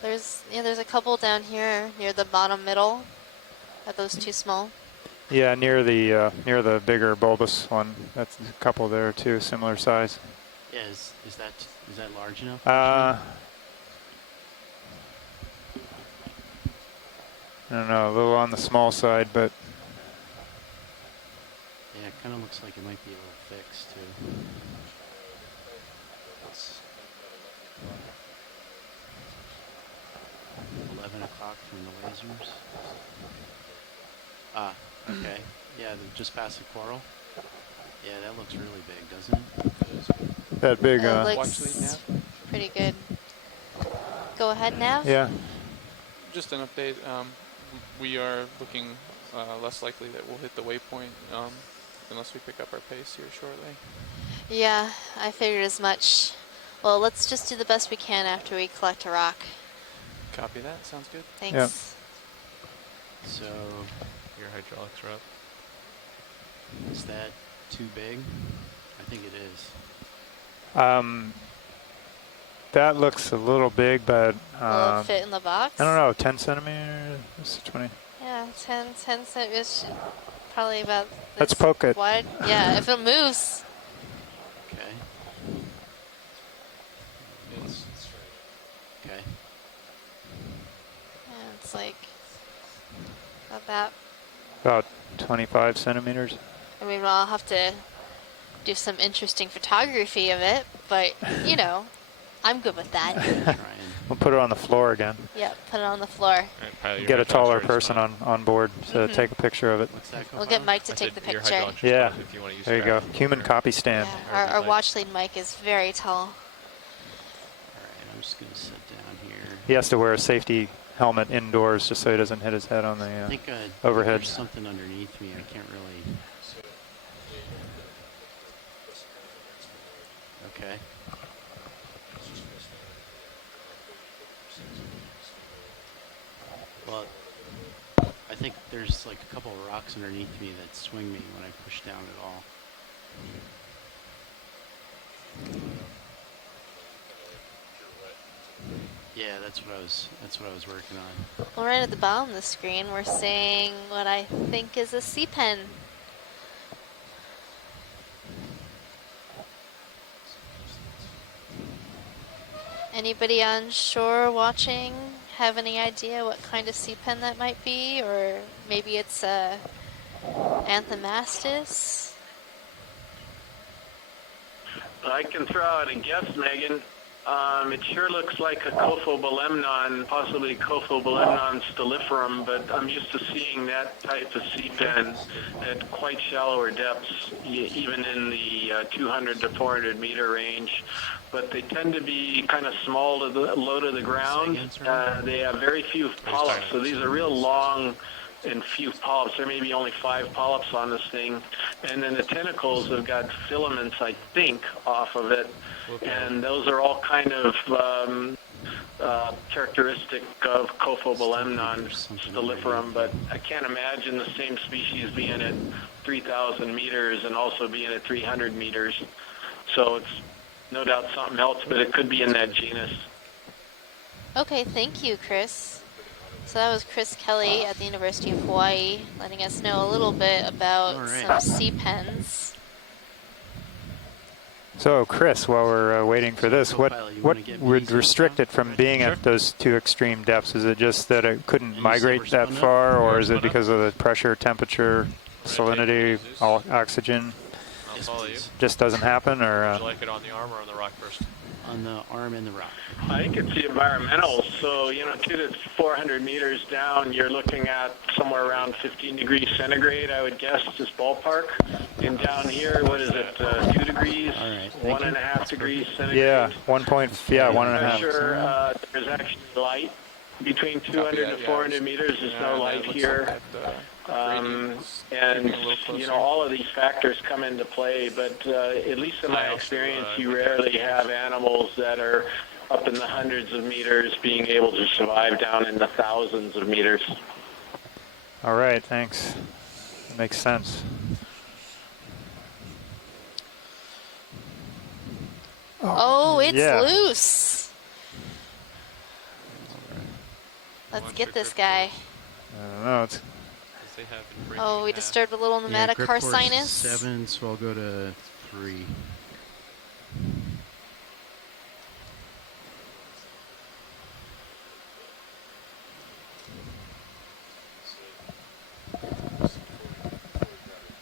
There's a couple down here near the bottom middle. Are those too small? Yeah, near the bigger bulbous one. That's a couple there too, similar size. Yeah, is that large enough? I don't know, a little on the small side, but yeah, it kind of looks like it might be a little fixed too. It's 11 o'clock from the lasers. Ah, okay. Yeah, just past the coral. Yeah, that looks really big, doesn't it? that big. Looks pretty good. Go ahead, Nav. Yeah. Just an update. We are looking less likely that we'll hit the waypoint unless we pick up our pace here shortly. Yeah, I figured as much. Well, let's just do the best we can after we collect a rock. Copy that. Sounds good. Thanks. Yep. So, your hydraulics are up. Is that too big? I think it is. That looks a little big, but Will it fit in the box? I don't know, 10 centimeters, 20. Yeah, 10 centimeters, probably about this Let's poke it. wide. Yeah, if it moves. Okay. Okay. Yeah, it's like about that. About 25 centimeters. I mean, I'll have to do some interesting photography of it, but you know, I'm good with that. We'll put it on the floor again. Yep, put it on the floor. Right, Get a taller person on board to take a picture of it. We'll get Mike to take the picture. Yeah, if you want to use there you go. Human copy stand. Yeah, our watch lead Mike is very tall. All right, I'm just going to sit down here. He has to wear a safety helmet indoors just so he doesn't hit his head on the I think overhead. there's something underneath me. I can't really. Okay. Well, I think there's like a couple of rocks underneath me that swing me when I push down at all. Yeah, that's what I was working on. Well, right at the bottom of the screen, we're seeing what I think is a sea pen. Anybody on shore watching have any idea what kind of sea pen that might be? Or maybe it's a Anthomastus? I can throw out a guess, Megan. It sure looks like a Cophobelemnon, possibly Cophobelemnon styliferum, but I'm used to seeing that type of sea pen at quite shallower depths, even in the 200 to 400 meter range. But they tend to be kind of small to the low to the ground. They have very few polyps, so these are real long and few polyps. There may be only 5 polyps on this thing. And then the tentacles have got filaments, I think, off of it. And those are all kind of characteristic of Cophobelemnon styliferum, but I can't imagine the same species being at 3,000 meters and also being at 300 meters. So it's no doubt something else, but it could be in that genus. Okay, thank you, Chris. So that was Chris Kelly at the University of Hawaii, letting us know a little bit about some sea pens. So, Chris, while we're waiting for this, what would restrict it from being at those two extreme depths? Is it just that it couldn't migrate that far, or is it because of the pressure, temperature, salinity, oxygen? Just doesn't happen, or? Would you like it on the arm or on the rock first? On the arm and the rock. I think it's the environmental. So, 2 to 400 meters down, you're looking at somewhere around 15 degrees centigrade, I would guess, just ballpark. And down here, what is it, 2 degrees, 1.5 degrees centigrade? Yeah, 1.5. Sure, there's actually light. Between 200 to 400 meters, there's no light here. And, all of these factors come into play, but at least in my experience, you rarely have animals that are up in the hundreds of meters being able to survive down in the thousands of meters. All right, thanks. Makes sense. Oh, it's loose. Let's get this guy. I don't know. Oh, we disturbed a little pneumatic car sinus. 7, so I'll go to 3.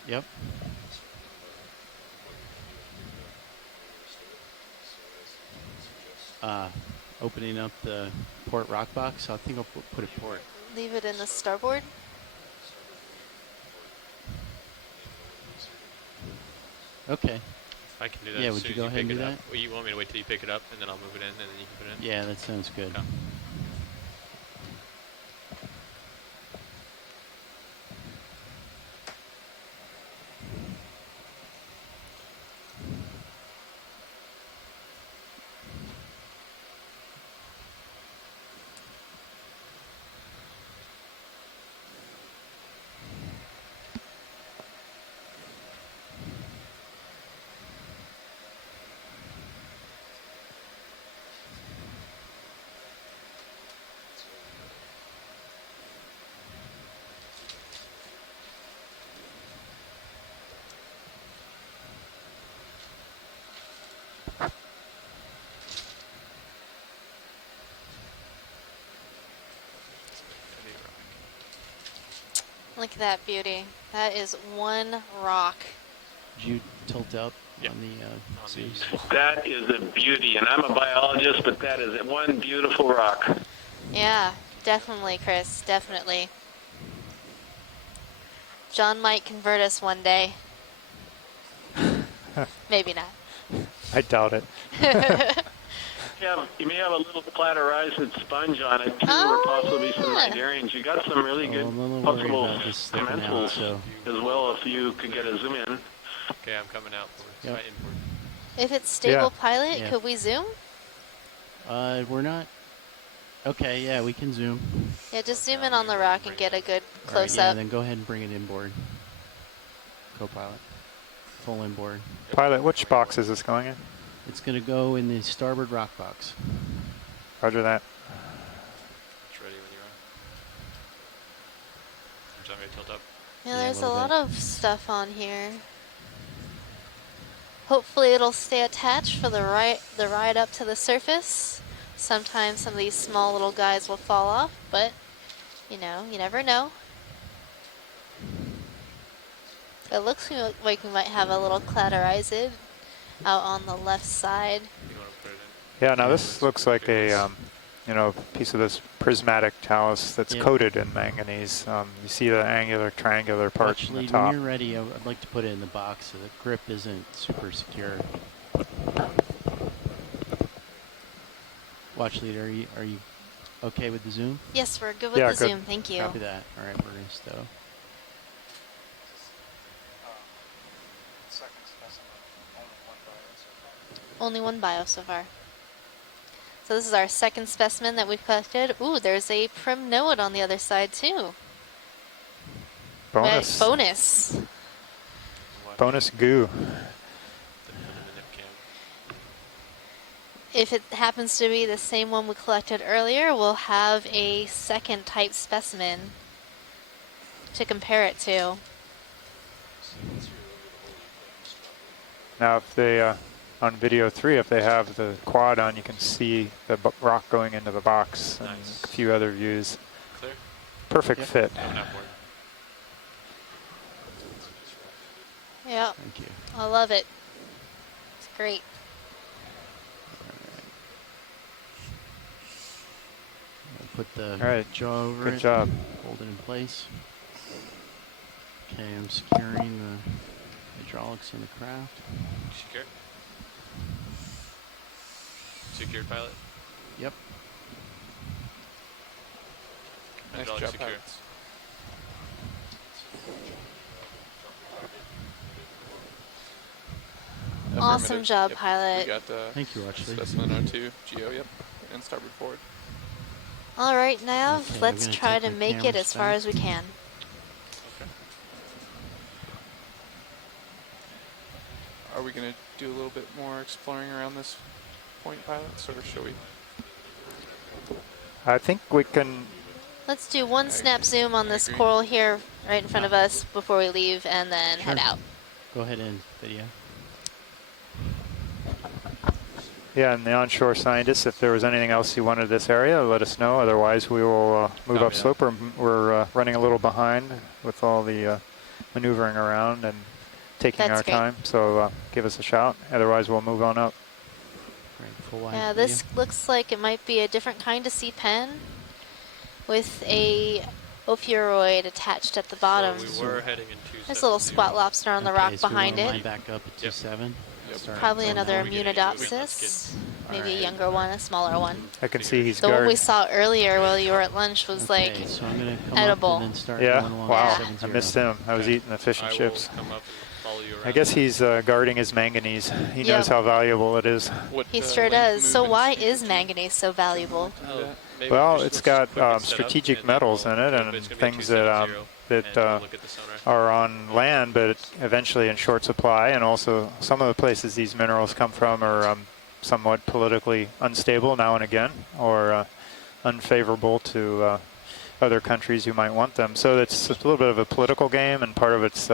Yep. Opening up the port rock box. I think I'll put it port. Leave it in the starboard. Okay. I can do that. Yeah, would you go ahead and do that? Well, you want me to wait till you pick it up, and then I'll move it in, and then you can put it in? Yeah, that sounds good. Okay. Look at that beauty. That is one rock. Did you tilt up on the Zeus? That is a beauty, and I'm a biologist, but that is one beautiful rock. Yeah, definitely, Chris, definitely. John might convert us one day. Maybe not. I doubt it. You may have a little platerized sponge on it, too, or possibly some nigerians. You got some really good possible commensals as well if you could get a zoom in. Okay, I'm coming out for my inboard. If it's stable pilot, could we zoom? We're not. Okay, yeah, we can zoom. Yeah, just zoom in on the rock and get a good close Yeah, up. then go ahead and bring it inboard. Co-pilot. Full inboard. Pilot, which box is this going in? It's going to go in the starboard rock box. Roger that. It's ready when you are. Is that ready to tilt up? Yeah, there's a lot of stuff on here. Hopefully it'll stay attached for the ride up to the surface. Sometimes some of these small little guys will fall off, but you know, you never know. It looks like we might have a little cladorizid out on the left side. Yeah, now this looks like a piece of this prismatic talus that's coated in manganese. You see the angular, triangular part Actually, on the top. when you're ready, I'd like to put it in the box so the grip isn't super secure. Watch leader, are you okay with the zoom? Yes, we're good with the zoom. Thank you. Copy that. All right, we're going to stow. Only one bio so far. So this is our second specimen that we've collected. Ooh, there's a primnoid on the other side too. Bonus. Bonus. Bonus goo. If it happens to be the same one we collected earlier, we'll have a second type specimen to compare it to. Now, if they, on video 3, if they have the quad on, you can see the rock going into the box and a few other views. Clear? Perfect fit. Yeah. Thank you. I love it. It's great. Put the jaw over it. Good job. Hold it in place. Okay, I'm securing the hydraulics in the craft. Secure? Secured, pilot? Yep. Nice Hydraulic job, secure. pilots. Awesome job, Yep. pilot. We got Thank you, actually. specimen R2, Geo, yep, and starboard forward. All right, Nav, Okay, let's I'm gonna try take to my make it cameras as far back. as we can. Okay. Are we going to do a little bit more exploring around this point, pilots, or shall we? I think we can. Let's do one snap zoom on this coral here right in front of us before we leave and then head out. Go ahead and video. Yeah, and the onshore scientists, if there was anything else you wanted this area, let us know. Otherwise, we will move upslope. We're running a little behind with all the maneuvering around and taking our time. So give us a shout. Otherwise, we'll move on up. Yeah, this looks like it might be a different kind of sea pen with a ophiuroid attached at the bottom. So we were heading in 270. There's a little squat lobster on the rock behind it. Back up at 27. Probably another Immunodopsis. Maybe a younger one, a smaller one. I can see he's The one we guarded. saw earlier while you were at lunch was like So I'm going to come edible. up and then start Yeah, going along wow. 70. I missed him. I was eating the fish and I chips. will come up and follow you around. I guess he's guarding his manganese. He Yeah. knows how valuable it is. He sure does. So why is manganese so valuable? Maybe Well, just it's looks got quick and set strategic up, metals in it but and it's gonna be a things that 270, and we'll look at the sonar. are on land, but eventually in short supply. And also, some of the places these minerals come from are somewhat politically unstable now and again, or unfavorable to other countries who might want them. So it's a little bit of a political game, and part of it's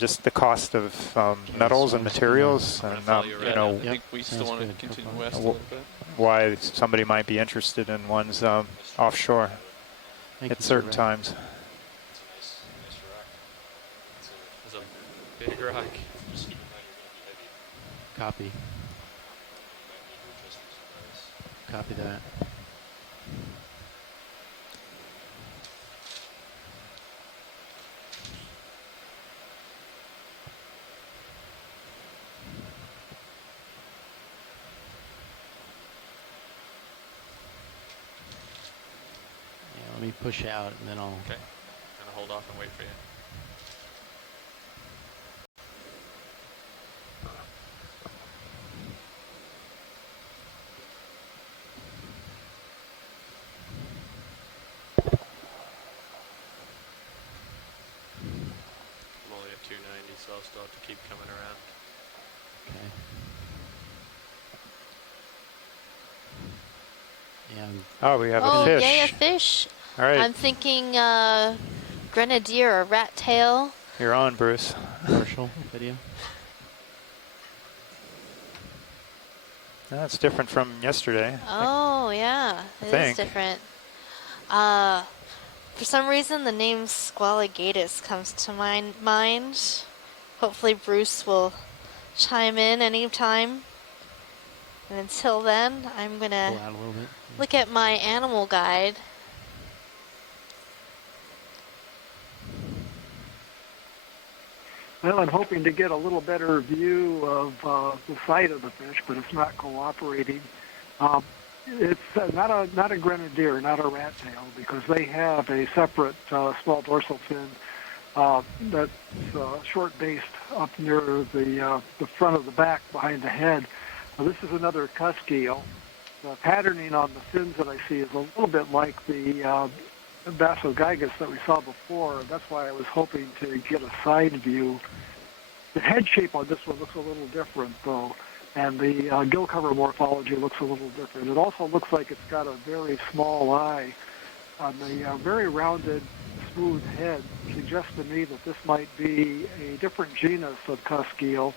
just the cost of metals and materials, and I think we still want to continue west a little bit. why somebody might be interested in one's offshore at certain times. There's a big rock. Copy. Copy that. Yeah, let me push out and then I'll... Okay. I'm gonna hold off and wait for you. I'm only at 290, so I'll still have to keep coming around. Okay. And oh, we have Oh, a fish. yay, a fish. All right. I'm thinking grenadier or rat tail. You're on, Bruce. Commercial video. That's different from yesterday. Oh, yeah. It is different. For some reason, the name Squaligatus comes to my mind. Hopefully Bruce will chime in anytime. And until then, I'm going to look at my animal guide. Well, I'm hoping to get a little better view of the sight of the fish, but it's not cooperating. It's not a grenadier, not a rat tail, because they have a separate small dorsal fin that's short-based up near the front of the back behind the head. This is another cusk eel. The patterning on the fins that I see is a little bit like the Basogigas that we saw before. That's why I was hoping to get a side view. The head shape on this one looks a little different, though, and the gill cover morphology looks a little different. It also looks like it's got a very small eye. On the very rounded, smooth head suggests to me that this might be a different genus of cusk eel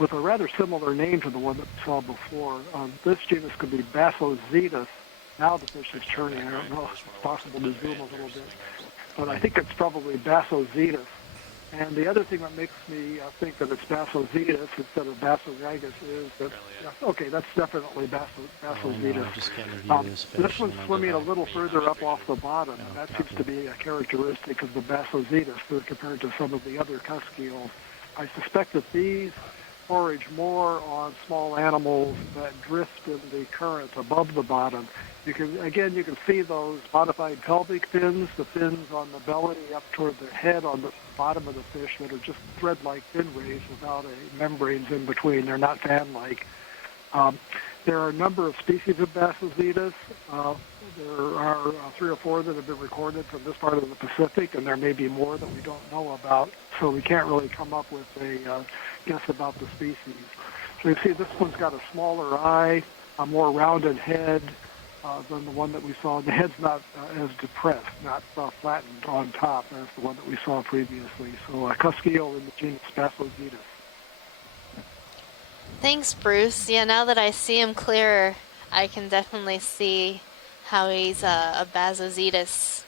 with a rather similar name to the one that we saw before. This genus could be Basozetus. Now the fish is turning. I don't know if it's possible to zoom a little bit. But I think it's probably Basozetus. And the other thing that makes me think that it's Basozetus instead of Basogigas is that, okay, that's definitely Basozetus. This one's swimming a little further up off the bottom. That seems to be a characteristic of the Basozetus compared to some of the other cusk eels. I suspect that these forage more on small animals that drift in the current above the bottom. You can see those modified pelvic fins, the fins on the belly up toward the head on the bottom of the fish that are just thread-like fin rays without a membranes in between. They're not fan-like. There are a number of species of Basozetus. There are 3 or 4 that have been recorded from this part of the Pacific, and there may be more that we don't know about. So we can't really come up with a guess about the species. So you see this one's got a smaller eye, a more rounded head than the one that we saw. The head's not as depressed, not flattened on top as the one that we saw previously. So a cusk eel in the genus Basozetus. Thanks, Bruce. Yeah, now that I see him clearer, I can definitely see how he's a Basozetus.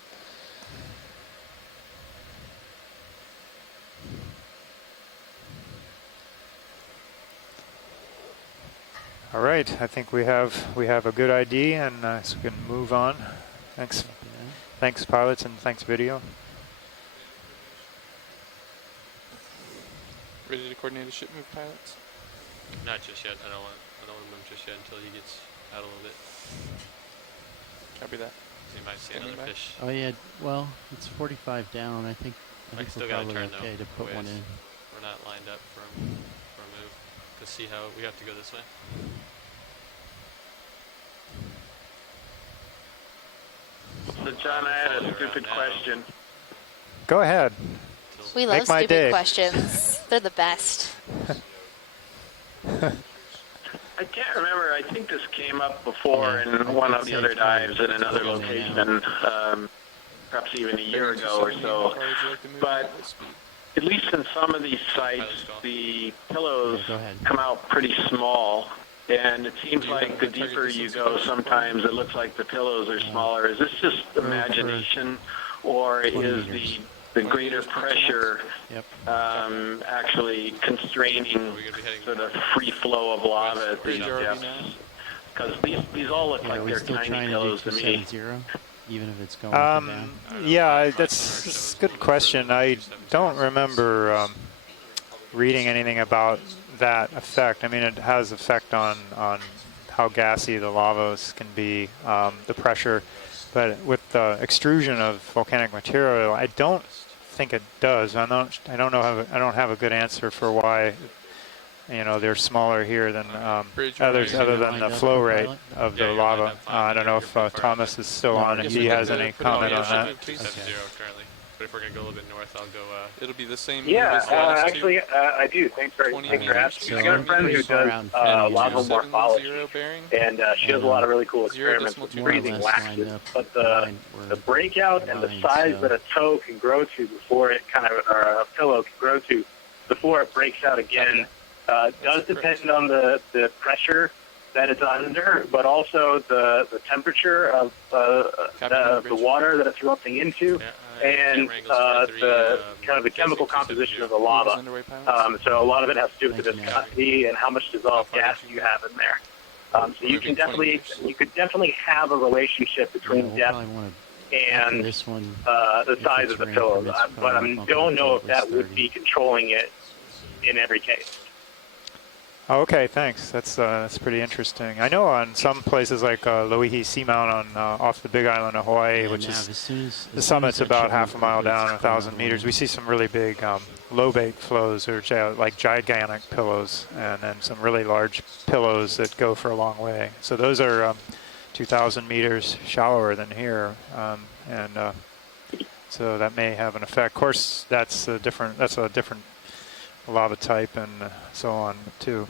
All right, I think we have a good ID, and so we can move on. Thanks pilots, and thanks video. Ready to coordinate a ship move, pilots? Not just yet. I don't want to move just yet until he gets out a little bit. Copy that. So you might see another fish. Oh yeah, well, it's 45 down. I think I still we're got to probably turn okay though. to put one in. We're not lined up for a move. To see how we have to go this way. So John, I had a stupid question. Go ahead. We love stupid questions. They're the best. I can't remember. I think this came up before in one of the other dives in another location, perhaps even a year ago or so. But at least in some of these sites, the pillows come out pretty small. And it seems like the deeper you go, sometimes it looks like the pillows are smaller. Is this just imagination, or is the greater pressure actually constraining sort of free flow of lava at these depths. Because these all look like they're tiny pillows to me. Even if it's going up and down? Yeah, that's a good question. I don't remember reading anything about that effect. I mean, it has effect on how gassy the lavas can be, the pressure. But with the extrusion of volcanic material, I don't think it does. I don't have a good answer for why, you know, they're smaller here than others, other than the flow rate of the lava. I don't know if Thomas is still on and he has any comment on that. But if we're going to go a little bit north, I'll go... It'll be the same. Yeah, actually, I do. Thanks for asking. I got a friend who does lava morphology, and she does a lot of really cool experiments with freezing waxes. But the breakout and the size that a toe can grow to before it or a pillow can grow to before it breaks out again does depend on the pressure that it's under, but also the temperature of the water that it's erupting into, and the kind of the chemical composition of the lava. So a lot of it has to do with the viscosity and how much dissolved gas you have in there. So you could definitely have a relationship between depth and the size of the pillow, but I don't know if that would be controlling it in every case. Okay, thanks. That's pretty interesting. I know on some places like Loihi Seamount on off the Big Island of Hawaii, which is the summit's about half a mile down, 1,000 meters. We see some really big lobate flows, or like gigantic pillows, and then some really large pillows that go for a long way. So those are 2,000 meters shallower than here, and so that may have an effect. Of course, that's a different lava type and so on too.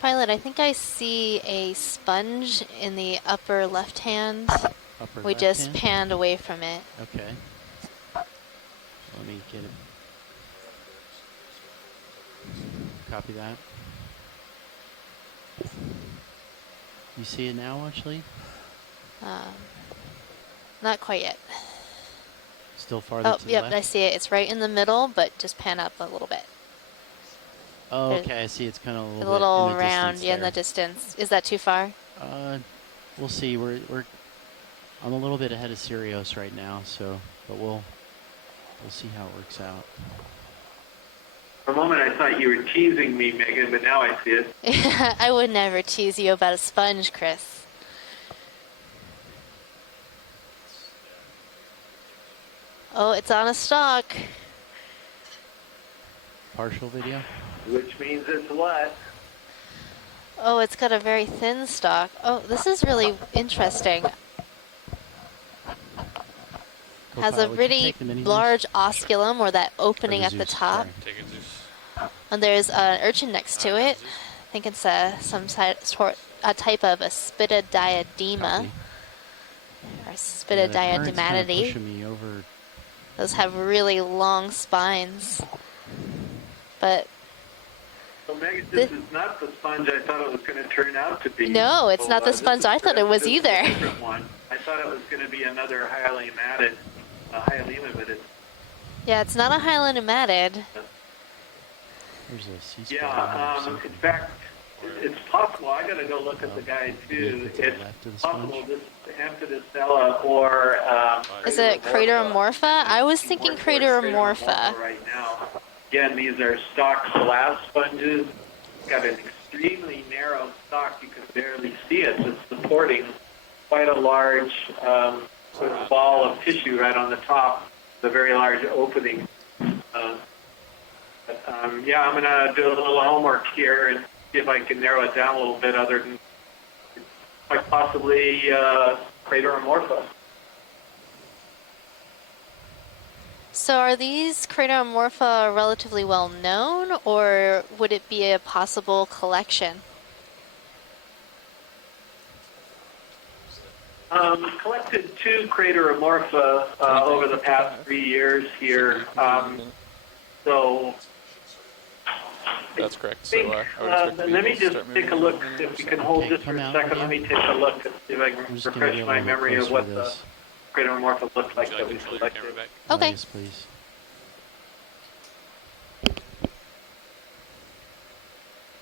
Pilot, I think I see a sponge in the upper left hand. We just panned away from it. Okay. Let me get it. Copy that. You see it now, actually? Not quite yet. Still farther to the left? I see it. It's right in the middle, but just pan up a little bit. Oh, okay. I see. It's kind of a little bit round, in the distance. Is that too far? We'll see. I'm a little bit ahead of Sirius right now, but we'll see how it works out. For a moment, I thought you were teasing me, Megan, but now I see it. I would never tease you about a sponge, Chris. Oh, it's on a stalk. Partial video? Which means it's what? Oh, it's got a very thin stalk. Oh, this is really interesting. Has a really large osculum, or that opening at the top. And there's an urchin next to it. I think it's a type of a Spitadiadema. Or Spitadiadematity. Those have really long spines. But so Megan, this is not the sponge I thought it was going to turn out to be. No, it's not the sponge I thought it was either. A different one. I thought it was going to be another hyalinomatid. Yeah, it's not a hyalinomatid. There's a sea spider. In fact, it's possible. I got to go look at the guy too. It's possible this is Amphidicella or. Is it Crateromorpha? I was thinking Crateromorpha. Right now. Again, these are stalk slab sponges. It's got an extremely narrow stalk. You can barely see it. It's supporting quite a large sort of ball of tissue right on the top. The very large opening. Yeah, I'm going to do a little homework here and see if I can narrow it down a little bit, other than quite possibly Crateromorpha. So are these Crateromorpha relatively well known, or would it be a possible collection? Collected 2 Crateromorpha over the past 3 years here. So That's correct. So I would expect the let me Eagles to just start take a moving look, around if we here. can hold just for a second. Let me take a look and see if I can refresh my memory of what the Crateromorpha looked like that we selected. Okay. Yes, please.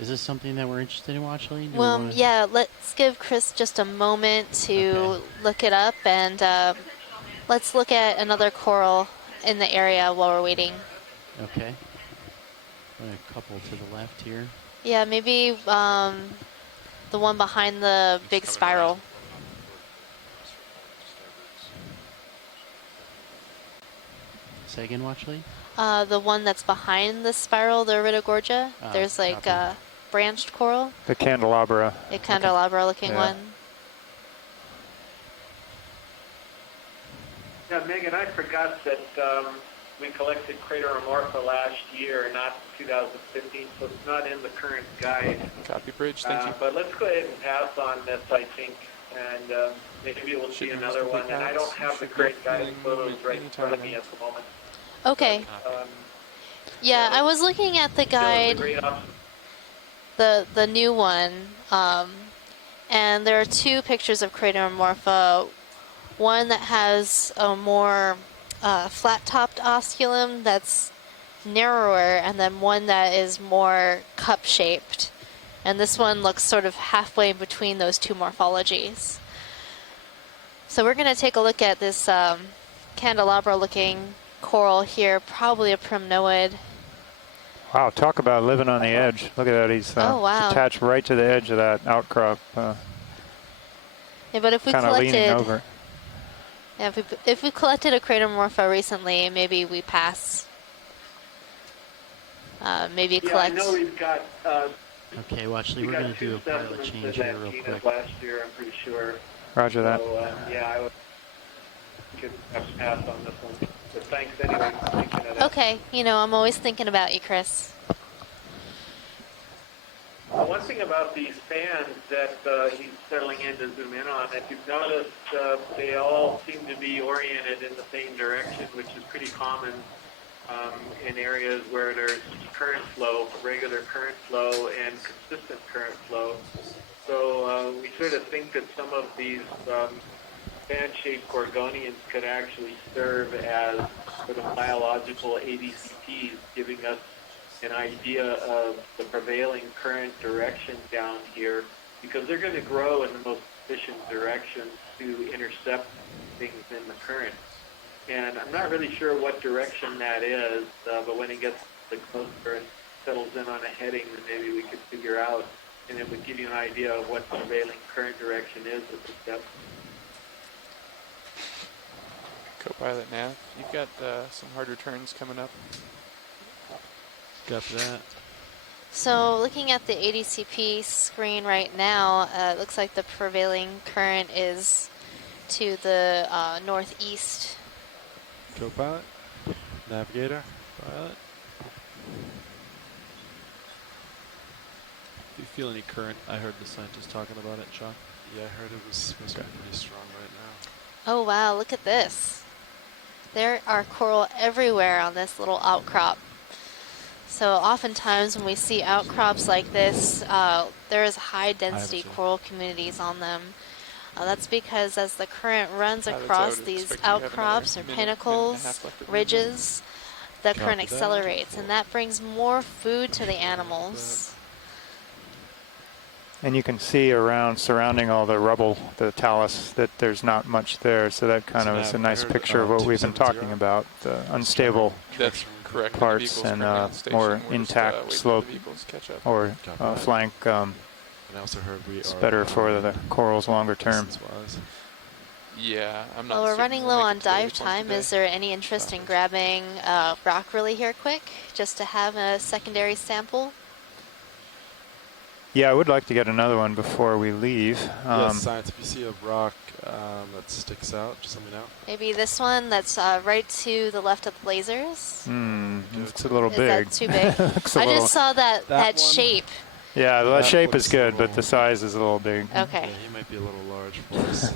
Is this something that we're interested in watching? Well, yeah, let's give Chris just a moment to look it up, and let's look at another coral in the area while we're waiting. Okay. A couple to the left here. Yeah, maybe the one behind the big spiral. Say again, Watchley? The one that's behind the spiral, the Iridogorgia. There's like a branched coral. The candelabra. A candelabra looking one. Yeah, Megan, I forgot that we collected Crateromorpha last year, not 2015, so it's not in the current guide. Copy, Bridge. Thank you. But let's go ahead and pass on this, I think, and maybe we'll see another one. And I don't have the current guide photos right in front of me at the moment. Okay. Yeah, I was looking at the guide, the new one, and there are two pictures of Crateromorpha. One that has a more flat-topped osculum that's narrower, and then one that is more cup-shaped. And this one looks sort of halfway between those two morphologies. So we're going to take a look at this candelabra-looking coral here, probably a primnoid. Wow, talk about living on the edge. Look at that, he's attached right to the edge of that outcrop. Yeah, but if we leaning over. Yeah, if we collected a Crateromorpha recently, maybe we pass. Maybe collect. Yeah, I know we've got. Okay, Watchley, we're going to do a pilot change here real quick. Last year, I'm pretty sure. Roger that. So, yeah, I would perhaps pass on this one. But thanks anyway for thinking of that. Okay, I'm always thinking about you, Chris. One thing about these fans that he's settling in to zoom in on, if you've noticed, they all seem to be oriented in the same direction, which is pretty common in areas where there's current flow, regular current flow, and consistent current flow. So we sort of think that some of these fan-shaped gorgonians could actually serve as sort of biological ADCPs, giving us an idea of the prevailing current direction down here, because they're going to grow in the most efficient direction to intercept things in the current. And I'm not really sure what direction that is, but when it gets closer and settles in on a heading, then maybe we could figure out, and it would give you an idea of what the prevailing current direction is at this depth. Co-pilot Nav, you've got some harder turns coming up. Got that. So looking at the ADCP screen right now, it looks like the prevailing current is to the northeast. Co-pilot, navigator, pilot. Do you feel any current? I heard the scientist talking about it, Sean. Yeah, I heard it was supposed to be pretty strong right now. Oh wow, look at this. There are coral everywhere on this little outcrop. So oftentimes when we see outcrops like this, there is high density coral communities on them. That's because as the current runs across these outcrops or pinnacles, ridges, the current accelerates, and that brings more food to the animals. And you can see around, surrounding all the rubble, the talus, that there's not much there. So that kind of is a nice picture of what we've been talking about, the unstable parts and more intact slope or flank. It's better for the corals longer term. Yeah, I'm not. Well, we're running low on dive time. Is there any interest in grabbing rock really here quick, just to have a secondary sample? Yeah, I would like to get another one before we leave. Yes, science, if you see a rock that sticks out, just let me know. Maybe this one that's right to the left of the lasers? It's a little big. Is that too big? I just saw that shape. Yeah, the shape is good, but the size is a little big. Okay. Yeah, he might be a little large for us.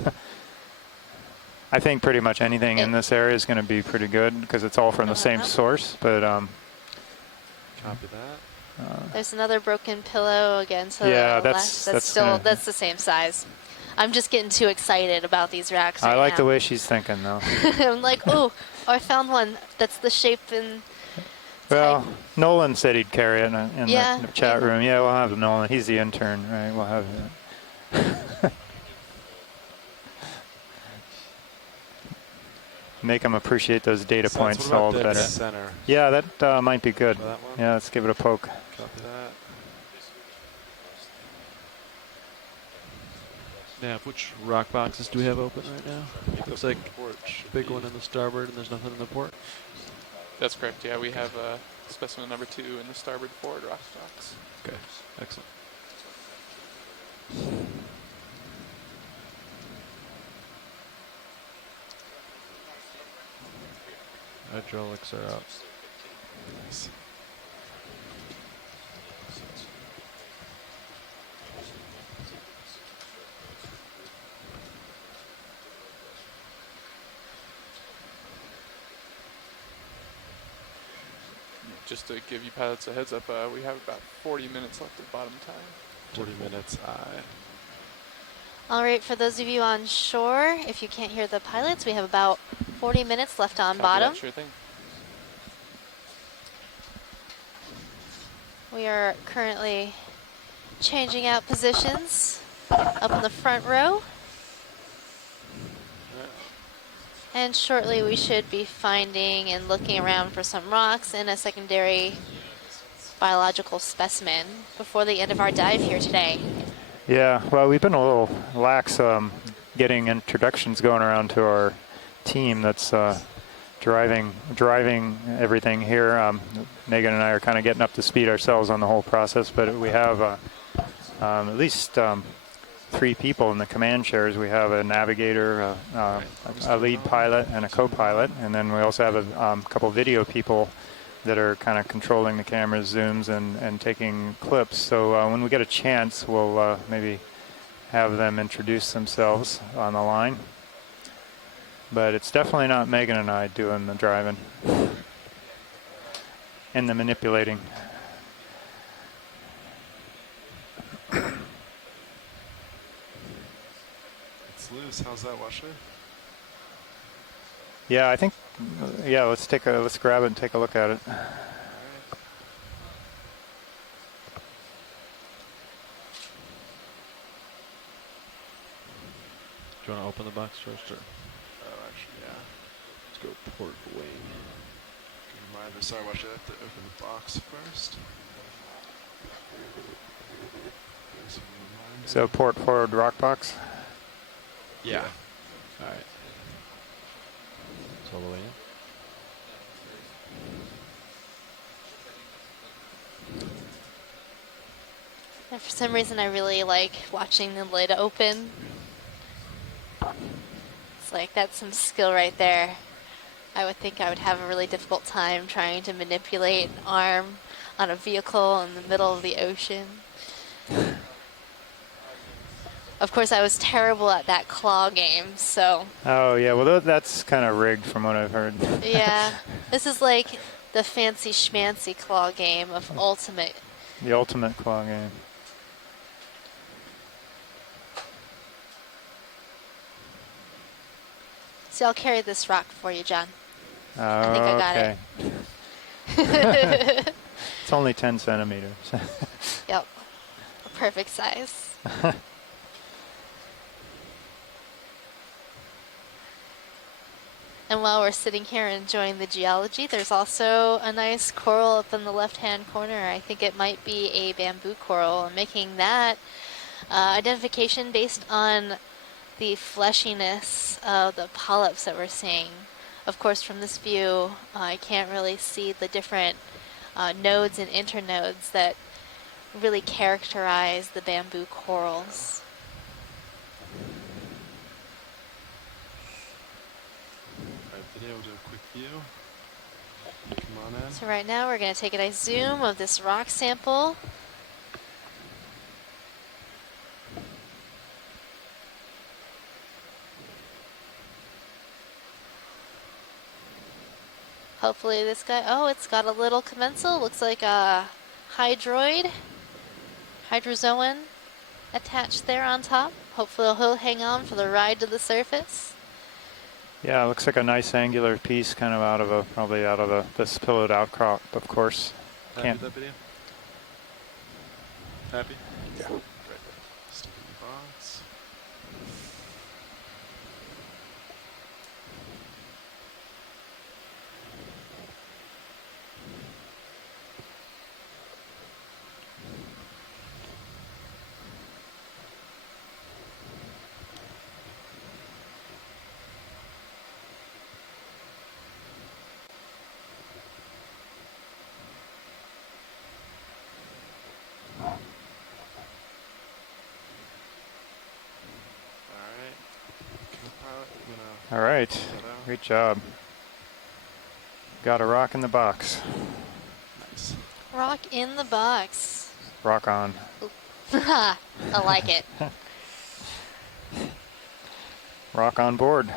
I think pretty much anything in this area is going to be pretty good because it's all from the same source. But copy that. There's another broken pillow again to Yeah, the that's left. That's the same size. I'm just getting too excited about these racks right I like now. the way she's thinking, though. I'm like, oh, I found one that's the shape and Well, Nolan said he'd carry it in Yeah, the chat room. Yeah, we'll have Nolan. He's the intern, right? We'll have it. Make him appreciate those data So points what about all the dead better. center? Yeah, that might be good. So that one? Yeah, let's give it a poke. Copy that. Nav, which rock boxes do we have open right now? Looks like big one in the starboard and there's nothing in the port. That's correct. Yeah, we have specimen number 2 in the starboard forward rock box. Okay, excellent. Hydraulics are out. Nice. Just to give you pilots a heads up, we have about 40 minutes left of bottom time. 40 minutes, aye. All right, for those of you on shore, if you can't hear the pilots, we have about 40 minutes left on Copy bottom. that, sure thing. We are currently changing out positions up in the front row. And shortly we should be finding and looking around for some rocks and a secondary biological specimen before the end of our dive here today. Yeah, well, we've been a little lax getting introductions going around to our team that's driving everything here. Megan and I are kind of getting up to speed ourselves on the whole process, but we have at least 3 people in the command chairs. We have a navigator, a lead pilot, and a co-pilot, and then we also have a couple video people that are kind of controlling the cameras, zooms, and taking clips. So when we get a chance, we'll maybe have them introduce themselves on the line. But it's definitely not Megan and I doing the driving and the manipulating. It's loose. How's that, Washer? Yeah, I think. Yeah, let's grab it and take a look at it. All right. Do you want to open the box first, or? Oh, actually, yeah. Let's go port wing. Reminder, sorry, Washer, I have to open the box first. So port forward rock box. Yeah. All right. It's all the way in. And for some reason I really like watching the lid open. It's like, that's some skill right there. I would think I would have a really difficult time trying to manipulate an arm on a vehicle in the middle of the ocean. Of course, I was terrible at that claw game, so. Oh, yeah, well, that's kind of rigged from what I've heard. Yeah, this is like the fancy schmancy claw game of ultimate. The ultimate claw game. So I'll carry this rock for you, John. Oh, I think I got it. It's only 10 centimeters. Yep, a perfect size. And while we're sitting here enjoying the geology, there's also a nice coral up in the left-hand corner. I think it might be a bamboo coral, and making that identification based on the fleshiness of the polyps that we're seeing. Of course, from this view, I can't really see the different nodes and internodes that really characterize the bamboo corals. Video, do a quick view. Come on in. So right now we're going to take a nice zoom of this rock sample. Hopefully this guy, oh, it's got a little commensal. Looks like a hydroid, hydrozoan attached there on top. Hopefully he'll hang on for the ride to the surface. Yeah, it looks like a nice angular piece, kind of out of a, probably out of this pillowed outcrop, of course. Happy with that video? Happy? Yeah. Great. Stick it in the box. All right, great job. Got a rock in the box. Nice. Rock in the box. Rock on. I like it. Rock on board.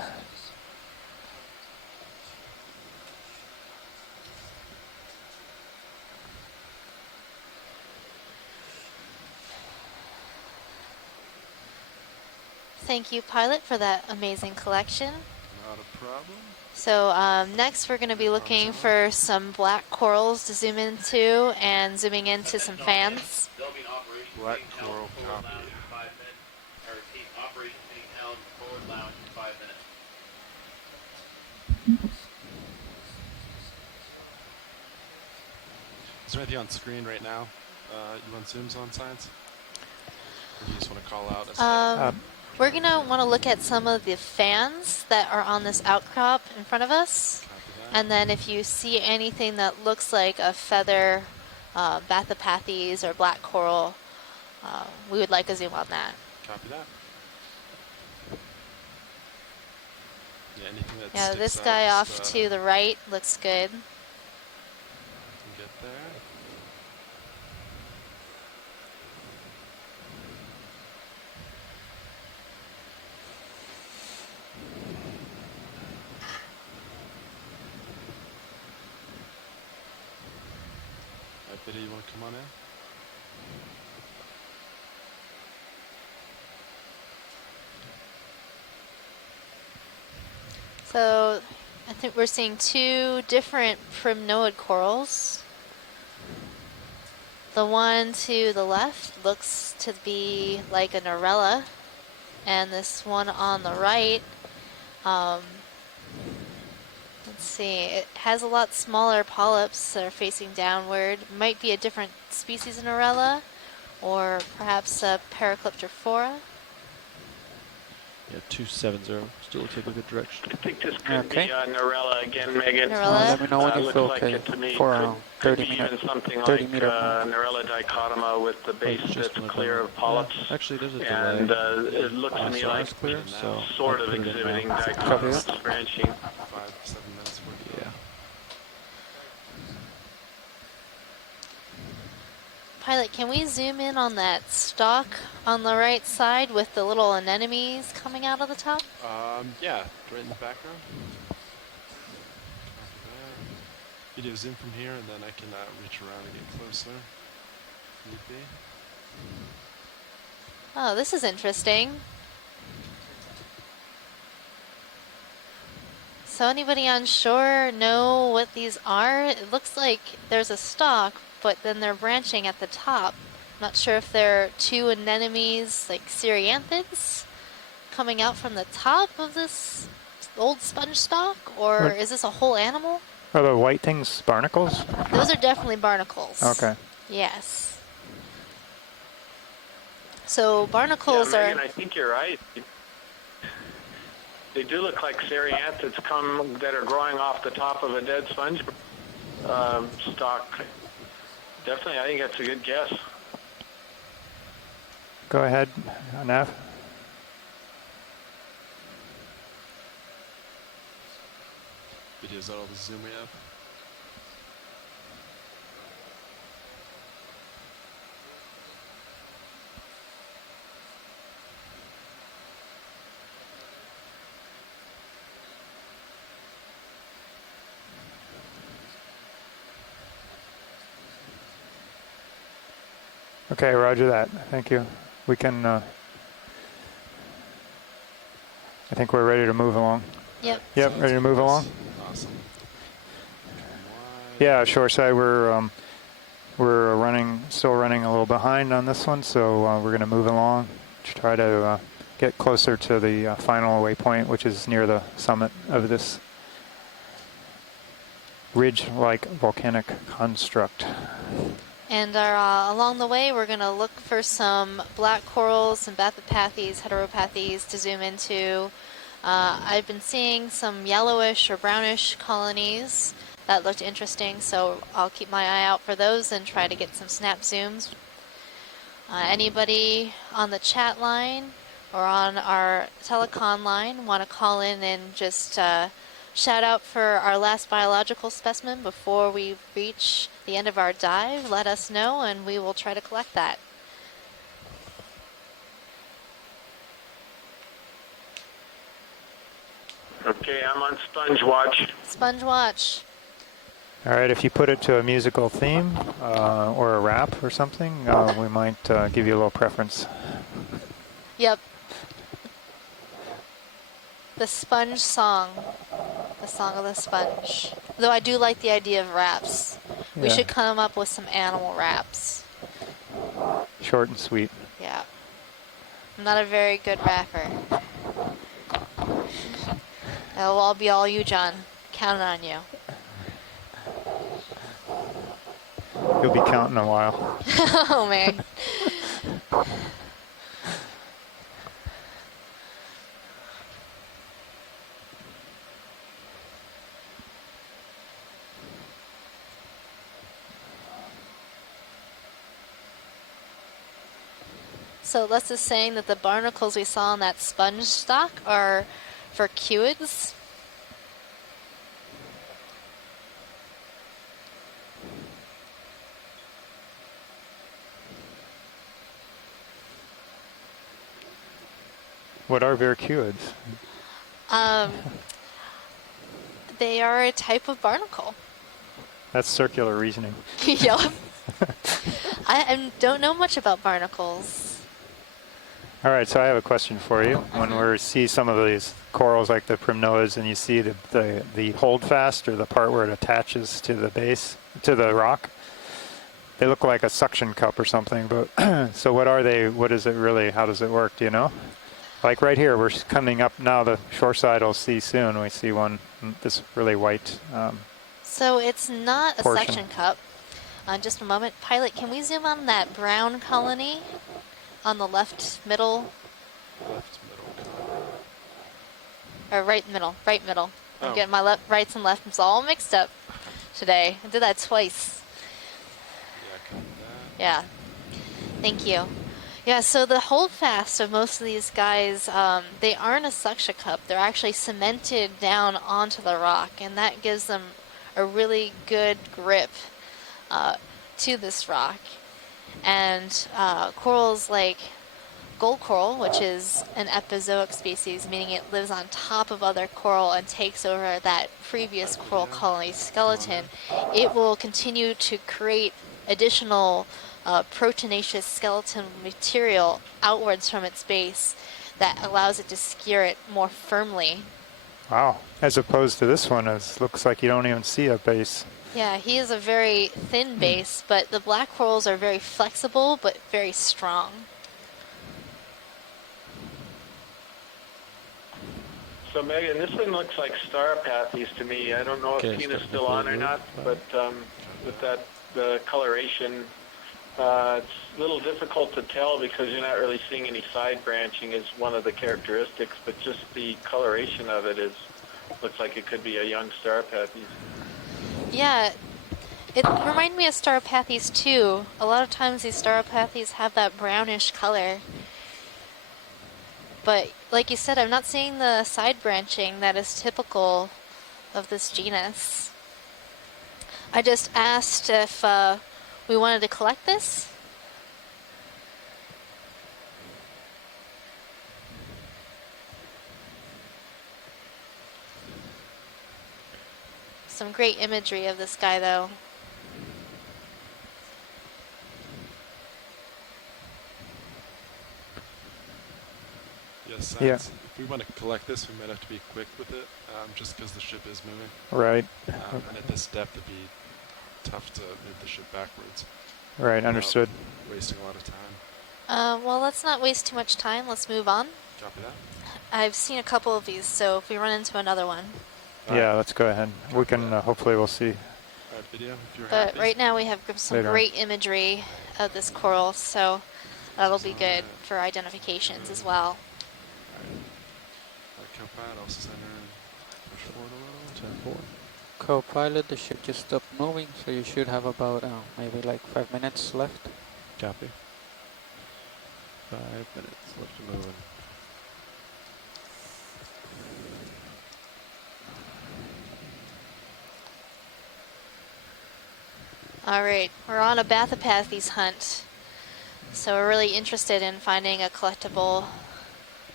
Thank you, Pilot, for that amazing collection. Not a problem. So next we're going to be looking for some black corals to zoom into and zooming into some fans. Black coral copy. Is there anything on screen right now you want zooms on, Science? Or do you just want to call out? We're going to want to look at some of the fans that are on this outcrop in front of us. And then if you see anything that looks like a feather, Bathypathes or black coral, we would like a zoom on that. Copy that. Yeah, anything that Yeah, sticks this out, guy just, off to the right looks good. Get there. Biddy, you want to come on in? So I think we're seeing two different primnoid corals. The one to the left looks to be like a Norella, and this one on the right, let's see, it has a lot smaller polyps that are facing downward. Might be a different species of Norella, or perhaps a Paracliptophora. Yeah, 270. Still looks like a good direction. I think this could be Norella again, Megan. Norella? Let me know when you looks feel like okay it to me. for Could 30 be minute, even something 30 like meter Norella dichotoma with the base that's clear of polyps. Yeah, actually, there's a delay. And it looks to me like clear, so sort I'll of put it in exhibiting now. dichotomous branching. 5 to 7 minutes worth. Yeah. Pilot, can we zoom in on that stalk on the right side with the little anemones coming out of the top? Yeah, right in the background. You do zoom from here, and then I can reach around and get closer. If need be. Oh, this is interesting. So anybody on shore know what these are? It looks like there's a stalk, but then they're branching at the top. Not sure if they're two anemones, like Cereanthids, coming out from the top of this old sponge stalk, or is this a whole animal? Are the white things barnacles? Those are definitely barnacles. Okay. Yes. So barnacles Megan, I think you're right. They do look like Cereanthids that are growing off the top of a dead sponge stalk. Definitely, I think that's a good guess. Go ahead, Nav. Is that all the zoom we have? Okay, roger that. Thank you. We can, I think we're ready to move along. Yep. Yep, ready to move along? Awesome. Yeah, shoreside, we're still running a little behind on this one, so we're going to move along to try to get closer to the final waypoint, which is near the summit of this ridge-like volcanic construct. And along the way, we're going to look for some black corals, some bathypathes, heteropathes to zoom into. I've been seeing some yellowish or brownish colonies that looked interesting, so I'll keep my eye out for those and try to get some snap zooms. Anybody on the chat line or on our telecon line want to call in and just shout out for our last biological specimen before we reach the end of our dive, let us know and we will try to collect that. Okay, I'm on Sponge Watch. Sponge Watch. All right, if you put it to a musical theme or a rap or something, we might give you a little preference. Yep. The sponge song. The song of the sponge. Though I do like the idea of raps. We should come up with some animal raps. Short and sweet. Yeah. I'm not a very good rapper. It'll all be all you, John. Counting on you. You'll be counting a while. Oh, man. So Les is saying that the barnacles we saw on that sponge stock are for Vercuids. What are vercuids? They are a type of barnacle. That's circular reasoning. Yep. I don't know much about barnacles. All right, so I have a question for you. When we see some of these corals like the primnoids and you see the holdfast or the part where it attaches to the base, to the rock, they look like a suction cup or something. But so what are they? What is it really? How does it work? Do you know? Like right here, we're coming up now, the shoreside will see soon. We see one, this really white So it's not a portion. suction cup. Just a moment. Pilot, can we zoom on that brown colony on the left middle? Left middle. Or right middle. Oh. I'm getting my rights and lefts all mixed up today. I did that twice. Yeah. Thank you. Yeah, so the holdfast of most of these guys, they aren't a suction cup. They're actually cemented down onto the rock, and that gives them a really good grip to this rock. And corals like gold coral, which is an epizoic species, meaning it lives on top of other coral and takes over that previous coral colony skeleton, it will continue to create additional proteinaceous skeleton material outwards from its base that allows it to skewer it more firmly. Wow. As opposed to this one, it looks like you don't even see a base. Yeah, he is a very thin base, but the black corals are very flexible but very strong. So Megan, this one looks like Starapathes to me. I don't know if Tina's still on or not, but with that the coloration, it's a little difficult to tell because you're not really seeing any side branching is one of the characteristics, but just the coloration of it looks like it could be a young Starapathes. Yeah, it reminded me of Starapathes too. A lot of times these Starapathes have that brownish color. But like you said, I'm not seeing the side branching that is typical of this genus. I just asked if we wanted to collect this. Some great imagery of this guy though. a sense. Yeah. If we want to collect this, we might have to be quick with it, just because the ship is moving. Right. And at this depth, it'd be tough to move the ship backwards. Right, understood. Wasting a lot of time. Well, let's not waste too much time. Let's move on. Copy that. I've seen a couple of these, so if we run into another one. Yeah, let's go ahead. We can, hopefully we'll see. Video, if you're But happy. right now we have some Later on. great imagery of this coral, so that'll be good for identifications as well. Copilot, I'll center and push forward a little. 10-4. Co-pilot, the ship just stopped moving, so you should have about maybe like 5 minutes left. Copy. 5 minutes left to move. Alright, we're on a Bathypathes hunt, so we're really interested in finding a collectible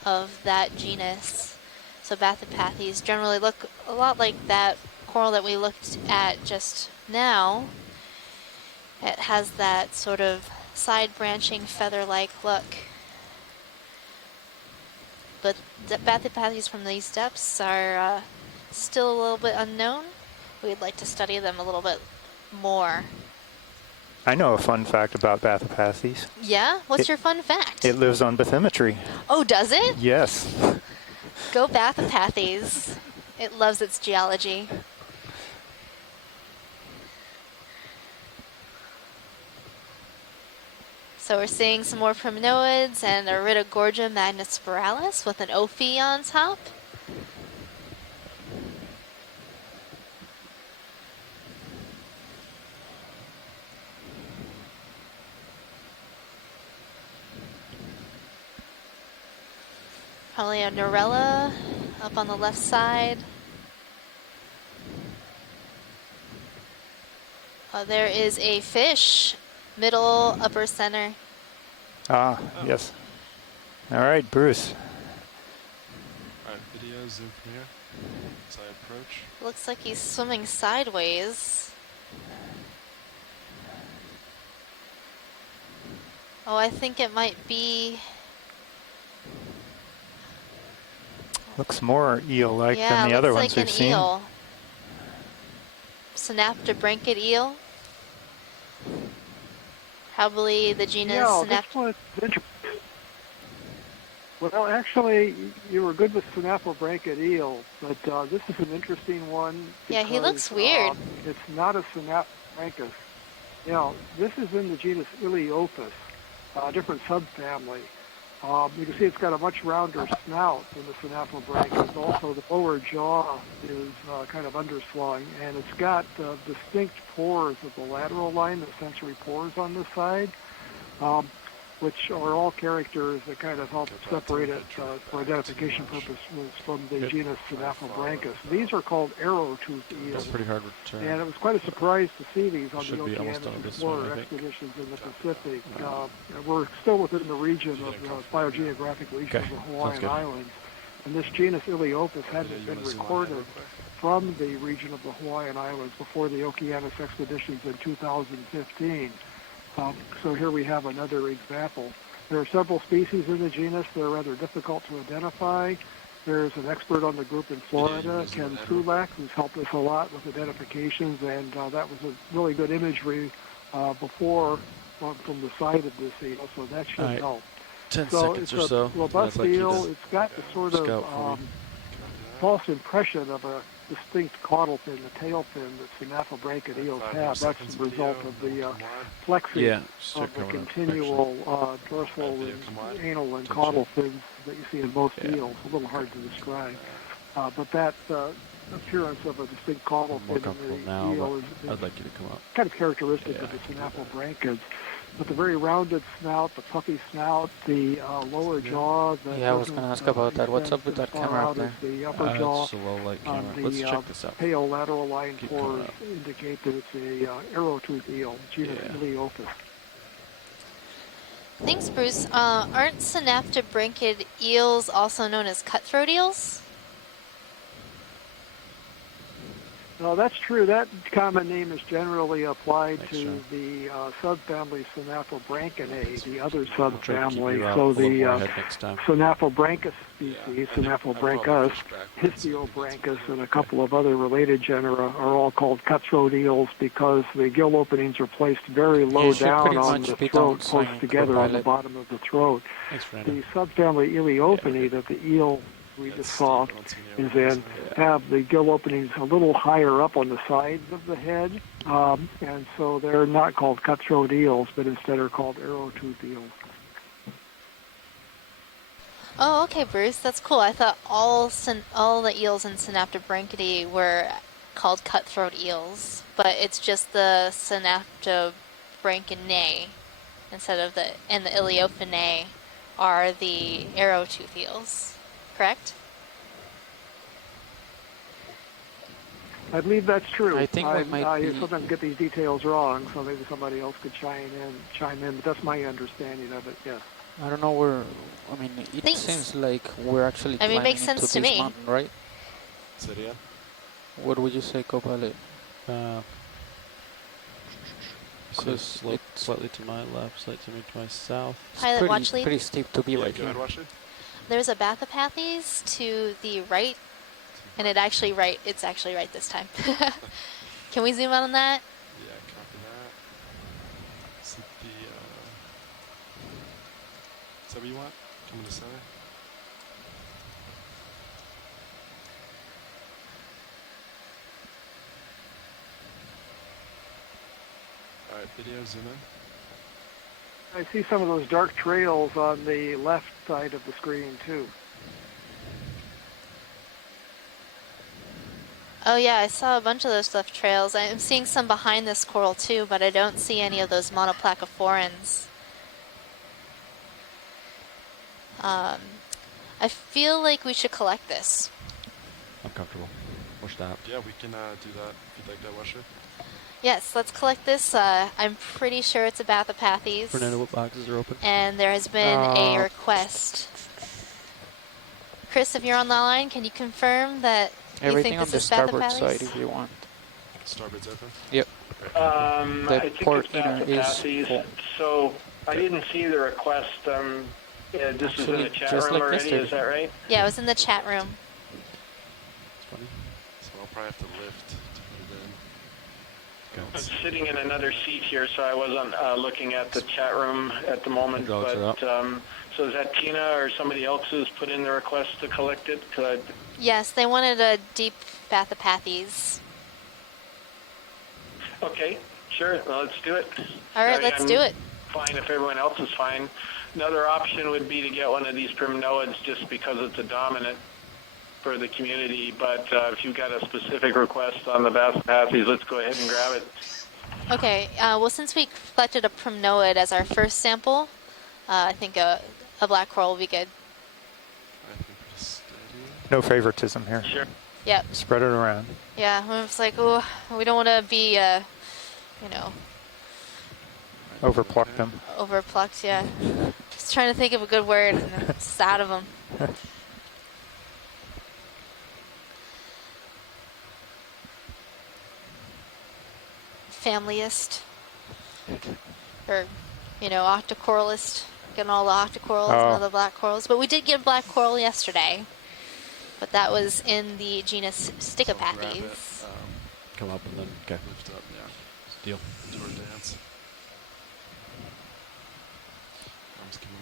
of that genus. So Bathypathes generally look a lot like that coral that we looked at just now. It has that sort of side-branching feather-like look. But the Bathypathes from these depths are still a little bit unknown. We'd like to study them a little bit more. I know a fun fact about Bathypathes. Yeah? What's your fun fact? It lives on bathymetry. Oh, does it? Yes. Go Bathypathes. It loves its geology. So we're seeing some more priminoids and Iridogorgia magnispiralis with an Ophi on top. Probably a Norella up on the left side. There is a fish, middle, upper center. Ah, yes. All right, Bruce. All right, video zoom from here as I approach. Looks like he's swimming sideways. Oh, I think it might be... Looks more eel-like yeah, than the other looks ones like we've an seen. eel. Synaptobranchid eel. Probably the genus this one's interesting. Well, actually, you were good with Synaptobranchid eel, but this is an interesting one. Yeah, he looks because, weird. It's not a Synaptobranchus. This is in the genus Iliopus, a different subfamily. You can see it's got a much rounder snout than the Synaptobranchus. Also, the lower jaw is kind of underslung, and it's got distinct pores of the lateral line, the sensory pores on this side, which are all characters that kind of help separate it for identification purposes from the genus Synaptobranchus. These are called arrow-toothed eels. That's pretty hard to turn. And it was quite a surprise to see these on Should the be almost done Okeanos with this one, Explorer I think. expeditions in the Pacific. We're still within the region of the biogeographic region of the Hawaiian Islands. And this genus Iliopus hadn't been recorded from the region of the Hawaiian Islands before the Okeanos expeditions in 2015. So here we have another example. There are several species in the genus that are rather difficult to identify. There's an expert on the group in Florida, Ken Sulak, who's helped us a lot with identifications, and that was a really good imagery before from the side of this eel, so that should help. 10 so seconds it's or so. a robust I'd like you eel. to It's got the sort of false impression of a distinct caudal fin, the tail fin that Synaptobranchid eels have. That's the result of the flexing of the continual dorsal and anal and caudal fins that you see in most eels. A little hard to describe. But that appearance of a distinct caudal fin in the eel is I'd like you to come up. kind of characteristic of the Synaptobranchids. But the very rounded snout, the puffy snout, the lower jaw. Yeah, I was going to ask about that. What's up with that camera up there? The upper jaw. It's a low light camera. The Let's check this out. pale lateral line pores indicate that it's a arrow-toothed eel, genus Iliopus. Thanks, Bruce. Aren't synaptobranchid eels also known as cutthroat eels? No, that's true. That common name is generally applied to the subfamily Synaphobranchinae, the other subfamily. So the Synaphobranchus species, Synaphobranchus, Histiobranchus, and a couple of other related genera are all called cutthroat eels because the gill openings are placed very low down on the throat, close together on the bottom of the throat. The subfamily Eleophini that the eel we just saw is in have the gill openings a little higher up on the sides of the head, and so they're not called cutthroat eels, but instead are called arrow-tooth eels. Oh, okay, Bruce, that's cool. I thought all the eels in Synaptobranchidae were called cutthroat eels, but it's just the Synaptobranchinae instead of the Eleophinae are the arrow-tooth eels. Correct? I believe that's true. I think I be... sometimes get these details wrong, so maybe somebody else could chime in, but that's my understanding of it, yes. I don't know where, I mean, it seems like we're actually climbing makes into sense to this me. mountain, right? Say it again? What would you say, Copilot? So slope slightly to my left, slightly to my south. Pilot, watch lead. Pretty steep to be right here. There's a Bathopathes to the right, and it's actually right this time. Can we zoom out on that? Yeah, copy that. Is it the, is that what you want? Come in the center? Alright, video, zoom in. I see some of those dark trails on the left side of the screen, too. Oh yeah, I saw a bunch of those left trails. I'm seeing some behind this coral too, but I don't see any of those monoplacophorans. I feel like we should collect this. I'm comfortable. Watch that. Yeah, we can do that if you'd like that, Washer. Yes, let's collect this. I'm pretty sure it's a Bathopathes. Fernando, what boxes are open? And there has been a request. Chris, if you're on the line, can you confirm that you think this is Bathopathes? Everything on the starboard side if you want. Starboard's open? Yep. I think it's Bathopathes. So I didn't see the request. This is in the chat room like already, is that right? Yeah, it was in the chat room. It's funny. So I'll probably have to lift to put it in. I'm sitting in another seat here, so I wasn't looking at the chat room at the moment. But so is that Tina or somebody else who's put in the request to collect it? Yes, they wanted a deep Bathopathes. Okay, sure. Well, let's do it. All right, let's do it. Fine if everyone else is fine. Another option would be to get one of these primnoids just because it's a dominant for the community, but if you've got a specific request on the Bathopathes, let's go ahead and grab it. Okay, well, since we collected a primnoid as our first sample, I think a black coral will be good. No favoritism here. Sure. Yep. Spread it around. Yeah, it's like, oh, we don't want to be, Overpluck them. Overplucked, yeah. Just trying to think of a good word, and it's just out of them. Familyist, or octocoralist, getting all the octocorals and all the black corals. But we did get a black coral yesterday, but that was in the genus Stichopathes. Come up and then lift up. Yeah, deal. Toward dance.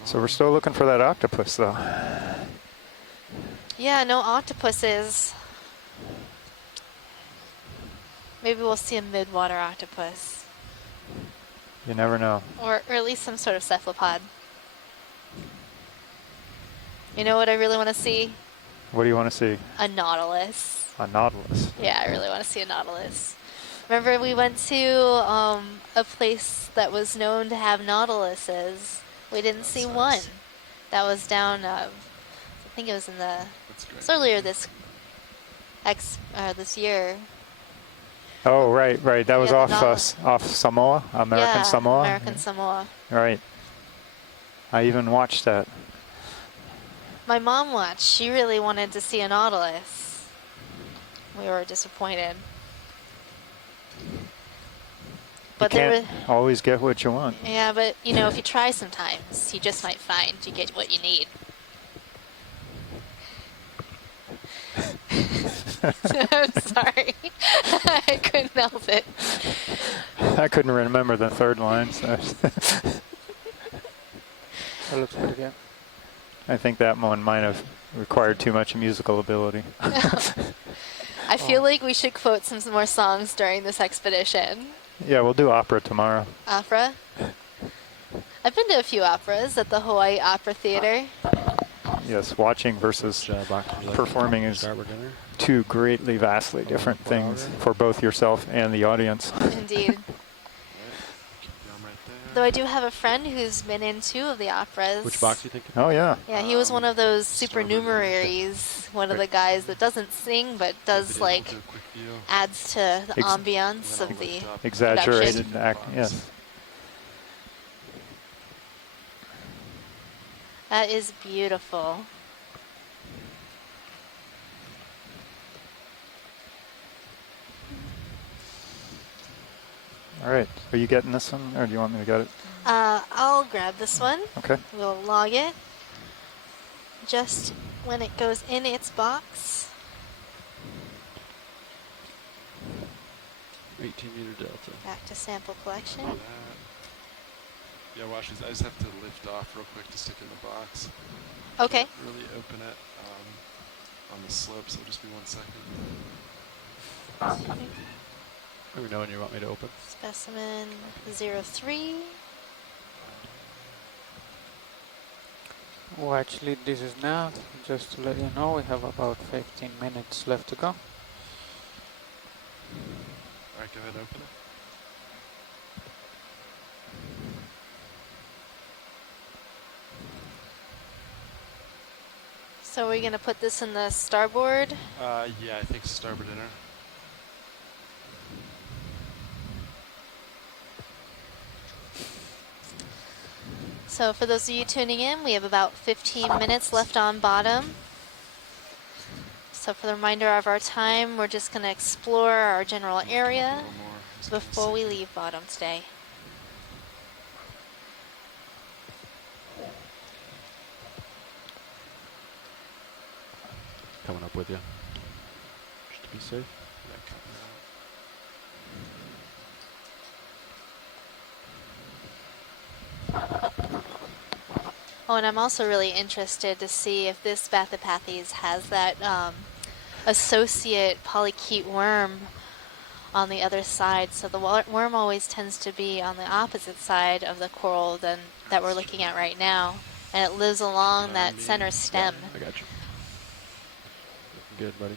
So we're still looking for that octopus, though. Yeah, no octopuses. Maybe we'll see a mid-water octopus. You never know. Or at least some sort of cephalopod. You know what I really want to see? What do you want to see? A nautilus. A nautilus. Yeah, I really want to see a nautilus. Remember we went to a place that was known to have nautiluses. We didn't see one. That was down, I think it was in the, it's earlier this year. Oh, right. That was off Samoa, American Samoa. American Samoa. Right. I even watched that. My mom watched. She really wanted to see a nautilus. We were disappointed. But you can't always get what you want. Yeah, but you know, if you try sometimes, you just might find you get what you need. I'm sorry. I couldn't help it. I couldn't remember the third line. So. That looks pretty good. I think that one might have required too much musical ability. I feel like we should quote some more songs during this expedition. Yeah, we'll do opera tomorrow. Opera? I've been to a few operas at the Hawaii Opera Theater. Yes, watching versus performing is two greatly, vastly different things for both yourself and the audience. Indeed. Though I do have a friend who's been in 2 of the operas. Which box do you think? Oh, yeah. Yeah, he was one of those supernumeraries, one of the guys that doesn't sing but does like adds to the ambiance of the exaggerated act. Yes. That is beautiful. All right. Are you getting this one, or do you want me to get it? I'll grab this one. Okay. We'll log it. Just when it goes in its box. 18-meter delta. Back to sample collection. Yeah, watch these. I just have to lift off real quick to stick in the box. Okay. Can't really open it on the slope, so just be 1 second. Let me know when you want me to open. Specimen 03. Well, actually, this is now, just to let you know, we have about 15 minutes left to go. Alright, go ahead and open it. So we're going to put this in the starboard? Yeah, I think starboard inner. So for those of you tuning in, we have about 15 minutes left on bottom. So for the remainder of our time, we're just going to explore our general area before we leave bottom today. Coming up with you, just to be safe. Yeah, Oh, and I'm also really interested to see if this Bathypathes has that associate polychaete worm on the other side. So the worm always tends to be on the opposite side of the coral than that we're looking at right now. And it lives along that center stem. I got you. Good, buddy.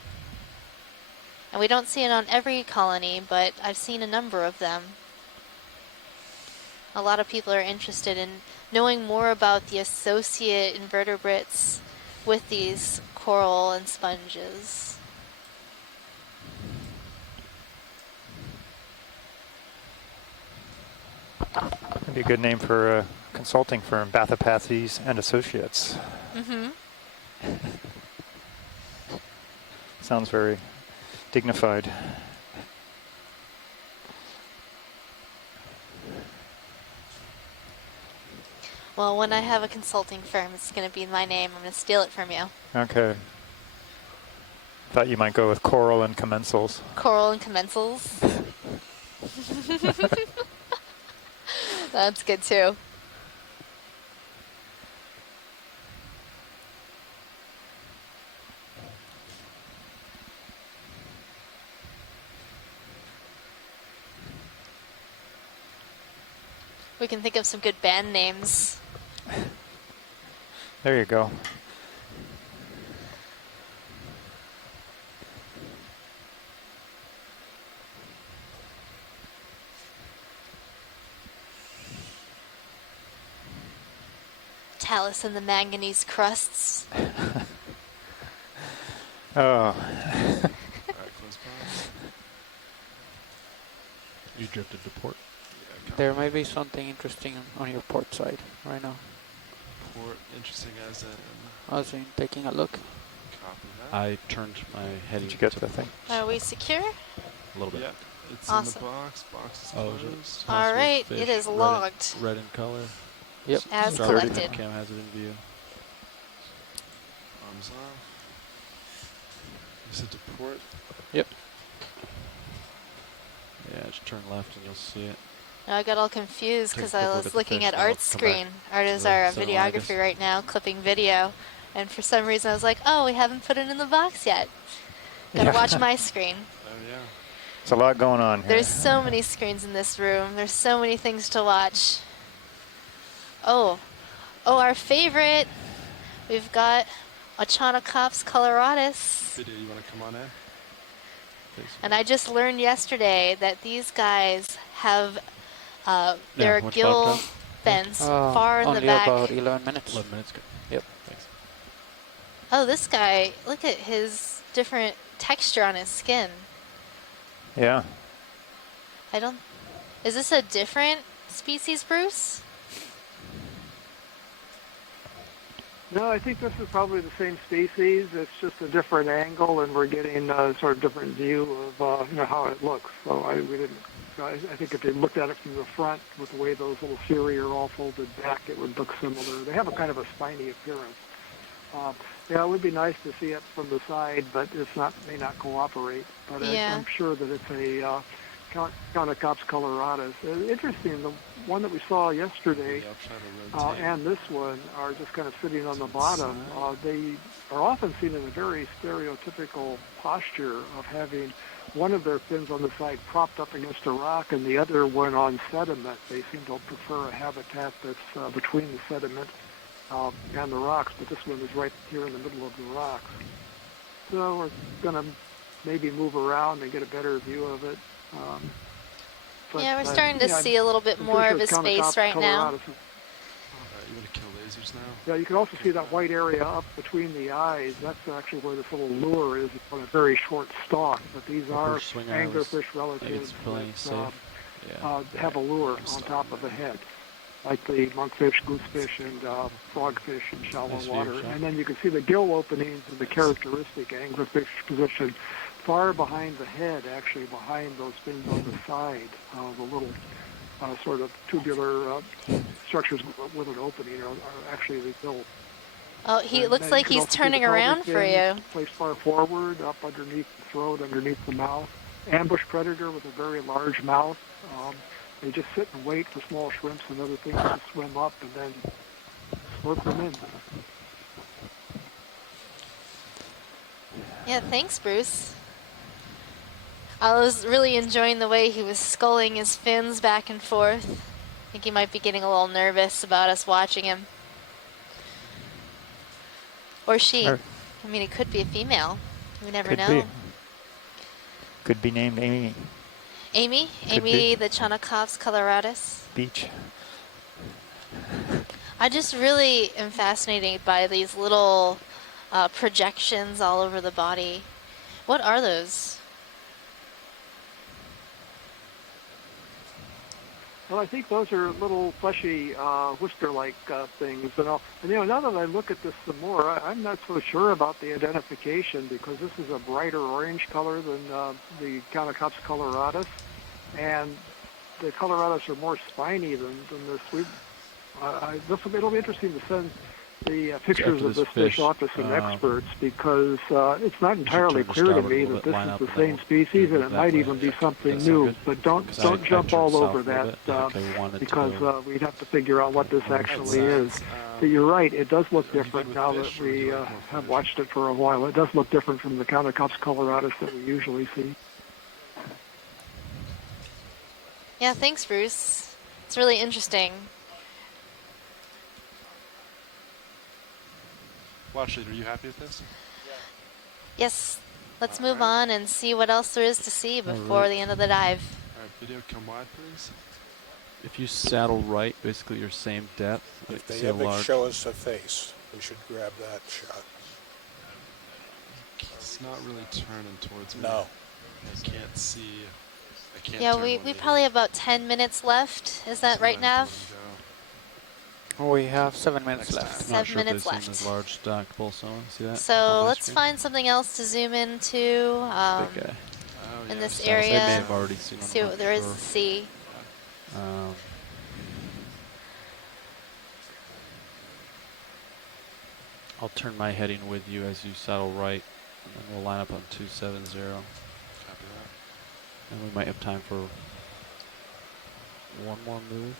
And we don't see it on every colony, but I've seen a number of them. A lot of people are interested in knowing more about the associate invertebrates with these coral and sponges. That'd be a good name for a consulting firm, Bathypathes and Associates. Mm-hmm. Sounds very dignified. Well, when I have a consulting firm, it's going to be my name. I'm going to steal it from you. Okay. Thought you might go with coral and commensals. Coral and commensals. That's good too. We can think of some good band names. There you go. Talus and the Manganese Crusts. Oh. Alright, close box. You drifted to port. Yeah, there may be something interesting on your port side right now. Port, interesting as in... As in taking a look. Copy that. I turned my head. Did you get to the thing? Are we secure? A little bit. Yeah, it's Awesome. in the box. Box is Oh, closed. All right, it is logged. Red in color. Yep. As Strawberry collected. Cam has it in view. Arms off. You said to port? Yep. Yeah, just turn left and you'll see it. Now I got all confused Take a because quick I look was at the looking fish, at then we'll Art's come back screen. Art is to our the cinemagus. videographer right now, clipping video. And for some reason I was like, oh, we haven't put it in the box yet. Gotta watch my screen. Oh, yeah. It's a lot going on here. There's so many screens in this room. There's so many things to watch. Oh, our favorite. We've got Okeanos coloratus. Video, you want to come on in? And I just learned yesterday that these guys have their much gill vodka? vents far in the only back. about 11 minutes. 11 minutes, good. Yep. Thanks. Oh, this guy, look at his different texture on his skin. Yeah. Is this a different species, Bruce? No, I think this is probably the same species. It's just a different angle, and we're getting a sort of different view of how it looks. So I think if you looked at it from the front with the way those little cirri are all folded back, it would look similar. They have a kind of a spiny appearance. Yeah, it would be nice to see it from the side, but may not cooperate. But Yeah. I'm sure that it's a Conocops coloratus. Interesting, the one that we saw yesterday and this one are just kind of sitting on the bottom. They are often seen in a very stereotypical posture of having one of their fins on the side propped up against a rock and the other one on sediment. They seem to prefer a habitat that's between the sediment and the rocks, but this one is right here in the middle of the rocks. So we're going to maybe move around and get a better view of it. Yeah, we're starting to see a little bit more of his face right now. You want to kill lasers now? Yeah, you can also see that white area up between the eyes. That's actually where this little lure is on a very short stalk. But these are anglerfish relatives that have a lure on top of the head, like the monkfish, goosefish, and frogfish in shallow water. And then you can see the gill openings and the characteristic anglerfish position far behind the head, actually behind those fins on the side, the little sort of tubular structures with an opening are actually the gill. Oh, it looks like he's turning around for you. Placed far forward, up underneath the throat, underneath the mouth. Ambush predator with a very large mouth. They just sit and wait for small shrimps and other things to swim up and then slurp them in. Yeah, thanks, Bruce. I was really enjoying the way he was sculling his fins back and forth. I think he might be getting a little nervous about us watching him. Or she. I mean, it could be a female. We never know. Could be named Amy. Amy? Amy the Conocops coloratus? Beach. I just really am fascinated by these little projections all over the body. What are those? Well, I think those are little fleshy whisker-like things. And now that I look at this some more, I'm not so sure about the identification because this is a brighter orange color than the Conocops coloratus, and the coloratus are more spiny than this. It'll be interesting to send the pictures of this fish off to some experts because it's not entirely clear to me that this is the same species, and it might even be something new. But don't jump all over that because we'd have to figure out what this actually is. But you're right, it does look different now that we have watched it for a while. It does look different from the Conocops coloratus that we usually see. Yeah, thanks, Bruce. It's really interesting. Watch it. Are you happy with this? Yes. Let's move on and see what else there is to see before the end of the dive. All right, video, come wide, please. If you saddle right, basically your same depth. If they ever show us a face, we should grab that shot. It's not really turning towards me. No. I can't see. I can't Yeah, turn we probably have about 10 minutes left. Is that right, Nav? We have 7 minutes left. 7 minech left. This large stacked pulsar. See that? So let's find something else to zoom into. Big guy. Oh in this They area. may have already seen See what there is to see. I'll turn my heading with you as you saddle right, and then we'll line up on 270. Copy that. And we might have time for one more move.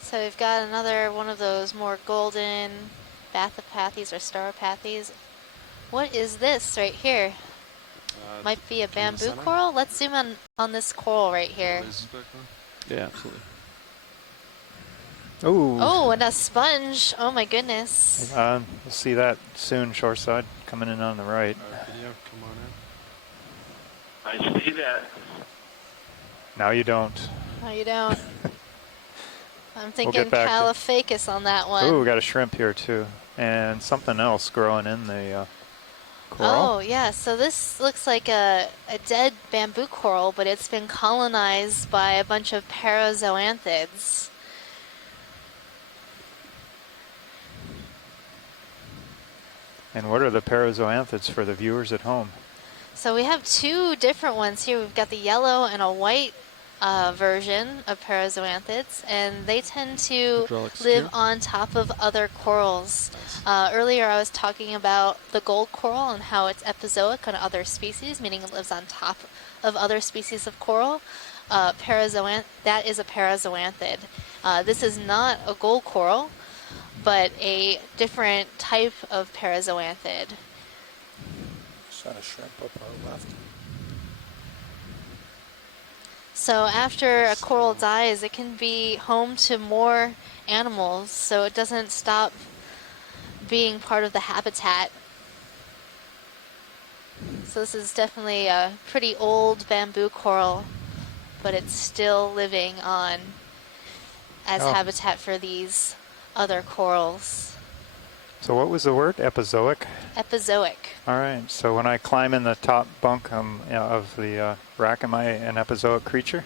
So we've got another one of those more golden Bathopathes or Stauropathes. What is this right here? Might be a bamboo coral. Let's zoom in on this coral right here. Yeah, absolutely. Ooh. Oh, and a sponge. Oh my goodness. We'll see that soon, shoreside, coming in on the right. Video, come on I see that. Now you don't. No, you don't. I'm thinking get back to- Caliphacus on that one. Ooh, we got a shrimp here too. And something else growing in the coral. Oh, yeah. So this looks like a dead bamboo coral, but it's been colonized by a bunch of parazoanthids. And what are the parazoanthids for the viewers at home? So we have two different ones here. We've got the yellow and a white version of parazoanthids, and they tend to live on top of other corals. Earlier I was talking about the gold coral and how it's epizoic on other species, meaning it lives on top of other species of coral. That is a parazoanthid. This is not a gold coral, but a different type of parazoanthid. Sinus Shrimp up our left. So after a coral dies, it can be home to more animals, so it doesn't stop being part of the habitat. So this is definitely a pretty old bamboo coral, but it's still living on as habitat for these other corals. So what was the word? Epizoic? Epizoic. All right. So when I climb in the top bunk of the rack, am I an epizoic creature?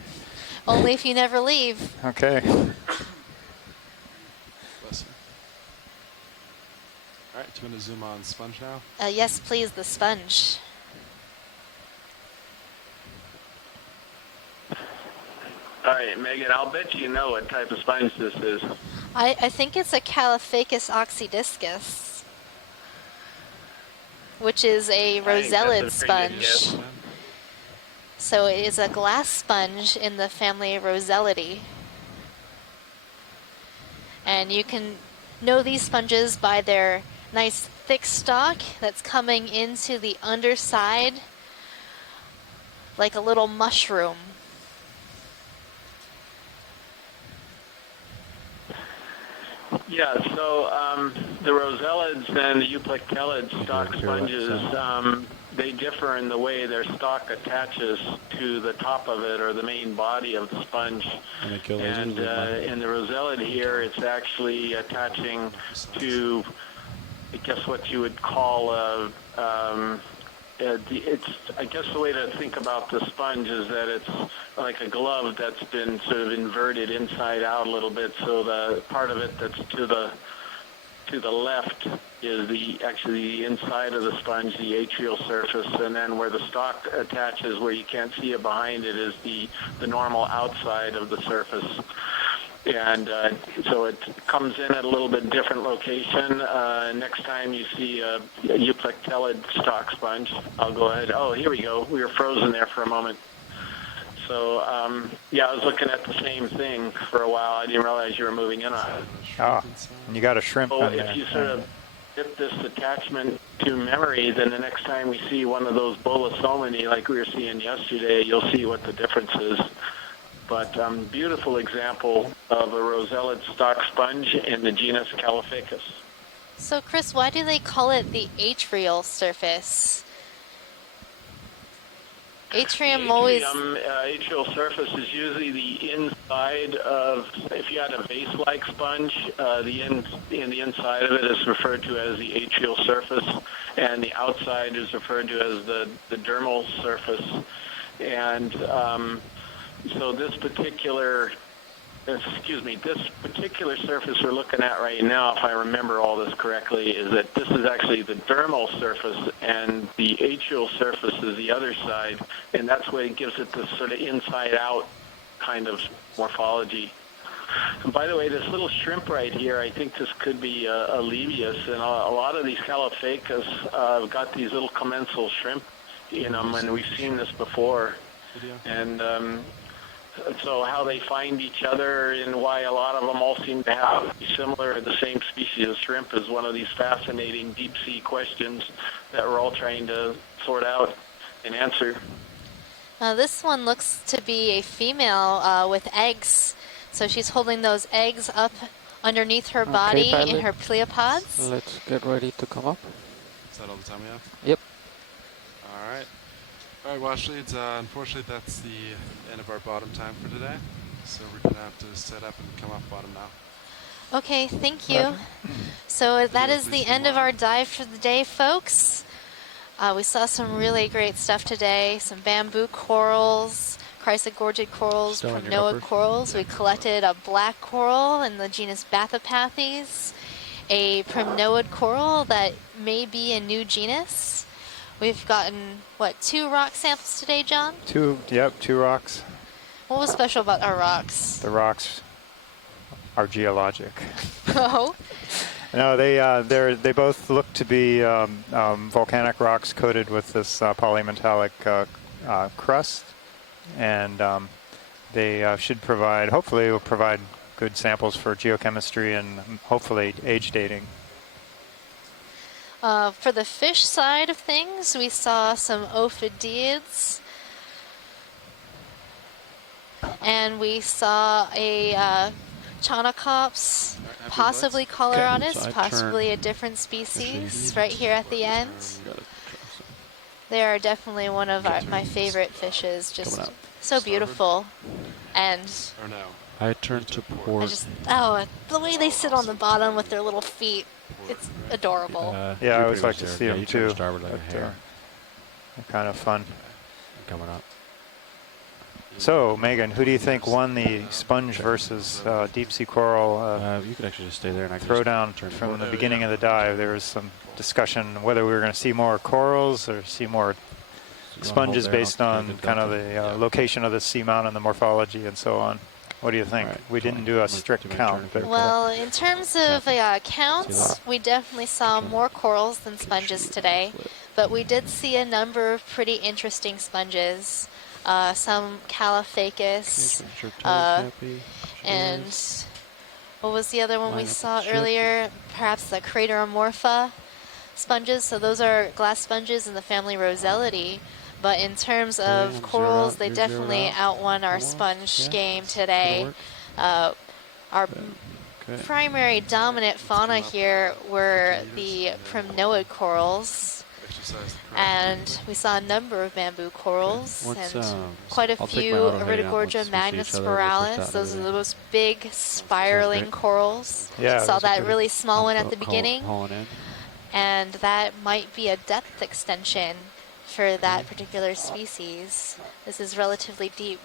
Only if you never leave. Okay. Bless you. All right, do you want to zoom on sponge now? Yes, please, the sponge. All right, Megan, I'll bet you know what type of sponge this is. I think it's a Caliphacus oxydiscus, which is a rosellid sponge. So it is a glass sponge in the family Rosellidae. And you can know these sponges by their nice thick stalk that's coming into the underside like a little mushroom. Yeah, so the rosellids and the euplectelid stalk sponges, they differ in the way their stalk attaches to the top of it or the main body of the sponge. And in the rosellid here, it's actually attaching to, I guess, what you would call I guess the way to think about the sponge is that it's like a glove that's been sort of inverted inside out a little bit. So the part of it that's to the left is actually the inside of the sponge, the atrial surface, and then where the stalk attaches, where you can't see it behind it, is the normal outside of the surface. And so it comes in at a little bit different location. Next time you see a euplectelid stalk sponge, I'll go ahead. Oh, here we go. We were frozen there for a moment. So, yeah, I was looking at the same thing for a while. I didn't realize you were moving in on it. Ah, and you got a shrimp So in there. if you sort of get this attachment to memory, then the next time we see one of those bolosomini like we were seeing yesterday, you'll see what the difference is. But beautiful example of a rosellid stalk sponge in the genus Caliphacus. So Chris, why do they call it the atrial surface? Atrium always... atrial surface is usually the inside of, if you had a vase-like sponge, the inside of it is referred to as the atrial surface, and the outside is referred to as the dermal surface. And so this particular surface we're looking at right now, if I remember all this correctly, is that this is actually the dermal surface, and the atrial surface is the other side, and that's what gives it this sort of inside-out kind of morphology. And by the way, this little shrimp right here, I think this could be a Levius, and a lot of these Calophacus have got these little commensal shrimp in them, and we've seen this before. And so how they find each other and why a lot of them all seem to have similar, the same species of shrimp is one of these fascinating deep-sea questions that we're all trying to sort out and answer. This one looks to be a female with eggs. So she's holding those eggs up underneath her body in her pleopods. Let's get ready to come up. Is that all the time we have? Yep. All right. All right, wash leads. Unfortunately, that's the end of our bottom time for today. So we're going to have to set up and come off bottom now. Okay, thank you. So that is the end of our dive for the day, folks. We saw some really great stuff today. Some bamboo corals, chrysogorgid corals, primnoid corals. We collected a black coral in the genus Bathopathes, a primnoid coral that may be a new genus. We've gotten, what, 2 rock samples today, John? 2 rocks. What was special about our rocks? The rocks are geologic. Oh? No, they both look to be volcanic rocks coated with this polymetallic crust, and they should provide, hopefully will provide good samples for geochemistry and hopefully age dating. For the fish side of things, we saw some ophidiids, and we saw a Chonocops, possibly coloratus, possibly a different species, right here at the end. They are definitely one of my favorite fishes, just so beautiful. And I turn to port. The way they sit on the bottom with their little feet, it's adorable. Yeah, I always like to see them too. Starboard like a hare. They're kind of fun. Coming up. So, Megan, who do you think won the sponge versus deep sea coral you could actually just stay there and I can throwdown from the beginning of the dive? There was some discussion whether we were going to see more corals or see more sponges based on kind of the location of the seamount and the morphology and so on. What do you think? We didn't do a strict count. But well, in terms of counts, we definitely saw more corals than sponges today, but we did see a number of pretty interesting sponges. Some Calophacus, and what was the other one we saw earlier? Perhaps the Crateromorpha sponges. So those are glass sponges in the family Roselidae. But in terms of corals, they definitely outwon our sponge game today. Our primary dominant fauna here were the primnoid corals. And we saw a number of bamboo corals and quite a few Iridogorgia magnispiralis. Those are the most big spiraling corals. Yeah, saw that really small one at the beginning. And that might be a depth extension for that particular species. This is relatively deep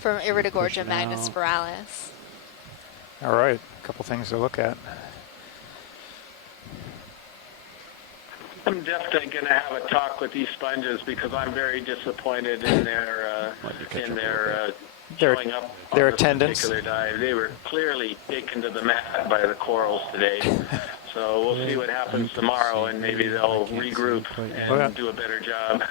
from Iridogorgia magnispiralis. All right, a couple things to look at. I'm definitely going to have a talk with these sponges because I'm very disappointed in their showing up on their this attendance. particular dive. They were clearly taken to the mat by the corals today. So we'll see what happens tomorrow, and maybe they'll regroup and do a better job.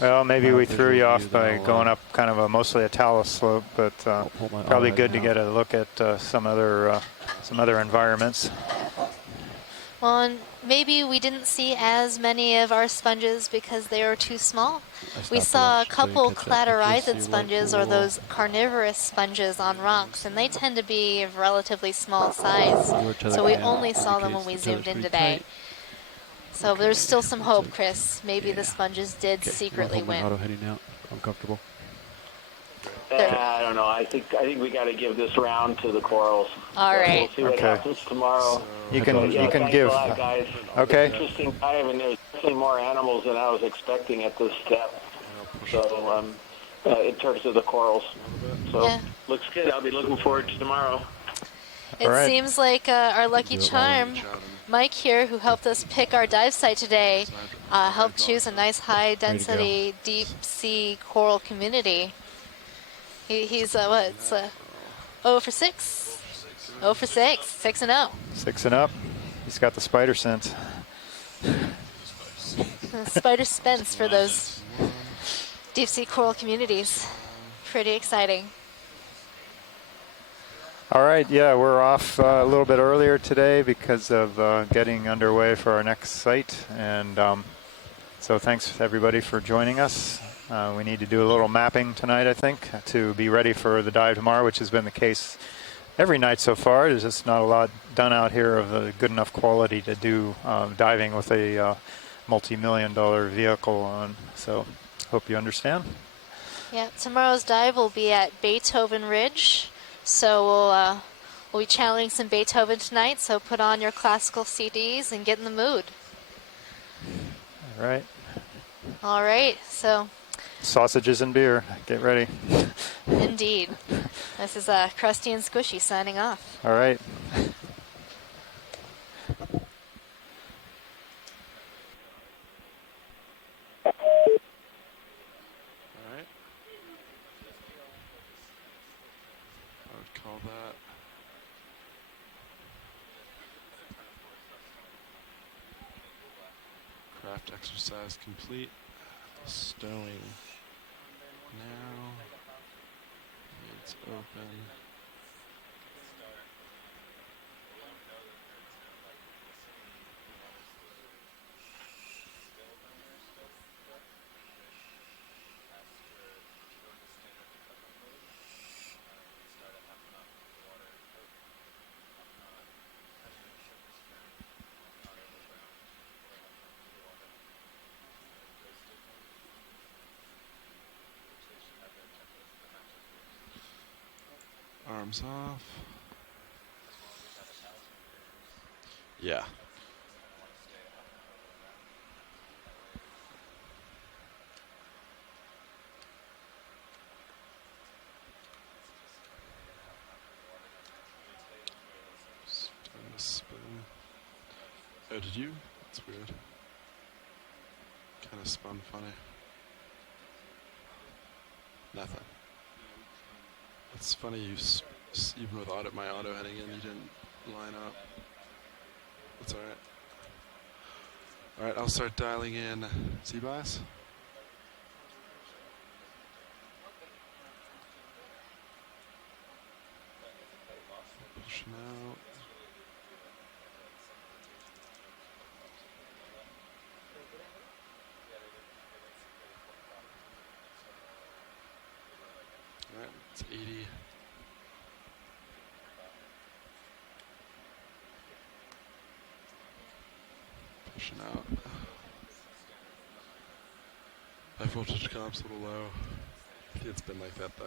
Well, maybe we threw you off by going up kind of mostly a talus slope, but probably good to get a look at some other environments. Well, and maybe we didn't see as many of our sponges because they were too small. We saw a couple cladorizid sponges, or those carnivorous sponges on rocks, and they tend to be of relatively small size. So we only saw them when we zoomed in today. So there's still some hope, Chris. Maybe the sponges did secretly I'm gonna hold win. my auto heading out. I'm comfortable. I don't know. I think we got to give this round to the corals. All right. We'll see what happens tomorrow. You can thanks give. a lot, guys. Okay. Interesting dive, and there's definitely more animals than I was expecting at this step. So in terms of the corals, so looks good. I'll be looking forward to tomorrow. It seems like our lucky charm, Mike here, who helped us pick our dive site today, helped choose a nice high-density deep-sea coral community. He's what? It's 0 for 6. 0 for 6. 6 and 0. 6 and up. He's got the spider sense. Spider Spence for those deep-sea coral communities. Pretty exciting. All right, yeah, we're off a little bit earlier today because of getting underway for our next site. And so thanks everybody for joining us. We need to do a little mapping tonight, I think, to be ready for the dive tomorrow, which has been the case every night so far. There's just not a lot done out here of a good enough quality to do diving with a multi-million-dollar vehicle on. So hope you understand. Yeah, tomorrow's dive will be at Beethoven Ridge. So we'll be channeling some Beethoven tonight. So put on your classical CDs and get in the mood. All right. All right, so. Sausages and beer. Get ready. Indeed. This is Krusty and Squishy signing off. All right. Call that craft exercise complete. Stowing now. It's open. Arms off. Yeah. Starting to spin. Oh, did you? That's weird. Kind of spun funny. Nothing. It's funny even with my auto heading in, you didn't line up. That's alright. Alright, I'll start dialing in Z-Bias. Pushing out. Alright, it's 80. Pushing out. High voltage comp's a little low. I think it's been like that though.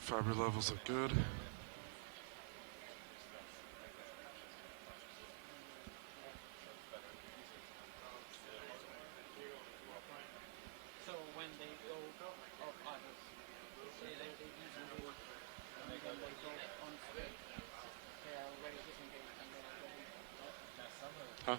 Fiber levels look good. Huh?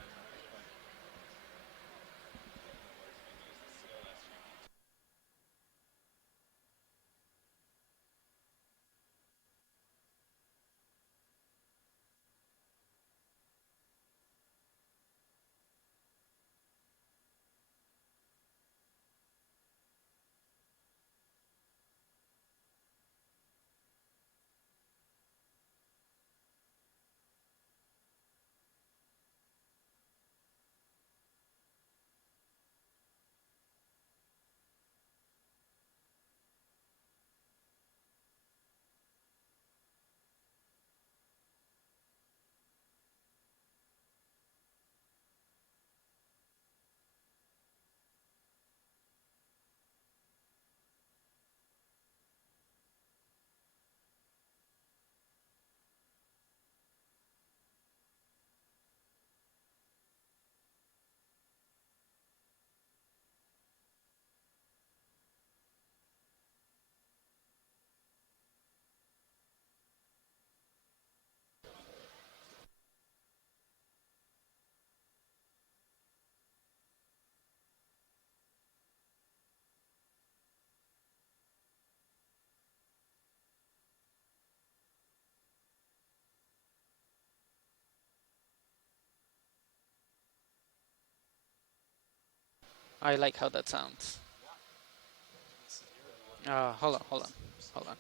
I like how that sounds. Hold on.